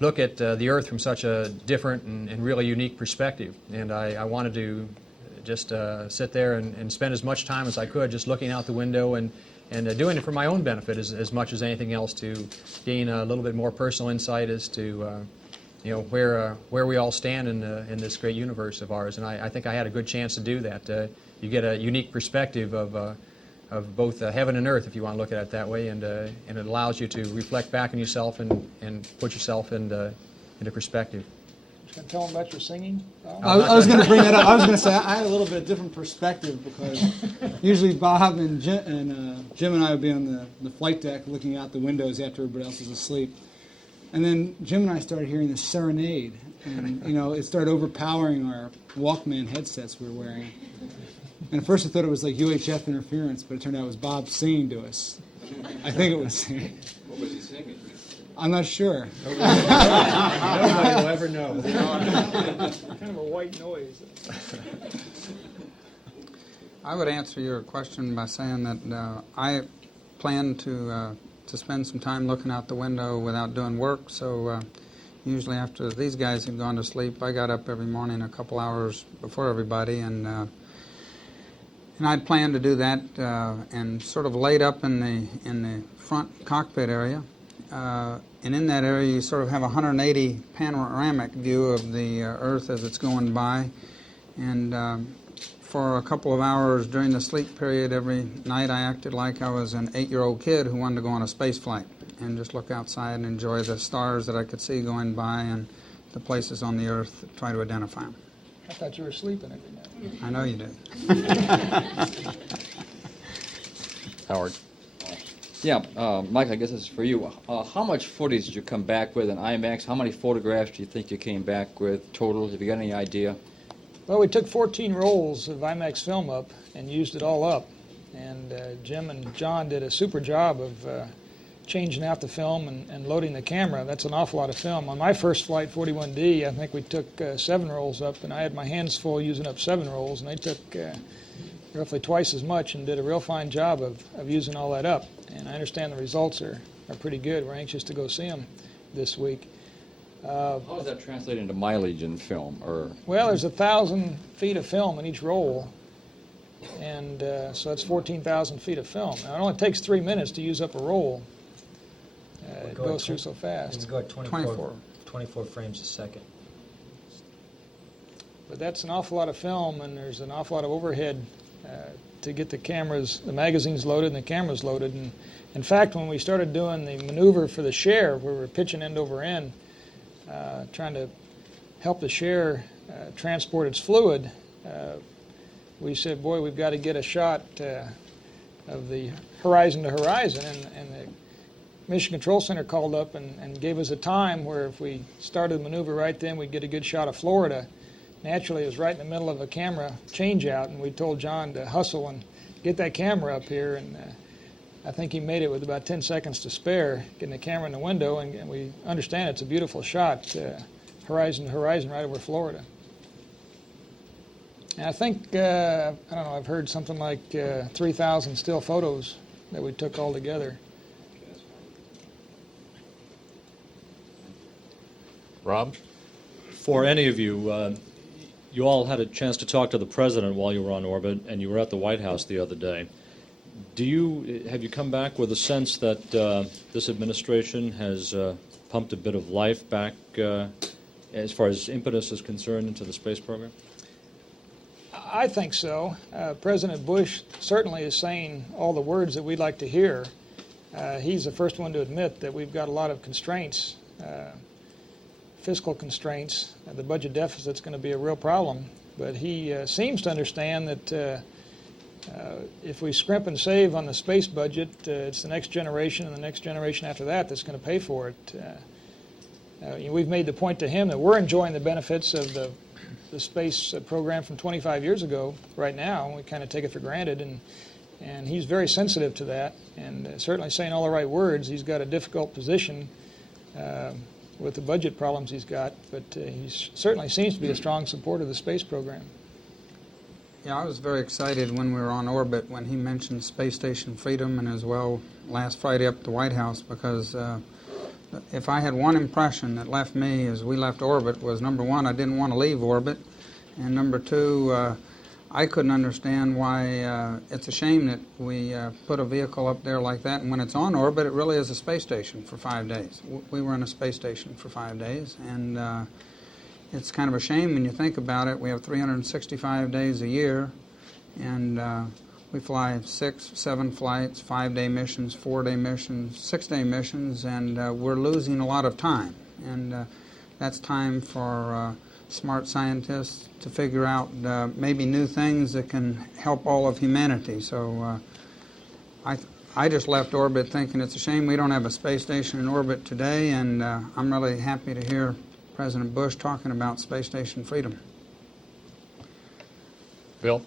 look at the Earth from such a different and really unique perspective. And I wanted to just sit there and spend as much time as I could just looking out the window and doing it for my own benefit as much as anything else, to gain a little bit more personal insight as to where we all stand in this great universe of ours. And I think I had a good chance to do that. You get a unique perspective of both heaven and earth, if you want to look at it that way, and it allows you to reflect back on yourself and put yourself into perspective. You going to tell them about your singing? I was going to bring that up. I was going to say I had a little bit of different perspective, because usually Bob and Jim and I would be on the flight deck looking out the windows after everybody else is asleep. And then Jim and I started hearing this serenade, and it started overpowering our Walkman headsets we were wearing. And at first I thought it was like UHF interference, but it turned out it was Bob singing to us. I think it was singing. What was he singing? I'm not sure. Nobody will ever know. Kind of a white noise. I would answer your question by saying that I plan to spend some time looking out the window without doing work. So usually after these guys had gone to sleep, I got up every morning a couple hours before everybody, and I'd planned to do that and sort of laid up in the front cockpit area. And in that area, you sort of have a 180 panoramic view of the Earth as it's going by. And for a couple of hours during the sleep period every night, I acted like I was an 8-year-old kid who wanted to go on a space flight and just look outside and enjoy the stars that I could see going by and the places on the Earth, try to identify them. I thought you were sleeping every night. I know you did. Howard. Yeah, Mike, I guess this is for you. How much footage did you come back with in IMAX? How many photographs do you think you came back with total? Have you got any idea? Well, we took 14 rolls of IMAX film up and used it all up. And Jim and John did a super job of changing out the film and loading the camera. That's an awful lot of film. On my first flight, 41D, I think we took 7 rolls up, and I had my hands full using up 7 rolls, and they took roughly twice as much and did a real fine job of using all that up. And I understand the results are pretty good. We're anxious to go see them this week. How does that translate into mileage in film? Well, there's 1,000 feet of film in each roll, and so that's 14,000 feet of film. Now, it only takes 3 minutes to use up a roll. It goes through so fast. It's go at 24 frames a second. But that's an awful lot of film, and there's an awful lot of overhead to get the magazines loaded and the cameras loaded. And in fact, when we started doing the maneuver for the Cher, where we were pitching end over end, trying to help the Cher transport its fluid, we said, boy, we've got to get a shot of the horizon to horizon. And the Mission Control Center called up and gave us a time where if we started the maneuver right then, we'd get a good shot of Florida. Naturally, it was right in the middle of a camera change-out, and we told John to hustle and get that camera up here, and I think he made it with about 10 seconds to spare, getting the camera in the window, and we understand it's a beautiful shot, horizon to horizon right over Florida. And I think, I don't know, I've heard something like 3,000 still photos that we took all together. Rob? For any of you, you all had a chance to talk to the president while you were on orbit, and you were at the White House the other day. Have you come back with a sense that this administration has pumped a bit of life back as far as impetus is concerned into the space program? I think so. President Bush certainly is saying all the words that we'd like to hear. He's the first one to admit that we've got a lot of constraints, fiscal constraints. The budget deficit's going to be a real problem. But he seems to understand that if we scrimp and save on the space budget, it's the next generation and the next generation after that that's going to pay for it. We've made the point to him that we're enjoying the benefits of the space program from 25 years ago right now. We kind of take it for granted, and he's very sensitive to that, and certainly saying all the right words. He's got a difficult position with the budget problems he's got, but he certainly seems to be a strong supporter of the space program. Yeah, I was very excited when we were on orbit when he mentioned Space Station Freedom, and as well last Friday up at the White House, because if I had one impression that left me as we left orbit was, number one, I didn't want to leave orbit, and number two, I couldn't understand why it's a shame that we put a vehicle up there like that, and when it's on orbit, it really is a space station for 5 days. We were in a space station for 5 days, and it's kind of a shame when you think about it. We have 365 days a year, and we fly 6, 7 flights, 5-day missions, 4-day missions, 6-day missions, and we're losing a lot of time. And that's time for smart scientists to figure out maybe new things that can help all of humanity. So I just left orbit thinking it's a shame we don't have a space station in orbit today, and I'm really happy to hear President Bush talking about Space Station Freedom. Bill?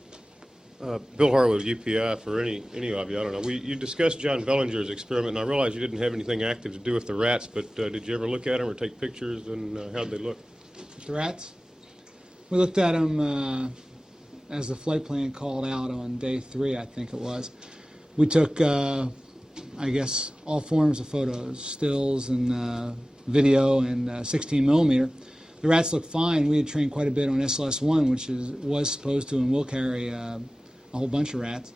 Bill Harwood, UPI, for any of you, I don't know. You discussed John Vellinger's experiment, and I realize you didn't have anything active to do with the rats, but did you ever look at them or take pictures, and how'd they look? The rats? We looked at them as the flight plan called out on day 3, I think it was. We took, I guess, all forms of photos, stills and video and 16 millimeter. The rats look fine. We had trained quite a bit on SLS-1, which was supposed to and will carry a whole bunch of rats.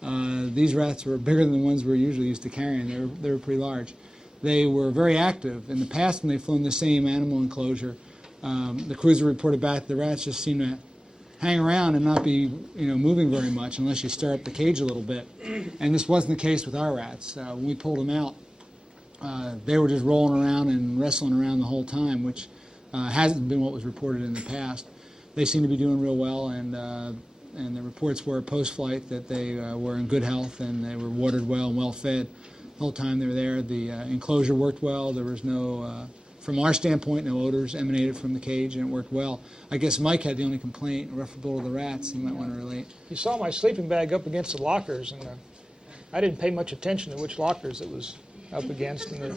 These rats were bigger than the ones we're usually used to carrying. They were pretty large. They were very active. In the past, when they've flown the same animal enclosure, the cruiser reported back that the rats just seemed to hang around and not be moving very much unless you stir up the cage a little bit. And this wasn't the case with our rats. When we pulled them out, they were just rolling around and wrestling around the whole time, which hasn't been what was reported in the past. They seem to be doing real well, and the reports were post-flight that they were in good health and they were watered well and well fed the whole time they were there. The enclosure worked well. There was no, from our standpoint, no odors emanated from the cage, and it worked well. I guess Mike had the only complaint referable to the rats. He might want to relate. You saw my sleeping bag up against the lockers, and I didn't pay much attention to which lockers it was up against. And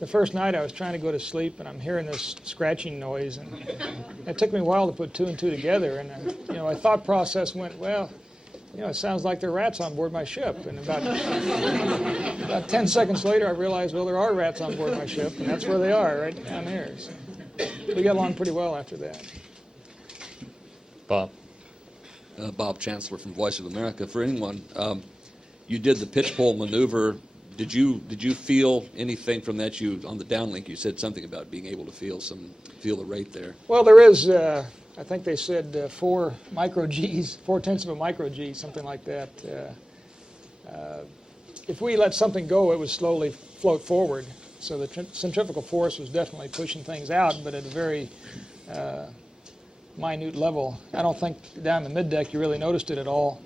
the first night I was trying to go to sleep, and I'm hearing this scratching noise, and it took me a while to put two and two together. And my thought process went, well, it sounds like there are rats on board my ship. And about 10 seconds later, I realized, well, there are rats on board my ship, and that's where they are, right down here. So we got along pretty well after that. Bob. Bob Chancellor from Voice of America. For anyone, you did the pitch pole maneuver. Did you feel anything from that? On the downlink, you said something about being able to feel the rate there. Well, there is. I think they said 4 micro-Gs, 4/10 of a micro-G, something like that. If we let something go, it would slowly float forward. So the centrifugal force was definitely pushing things out, but at a very minute level. I don't think down the middeck you really noticed it at all.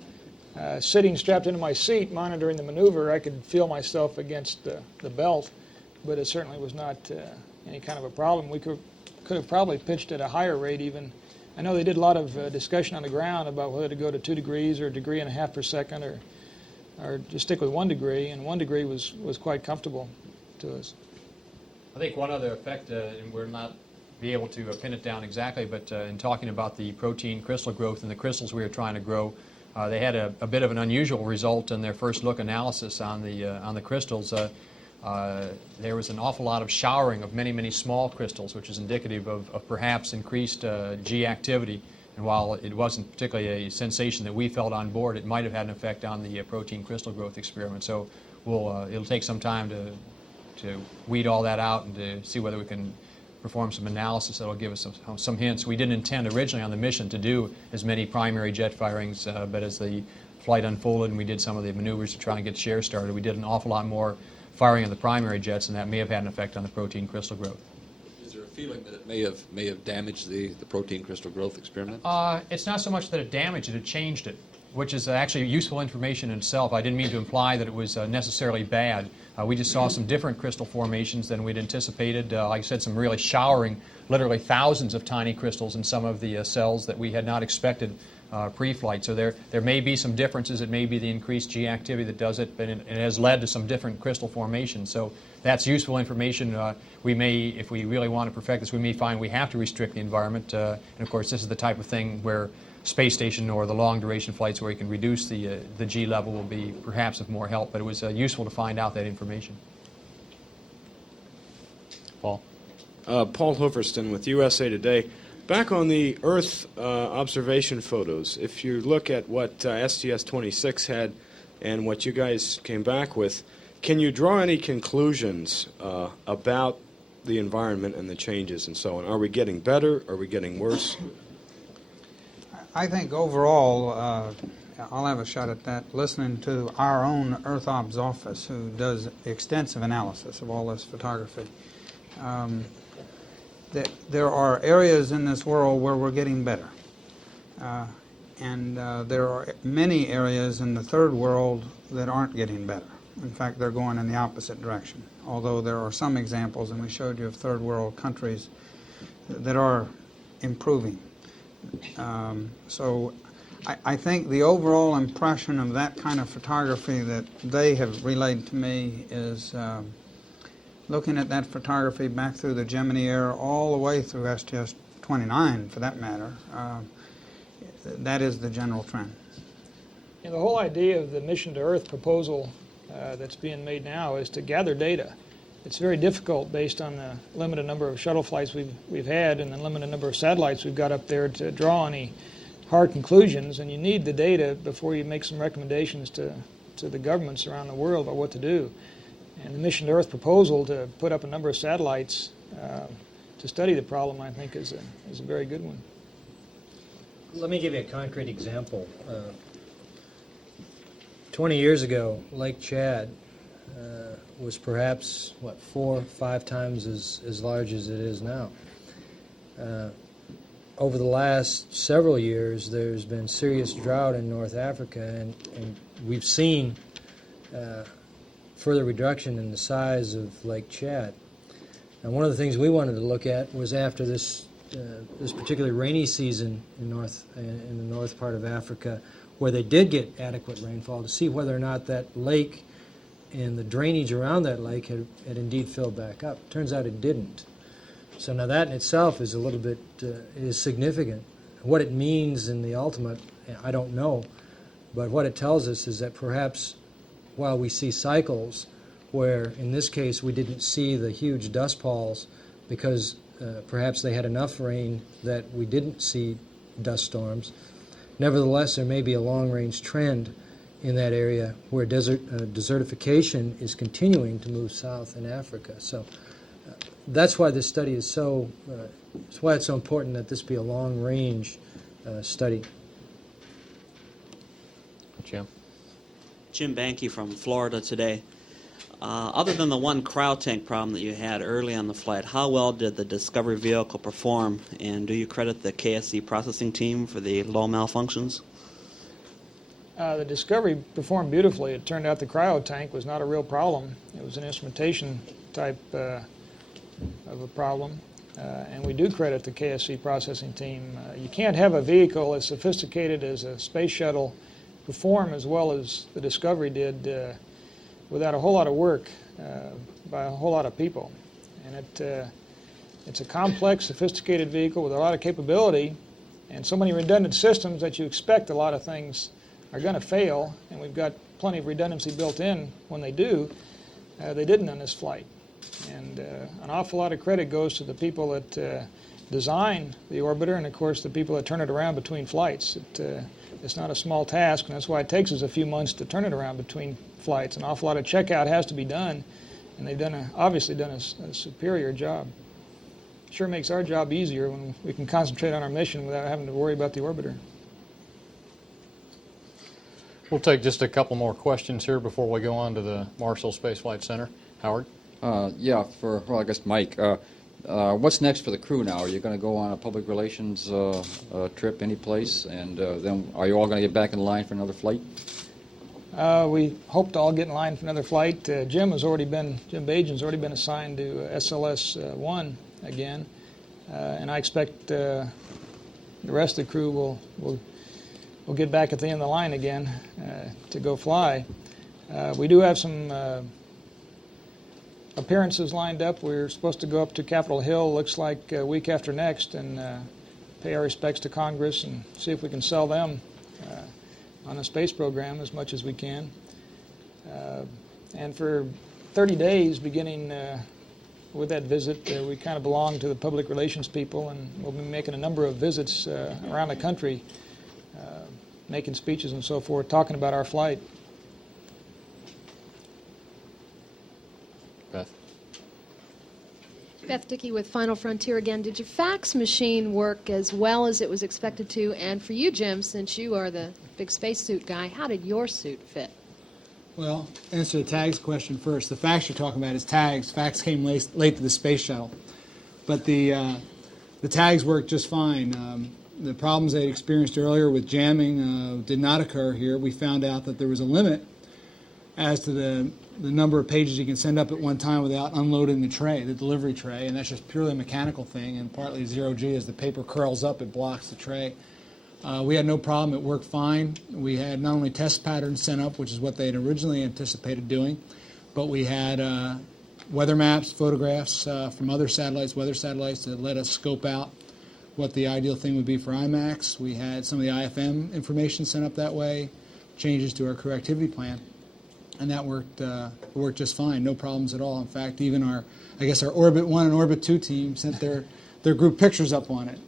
Sitting strapped into my seat, monitoring the maneuver, I could feel myself against the belt, but it certainly was not any kind of a problem. We could have probably pitched at a higher rate even. I know they did a lot of discussion on the ground about whether to go to 2 degrees or 1.5 degrees per second or just stick with 1 degree, and 1 degree was quite comfortable to us. I think one other effect, and we're not be able to pin it down exactly, but in talking about the protein crystal growth and the crystals we were trying to grow, they had a bit of an unusual result in their first look analysis on the crystals. There was an awful lot of showering of many, many small crystals, which is indicative of perhaps increased G activity. And while it wasn't particularly a sensation that we felt on board, it might have had an effect on the protein crystal growth experiment. So it'll take some time to weed all that out and to see whether we can perform some analysis that will give us some hints. We didn't intend originally on the mission to do as many primary jet firings, but as the flight unfolded and we did some of the maneuvers to try and get share started, we did an awful lot more firing of the primary jets, and that may have had an effect on the protein crystal growth. Is there a feeling that it may have damaged the protein crystal growth experiment? It's not so much that it damaged it, it changed it, which is actually useful information in itself. I didn't mean to imply that it was necessarily bad. We just saw some different crystal formations than we'd anticipated. Like I said, some really showering, literally thousands of tiny crystals in some of the cells that we had not expected pre-flight. So there may be some differences. It may be the increased G activity that does it, but it has led to some different crystal formations. So that's useful information. We may, if we really want to perfect this, we may find we have to restrict the environment. And of course, this is the type of thing where space station or the long duration flights where you can reduce the G level will be perhaps of more help, but it was useful to find out that information. Paul? Paul Hoferston with USA Today. Back on the Earth observation photos, if you look at what STS-29 had and what you guys came back with, can you draw any conclusions about the environment and the changes and so on? Are we getting better? Are we getting worse? I think overall, I'll have a shot at that, listening to our own Earth Obs office, who does extensive analysis of all this photography. There are areas in this world where we're getting better. And there are many areas in the third world that aren't getting better. In fact, they're going in the opposite direction. Although there are some examples, and we showed you of third world countries that are improving. So I think the overall impression of that kind of photography that they have relayed to me is looking at that photography back through the Gemini era all the way through STS-29 for that matter, that is the general trend. And the whole idea of the mission to Earth proposal that's being made now is to gather data. It's very difficult based on the limited number of shuttle flights we've had and the limited number of satellites we've got up there to draw any hard conclusions, and you need the data before you make some recommendations to the governments around the world about what to do. And the mission to Earth proposal to put up a number of satellites to study the problem, I think, is a very good one. Let me give you a concrete example. 20 years ago, Lake Chad was perhaps, 4 or 5 times as large as it is now. Over the last several years, there's been serious drought in North Africa, and we've seen further reduction in the size of Lake Chad. And one of the things we wanted to look at was after this particularly rainy season in the north part of Africa, where they did get adequate rainfall, to see whether or not that lake and the drainage around that lake had indeed filled back up. Turns out it didn't. So now that in itself is a little bit is significant. What it means in the ultimate, I don't know, but what it tells us is that perhaps while we see cycles where in this case we didn't see the huge dust palls because perhaps they had enough rain that we didn't see dust storms, nevertheless there may be a long-range trend in that area where desertification is continuing to move south in Africa. So that's why this study is so, that's why it's so important that this be a long-range study. Jim? Jim Banky from Florida today. Other than the one crowd tank problem that you had early on the flight, how well did the Discovery vehicle perform, and do you credit the KSC processing team for the low malfunctions? The Discovery performed beautifully. It turned out the cryo tank was not a real problem. It was an instrumentation type of a problem, and we do credit the KSC processing team. You can't have a vehicle as sophisticated as a space shuttle perform as well as the Discovery did without a whole lot of work by a whole lot of people. And it's a complex, sophisticated vehicle with a lot of capability and so many redundant systems that you expect a lot of things are going to fail, and we've got plenty of redundancy built in when they do. They didn't on this flight. And an awful lot of credit goes to the people that design the orbiter and, of course, the people that turn it around between flights. It's not a small task, and that's why it takes us a few months to turn it around between flights. An awful lot of checkout has to be done, and they've obviously done a superior job. Sure makes our job easier when we can concentrate on our mission without having to worry about the orbiter. We'll take just a couple more questions here before we go on to the Marshall Space Flight Center. Howard? Yeah, I guess Mike. What's next for the crew now? Are you going to go on a public relations trip any place? And then are you all going to get back in line for another flight? We hope to all get in line for another flight. Jim Bajan's already been assigned to SLS-1 again. And I expect the rest of the crew will get back at the end of the line again to go fly. We do have some appearances lined up. We're supposed to go up to Capitol Hill, looks like a week after next, and pay our respects to Congress and see if we can sell them on the space program as much as we can. And for 30 days, beginning with that visit, we kind of belong to the public relations people, and we'll be making a number of visits around the country, making speeches and so forth, talking about our flight. Beth Dickey with Final Frontier again. Did your fax machine work as well as it was expected to? And for you, Jim, since you are the big spacesuit guy, how did your suit fit? Well, answer the tags question first. The fax you're talking about is tags. Fax came late to the space shuttle. But the tags worked just fine. The problems they experienced earlier with jamming did not occur here. We found out that there was a limit as to the number of pages you can send up at one time without unloading the tray, the delivery tray, and that's just purely a mechanical thing, and partly zero-G. As the paper curls up, it blocks the tray. We had no problem. It worked fine. We had not only test patterns sent up, which is what they had originally anticipated doing, but we had weather maps, photographs from other satellites, weather satellites, to let us scope out what the ideal thing would be for IMAX. We had some of the IFM information sent up that way, changes to our crew activity plan. And that worked just fine, no problems at all. In fact, even our Orbit 1 and Orbit 2 team sent their group pictures up on it.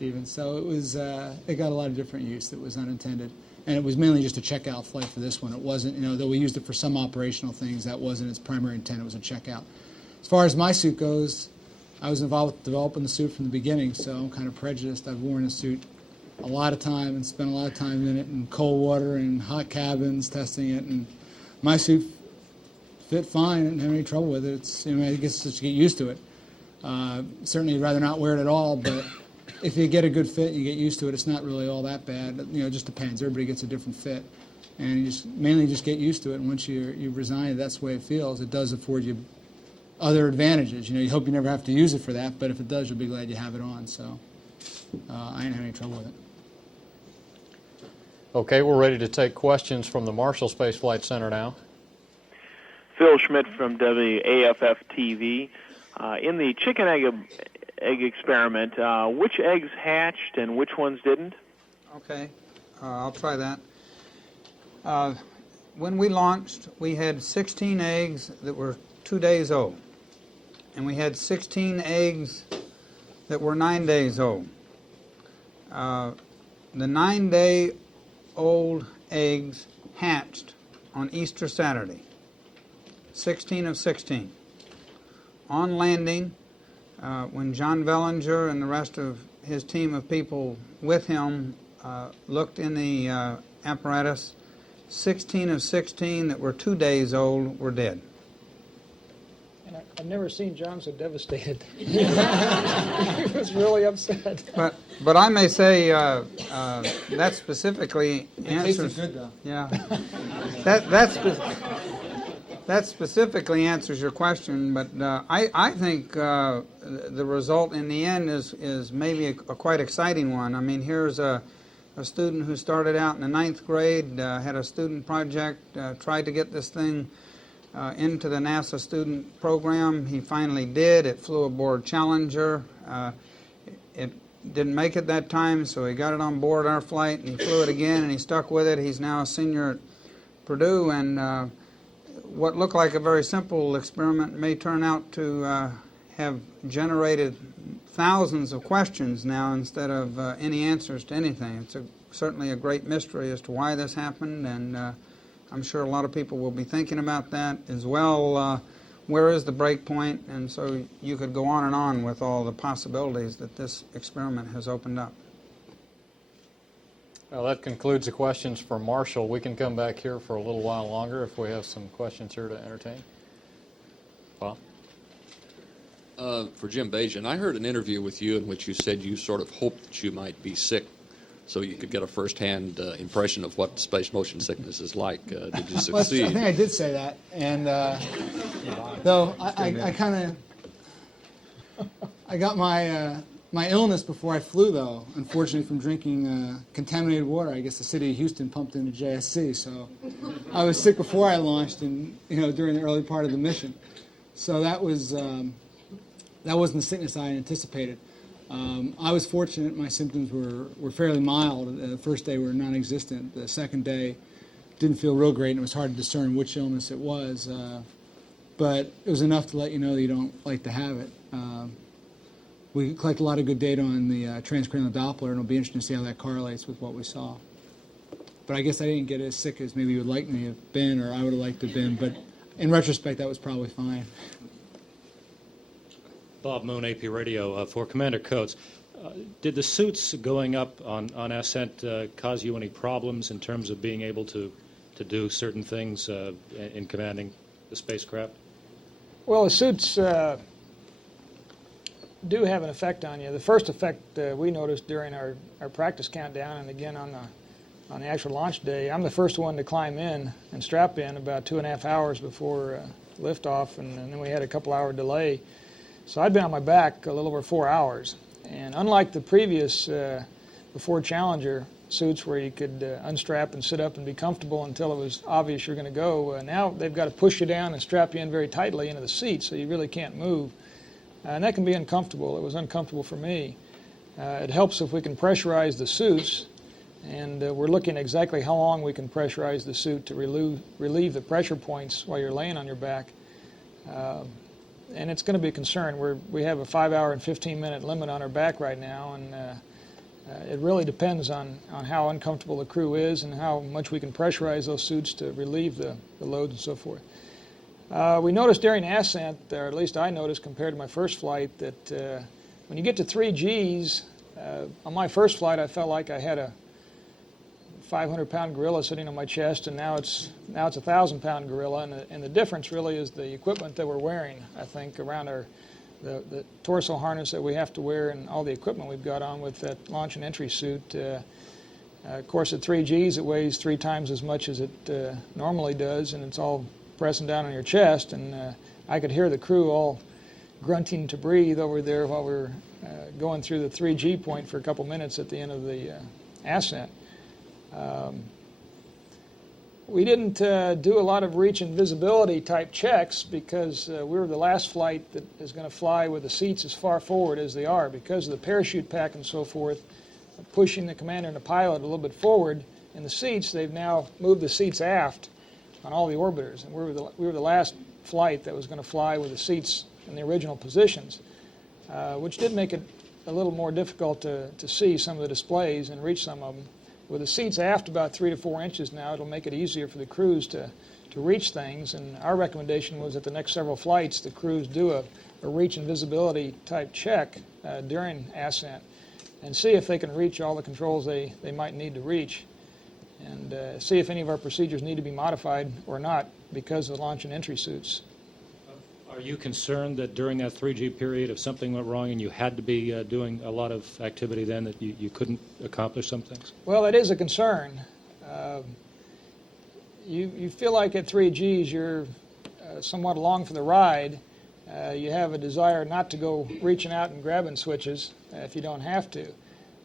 Even so, it got a lot of different use that was unintended, and it was mainly just a checkout flight for this one. It wasn't, though we used it for some operational things, that wasn't its primary intent. It was a checkout. As far as my suit goes, I was involved with developing the suit from the beginning, so I'm kind of prejudiced. I've worn the suit a lot of time and spent a lot of time in it in cold water and hot cabins testing it, and my suit fit fine. I didn't have any trouble with it. It's, I guess just get used to it. Certainly, I'd rather not wear it at all, but if you get a good fit, you get used to it. It's not really all that bad. It just depends. Everybody gets a different fit, and you mainly just get used to it. And once you've resigned, that's the way it feels. It does afford you other advantages. You hope you never have to use it for that, but if it does, you'll be glad you have it on. So I didn't have any trouble with it. Okay, we're ready to take questions from the Marshall Space Flight Center now. Phil Schmidt from WAFF-TV. In the chicken egg experiment, which eggs hatched and which ones didn't? Okay, I'll try that. When we launched, we had 16 eggs that were 2 days old, and we had 16 eggs that were 9 days old. The 9-day-old eggs hatched on Easter Saturday, 16 of 16. On landing, when John Vellinger and the rest of his team of people with him looked in the apparatus, 16 of 16 that were 2 days old were dead. And I've never seen John so devastated. He was really upset. But I may say that specifically answers. Tasted good though. Yeah, that specifically answers your question. But I think the result in the end is maybe a quite exciting one. I mean, here's a student who started out in the 9th grade, had a student project, tried to get this thing into the NASA student program. He finally did. It flew aboard Challenger. It didn't make it that time, so he got it on board our flight, and he flew it again, and he stuck with it. He's now a senior at Purdue, and what looked like a very simple experiment may turn out to have generated thousands of questions now instead of any answers to anything. It's certainly a great mystery as to why this happened, and I'm sure a lot of people will be thinking about that as well. Where is the break point? And so you could go on and on with all the possibilities that this experiment has opened up. Well, that concludes the questions for Marshall. We can come back here for a little while longer if we have some questions here to entertain. Bob? For Jim Bajan, I heard an interview with you in which you said you sort of hoped that you might be sick so you could get a first-hand impression of what space motion sickness is like. Did you succeed? Well, I think I did say that, and though I kind of I got my illness before I flew, though, unfortunately from drinking contaminated water. I guess the city of Houston pumped into JSC, so I was sick before I launched, and during the early part of the mission. So that wasn't the sickness I anticipated. I was fortunate. My symptoms were fairly mild. The first day were non-existent. The second day didn't feel real great, and it was hard to discern which illness it was. But it was enough to let you know that you don't like to have it. We collect a lot of good data on the transcranial Doppler, and it'll be interesting to see how that correlates with what we saw. But I guess I didn't get as sick as maybe you would like me to have been, or I would have liked to have been. But in retrospect, that was probably fine. Bob Moon, AP Radio. For Commander Coates, did the suits going up on ascent cause you any problems in terms of being able to do certain things in commanding the spacecraft? Well, the suits do have an effect on you. The first effect we noticed during our practice countdown, and again on the actual launch day, I'm the first one to climb in and strap in about 2.5 hours before liftoff, and then we had a couple-hour delay. So I'd been on my back a little over 4 hours. And unlike the previous, before Challenger suits where you could unstrap and sit up and be comfortable until it was obvious you're going to go, now they've got to push you down and strap you in very tightly into the seat so you really can't move. And that can be uncomfortable. It was uncomfortable for me. It helps if we can pressurize the suits, and we're looking at exactly how long we can pressurize the suit to relieve the pressure points while you're laying on your back. And it's going to be a concern. We have a 5-hour and 15-minute limit on our back right now, and it really depends on how uncomfortable the crew is and how much we can pressurize those suits to relieve the loads and so forth. We noticed during ascent, or at least I noticed compared to my first flight, that when you get to 3 Gs, on my first flight I felt like I had a 500-pound gorilla sitting on my chest, and now it's a 1,000-pound gorilla, and the difference really is the equipment that we're wearing. I think around the torso harness that we have to wear and all the equipment we've got on with that launch and entry suit. Of course, at 3 Gs it weighs 3 times as much as it normally does, and it's all pressing down on your chest. And I could hear the crew all grunting to breathe over there while we were going through the 3 G point for a couple minutes at the end of the ascent. We didn't do a lot of reach and visibility type checks because we were the last flight that is going to fly with the seats as far forward as they are. Because of the parachute pack and so forth, pushing the commander and the pilot a little bit forward in the seats, they've now moved the seats aft on all the orbiters. And we were the last flight that was going to fly with the seats in the original positions, which did make it a little more difficult to see some of the displays and reach some of them. With the seats aft about 3 to 4 inches now, it'll make it easier for the crews to reach things. And our recommendation was that the next several flights, the crews do a reach and visibility type check during ascent and see if they can reach all the controls they might need to reach, and see if any of our procedures need to be modified or not because of the launch and entry suits. Are you concerned that during that 3G period, if something went wrong and you had to be doing a lot of activity then, that you couldn't accomplish some things? Well, it is a concern. You feel like at 3Gs you're somewhat along for the ride. You have a desire not to go reaching out and grabbing switches if you don't have to.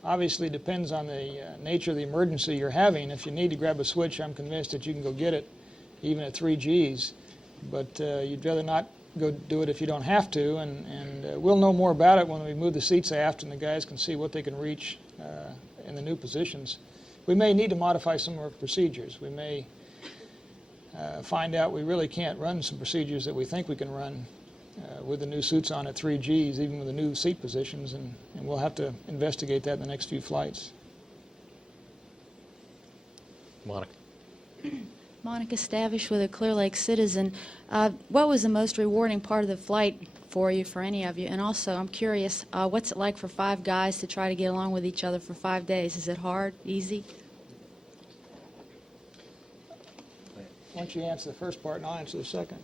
Obviously, it depends on the nature of the emergency you're having. If you need to grab a switch, I'm convinced that you can go get it, even at 3Gs. But you'd rather not go do it if you don't have to, and we'll know more about it when we move the seats aft and the guys can see what they can reach in the new positions. We may need to modify some of our procedures. We may find out we really can't run some procedures that we think we can run with the new suits on at 3Gs, even with the new seat positions, and we'll have to investigate that in the next few flights. Monica. Monica Stavish with a Clear Lake Citizen. What was the most rewarding part of the flight for you, for any of you? And also, I'm curious, what's it like for 5 guys to try to get along with each other for 5 days? Is it hard, easy? Why don't you answer the first part and I'll answer the second.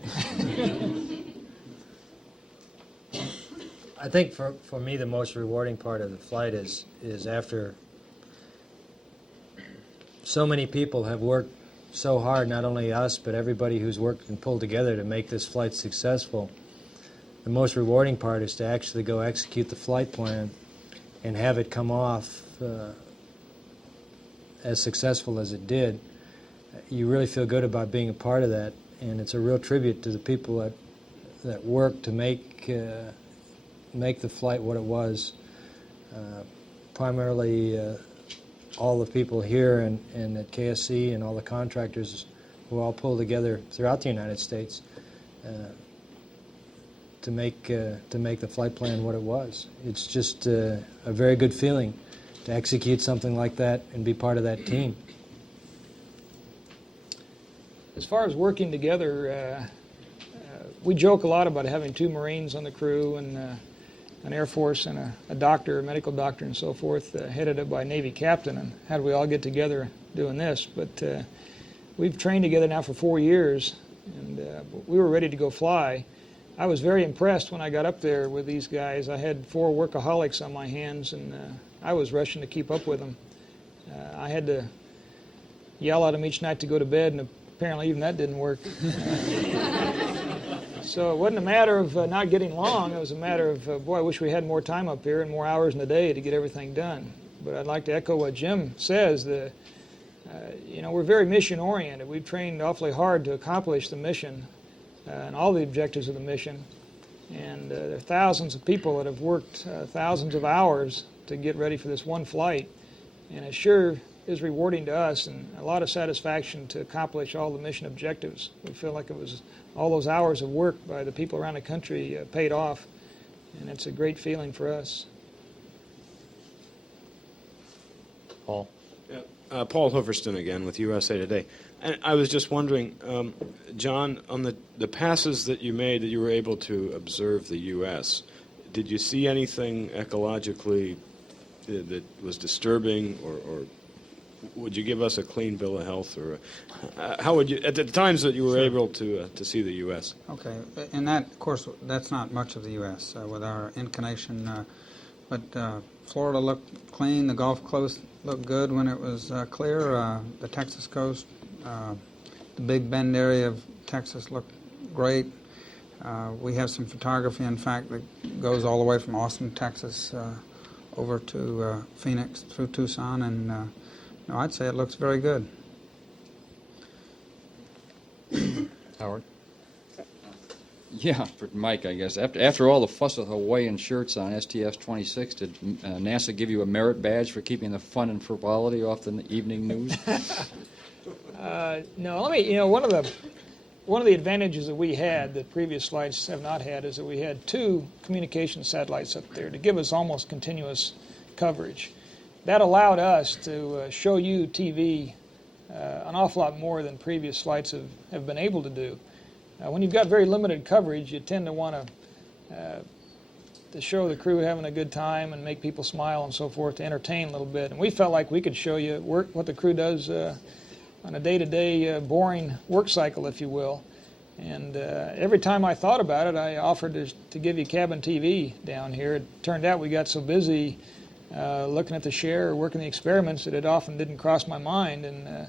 I think for me the most rewarding part of the flight is after so many people have worked so hard, not only us, but everybody who's worked and pulled together to make this flight successful. The most rewarding part is to actually go execute the flight plan and have it come off as successful as it did. You really feel good about being a part of that, and it's a real tribute to the people that worked to make the flight what it was. Primarily all the people here and at KSC and all the contractors who all pulled together throughout the United States to make the flight plan what it was. It's just a very good feeling to execute something like that and be part of that team. As far as working together, we joke a lot about having 2 Marines on the crew and an Air Force and a doctor, a medical doctor and so forth, headed up by a Navy captain, and how do we all get together doing this? But we've trained together now for 4 years, and we were ready to go fly. I was very impressed when I got up there with these guys. I had 4 workaholics on my hands, and I was rushing to keep up with them. I had to yell at them each night to go to bed, and apparently even that didn't work. So it wasn't a matter of not getting along. It was a matter of, boy, I wish we had more time up here and more hours in the day to get everything done. But I'd like to echo what Jim says. We're very mission-oriented. We've trained awfully hard to accomplish the mission and all the objectives of the mission. And there are thousands of people that have worked thousands of hours to get ready for this one flight. And it sure is rewarding to us and a lot of satisfaction to accomplish all the mission objectives. We feel like it was all those hours of work by the people around the country paid off, and it's a great feeling for us. Paul? Yeah, Paul Hoverston again with USA Today. And I was just wondering, John, on the passes that you made that you were able to observe the U.S., did you see anything ecologically that was disturbing, or would you give us a clean bill of health, or how would you, at the times that you were able to see the U.S.? Okay, and that, of course, that's not much of the U.S. With our inclination, but Florida looked clean, the Gulf Coast looked good when it was clear, the Texas coast, the Big Bend area of Texas looked great. We have some photography, in fact, that goes all the way from Austin, Texas, over to Phoenix through Tucson, and no, I'd say it looks very good. Howard? Yeah, for Mike, I guess. After all the fuss with Hawaiian shirts on STS-26, did NASA give you a merit badge for keeping the fun and frivolity off the evening news? No, one of the advantages that we had that previous flights have not had is that we had 2 communication satellites up there to give us almost continuous coverage. That allowed us to show you TV an awful lot more than previous flights have been able to do. When you've got very limited coverage, you tend to want to show the crew having a good time and make people smile and so forth, to entertain a little bit. And we felt like we could show you what the crew does on a day-to-day boring work cycle, if you will. And every time I thought about it, I offered to give you cabin TV down here. It turned out we got so busy looking at the share or working the experiments that it often didn't cross my mind, and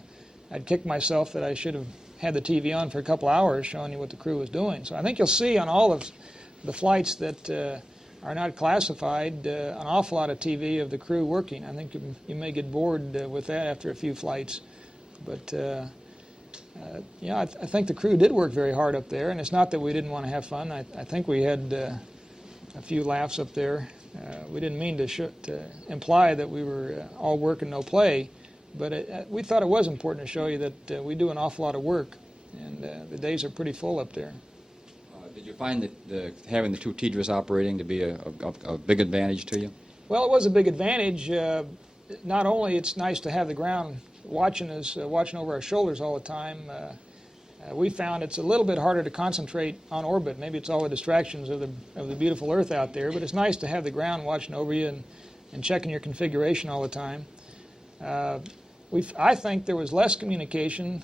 I'd kick myself that I should have had the TV on for a couple hours showing you what the crew was doing. So I think you'll see on all of the flights that are not classified an awful lot of TV of the crew working. I think you may get bored with that after a few flights. But I think the crew did work very hard up there, and it's not that we didn't want to have fun. I think we had a few laughs up there. We didn't mean to imply that we were all work and no play, but we thought it was important to show you that we do an awful lot of work, and the days are pretty full up there. Did you find that having the 2 TDRS operating to be a big advantage to you? Well, it was a big advantage. Not only it's nice to have the ground watching us, watching over our shoulders all the time. We found it's a little bit harder to concentrate on orbit. Maybe it's all the distractions of the beautiful Earth out there, but it's nice to have the ground watching over you and checking your configuration all the time. I think there was less communication,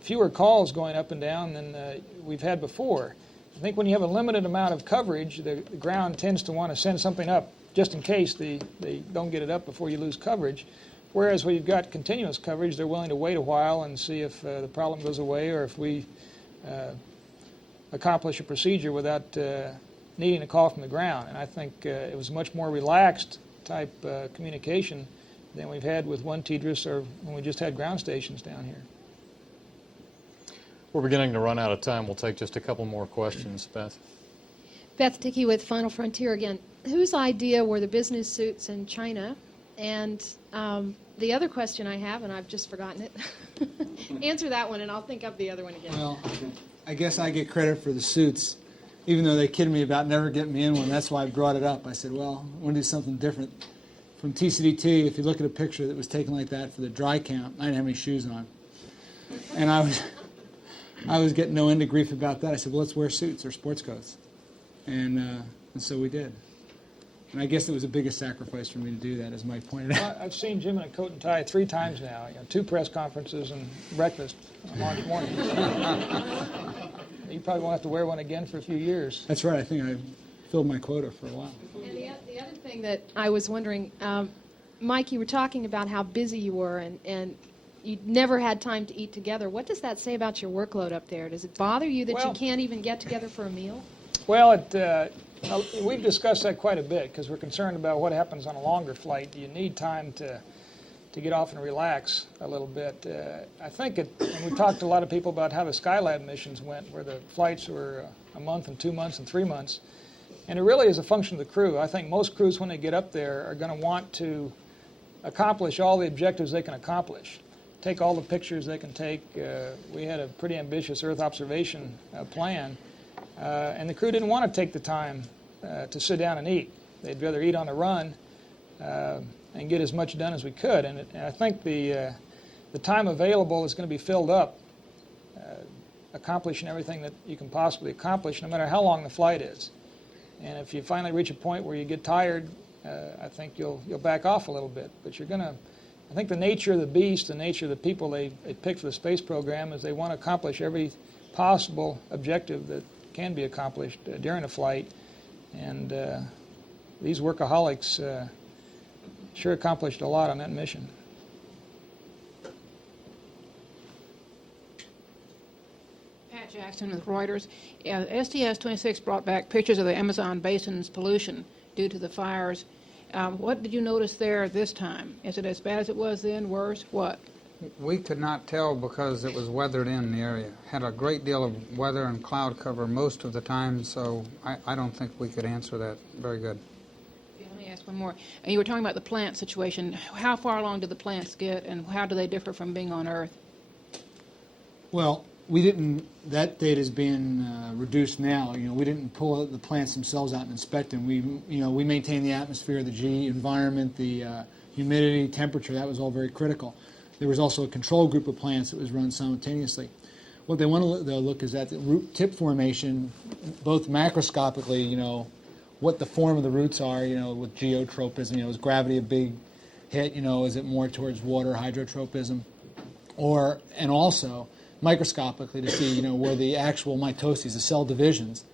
fewer calls going up and down than we've had before. I think when you have a limited amount of coverage, the ground tends to want to send something up just in case they don't get it up before you lose coverage. Whereas when you've got continuous coverage, they're willing to wait a while and see if the problem goes away or if we accomplish a procedure without needing a call from the ground. And I think it was much more relaxed type communication than we've had with 1 TDRS or when we just had ground stations down here. We're beginning to run out of time. We'll take just a couple more questions. Beth? Beth Dickey with Final Frontier again. Whose idea were the business suits in China? And the other question I have, and I've just forgotten it, answer that one and I'll think up the other one again. Well, I guess I get credit for the suits, even though they kidded me about never getting me in one. That's why I brought it up. I said, well, I want to do something different. From TCDT, if you look at a picture that was taken like that for the dry count, I didn't have any shoes on. And I was getting no end of grief about that. I said, well, let's wear suits or sports coats. And so we did. And I guess it was the biggest sacrifice for me to do that, as Mike pointed out. Well, I've seen Jim in a coat and tie 3 times now. 2 press conferences and breakfast on March morning. You probably won't have to wear one again for a few years. That's right. I think I filled my quota for a while. And the other thing that I was wondering, Mike, you were talking about how busy you were and you never had time to eat together. What does that say about your workload up there? Does it bother you that you can't even get together for a meal? Well, we've discussed that quite a bit because we're concerned about what happens on a longer flight. You need time to get off and relax a little bit. I think and we talked to a lot of people about how the Skylab missions went, where the flights were a month and 2 months and 3 months. And it really is a function of the crew. I think most crews, when they get up there, are going to want to accomplish all the objectives they can accomplish. Take all the pictures they can take. We had a pretty ambitious Earth observation plan. And the crew didn't want to take the time to sit down and eat. They'd rather eat on the run and get as much done as we could. And I think the time available is going to be filled up, accomplishing everything that you can possibly accomplish, no matter how long the flight is. And if you finally reach a point where you get tired, I think you'll back off a little bit. But I think the nature of the beast, the nature of the people they picked for the space program is they want to accomplish every possible objective that can be accomplished during a flight, and these workaholics sure accomplished a lot on that mission. Pat Jackson with Reuters. STS-29 brought back pictures of the Amazon basin's pollution due to the fires. What did you notice there this time? Is it as bad as it was then? Worse? What? We could not tell because it was weathered in the area. Had a great deal of weather and cloud cover most of the time, so I don't think we could answer that very good. Let me ask one more. And you were talking about the plant situation. How far along do the plants get, and how do they differ from being on Earth? Well, we didn't. That data is being reduced now. We didn't pull the plants themselves out and inspect them. We maintain the atmosphere, the G environment, the humidity, temperature. That was all very critical. There was also a control group of plants that was run simultaneously. What they want to look is at the root tip formation, both macroscopically. What the form of the roots are. With geotropism. Is gravity a big hit? Is it more towards water hydrotropism, and also microscopically to see, were the actual mitoses, the cell divisions,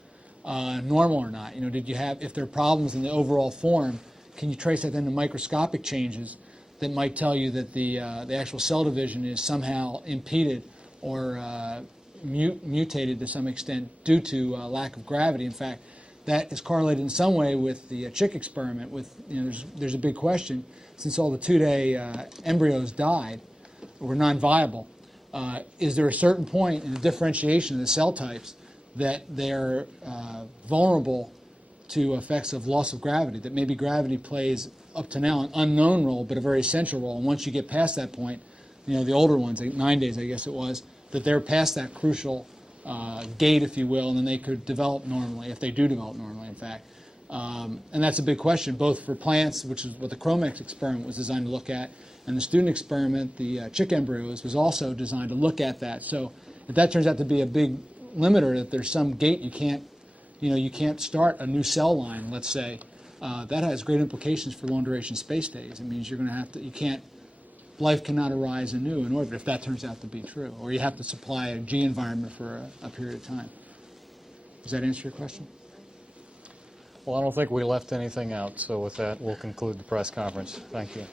normal or not? Did you have, if there are problems in the overall form, can you trace that then to microscopic changes that might tell you that the actual cell division is somehow impeded or mutated to some extent due to lack of gravity? In fact, that is correlated in some way with the chick experiment. There's a big question, since all the 2-day embryos died or were non-viable. Is there a certain point in the differentiation of the cell types that they're vulnerable to effects of loss of gravity, that maybe gravity plays up to now an unknown role but a very essential role, and once you get past that point, the older ones, 9 days I guess it was, that they're past that crucial gate, if you will, and then they could develop normally, if they do develop normally, in fact. And that's a big question, both for plants, which is what the Chromex experiment was designed to look at, and the student experiment, the chick embryos, was also designed to look at that. So if that turns out to be a big limiter, that there's some gate you can't start a new cell line, let's say, that has great implications for long-duration space stays. It means you're going to have to, life cannot arise anew in orbit if that turns out to be true, or you have to supply a G environment for a period of time. Does that answer your question? Well, I don't think we left anything out, so with that, we'll conclude the press conference. Thank you.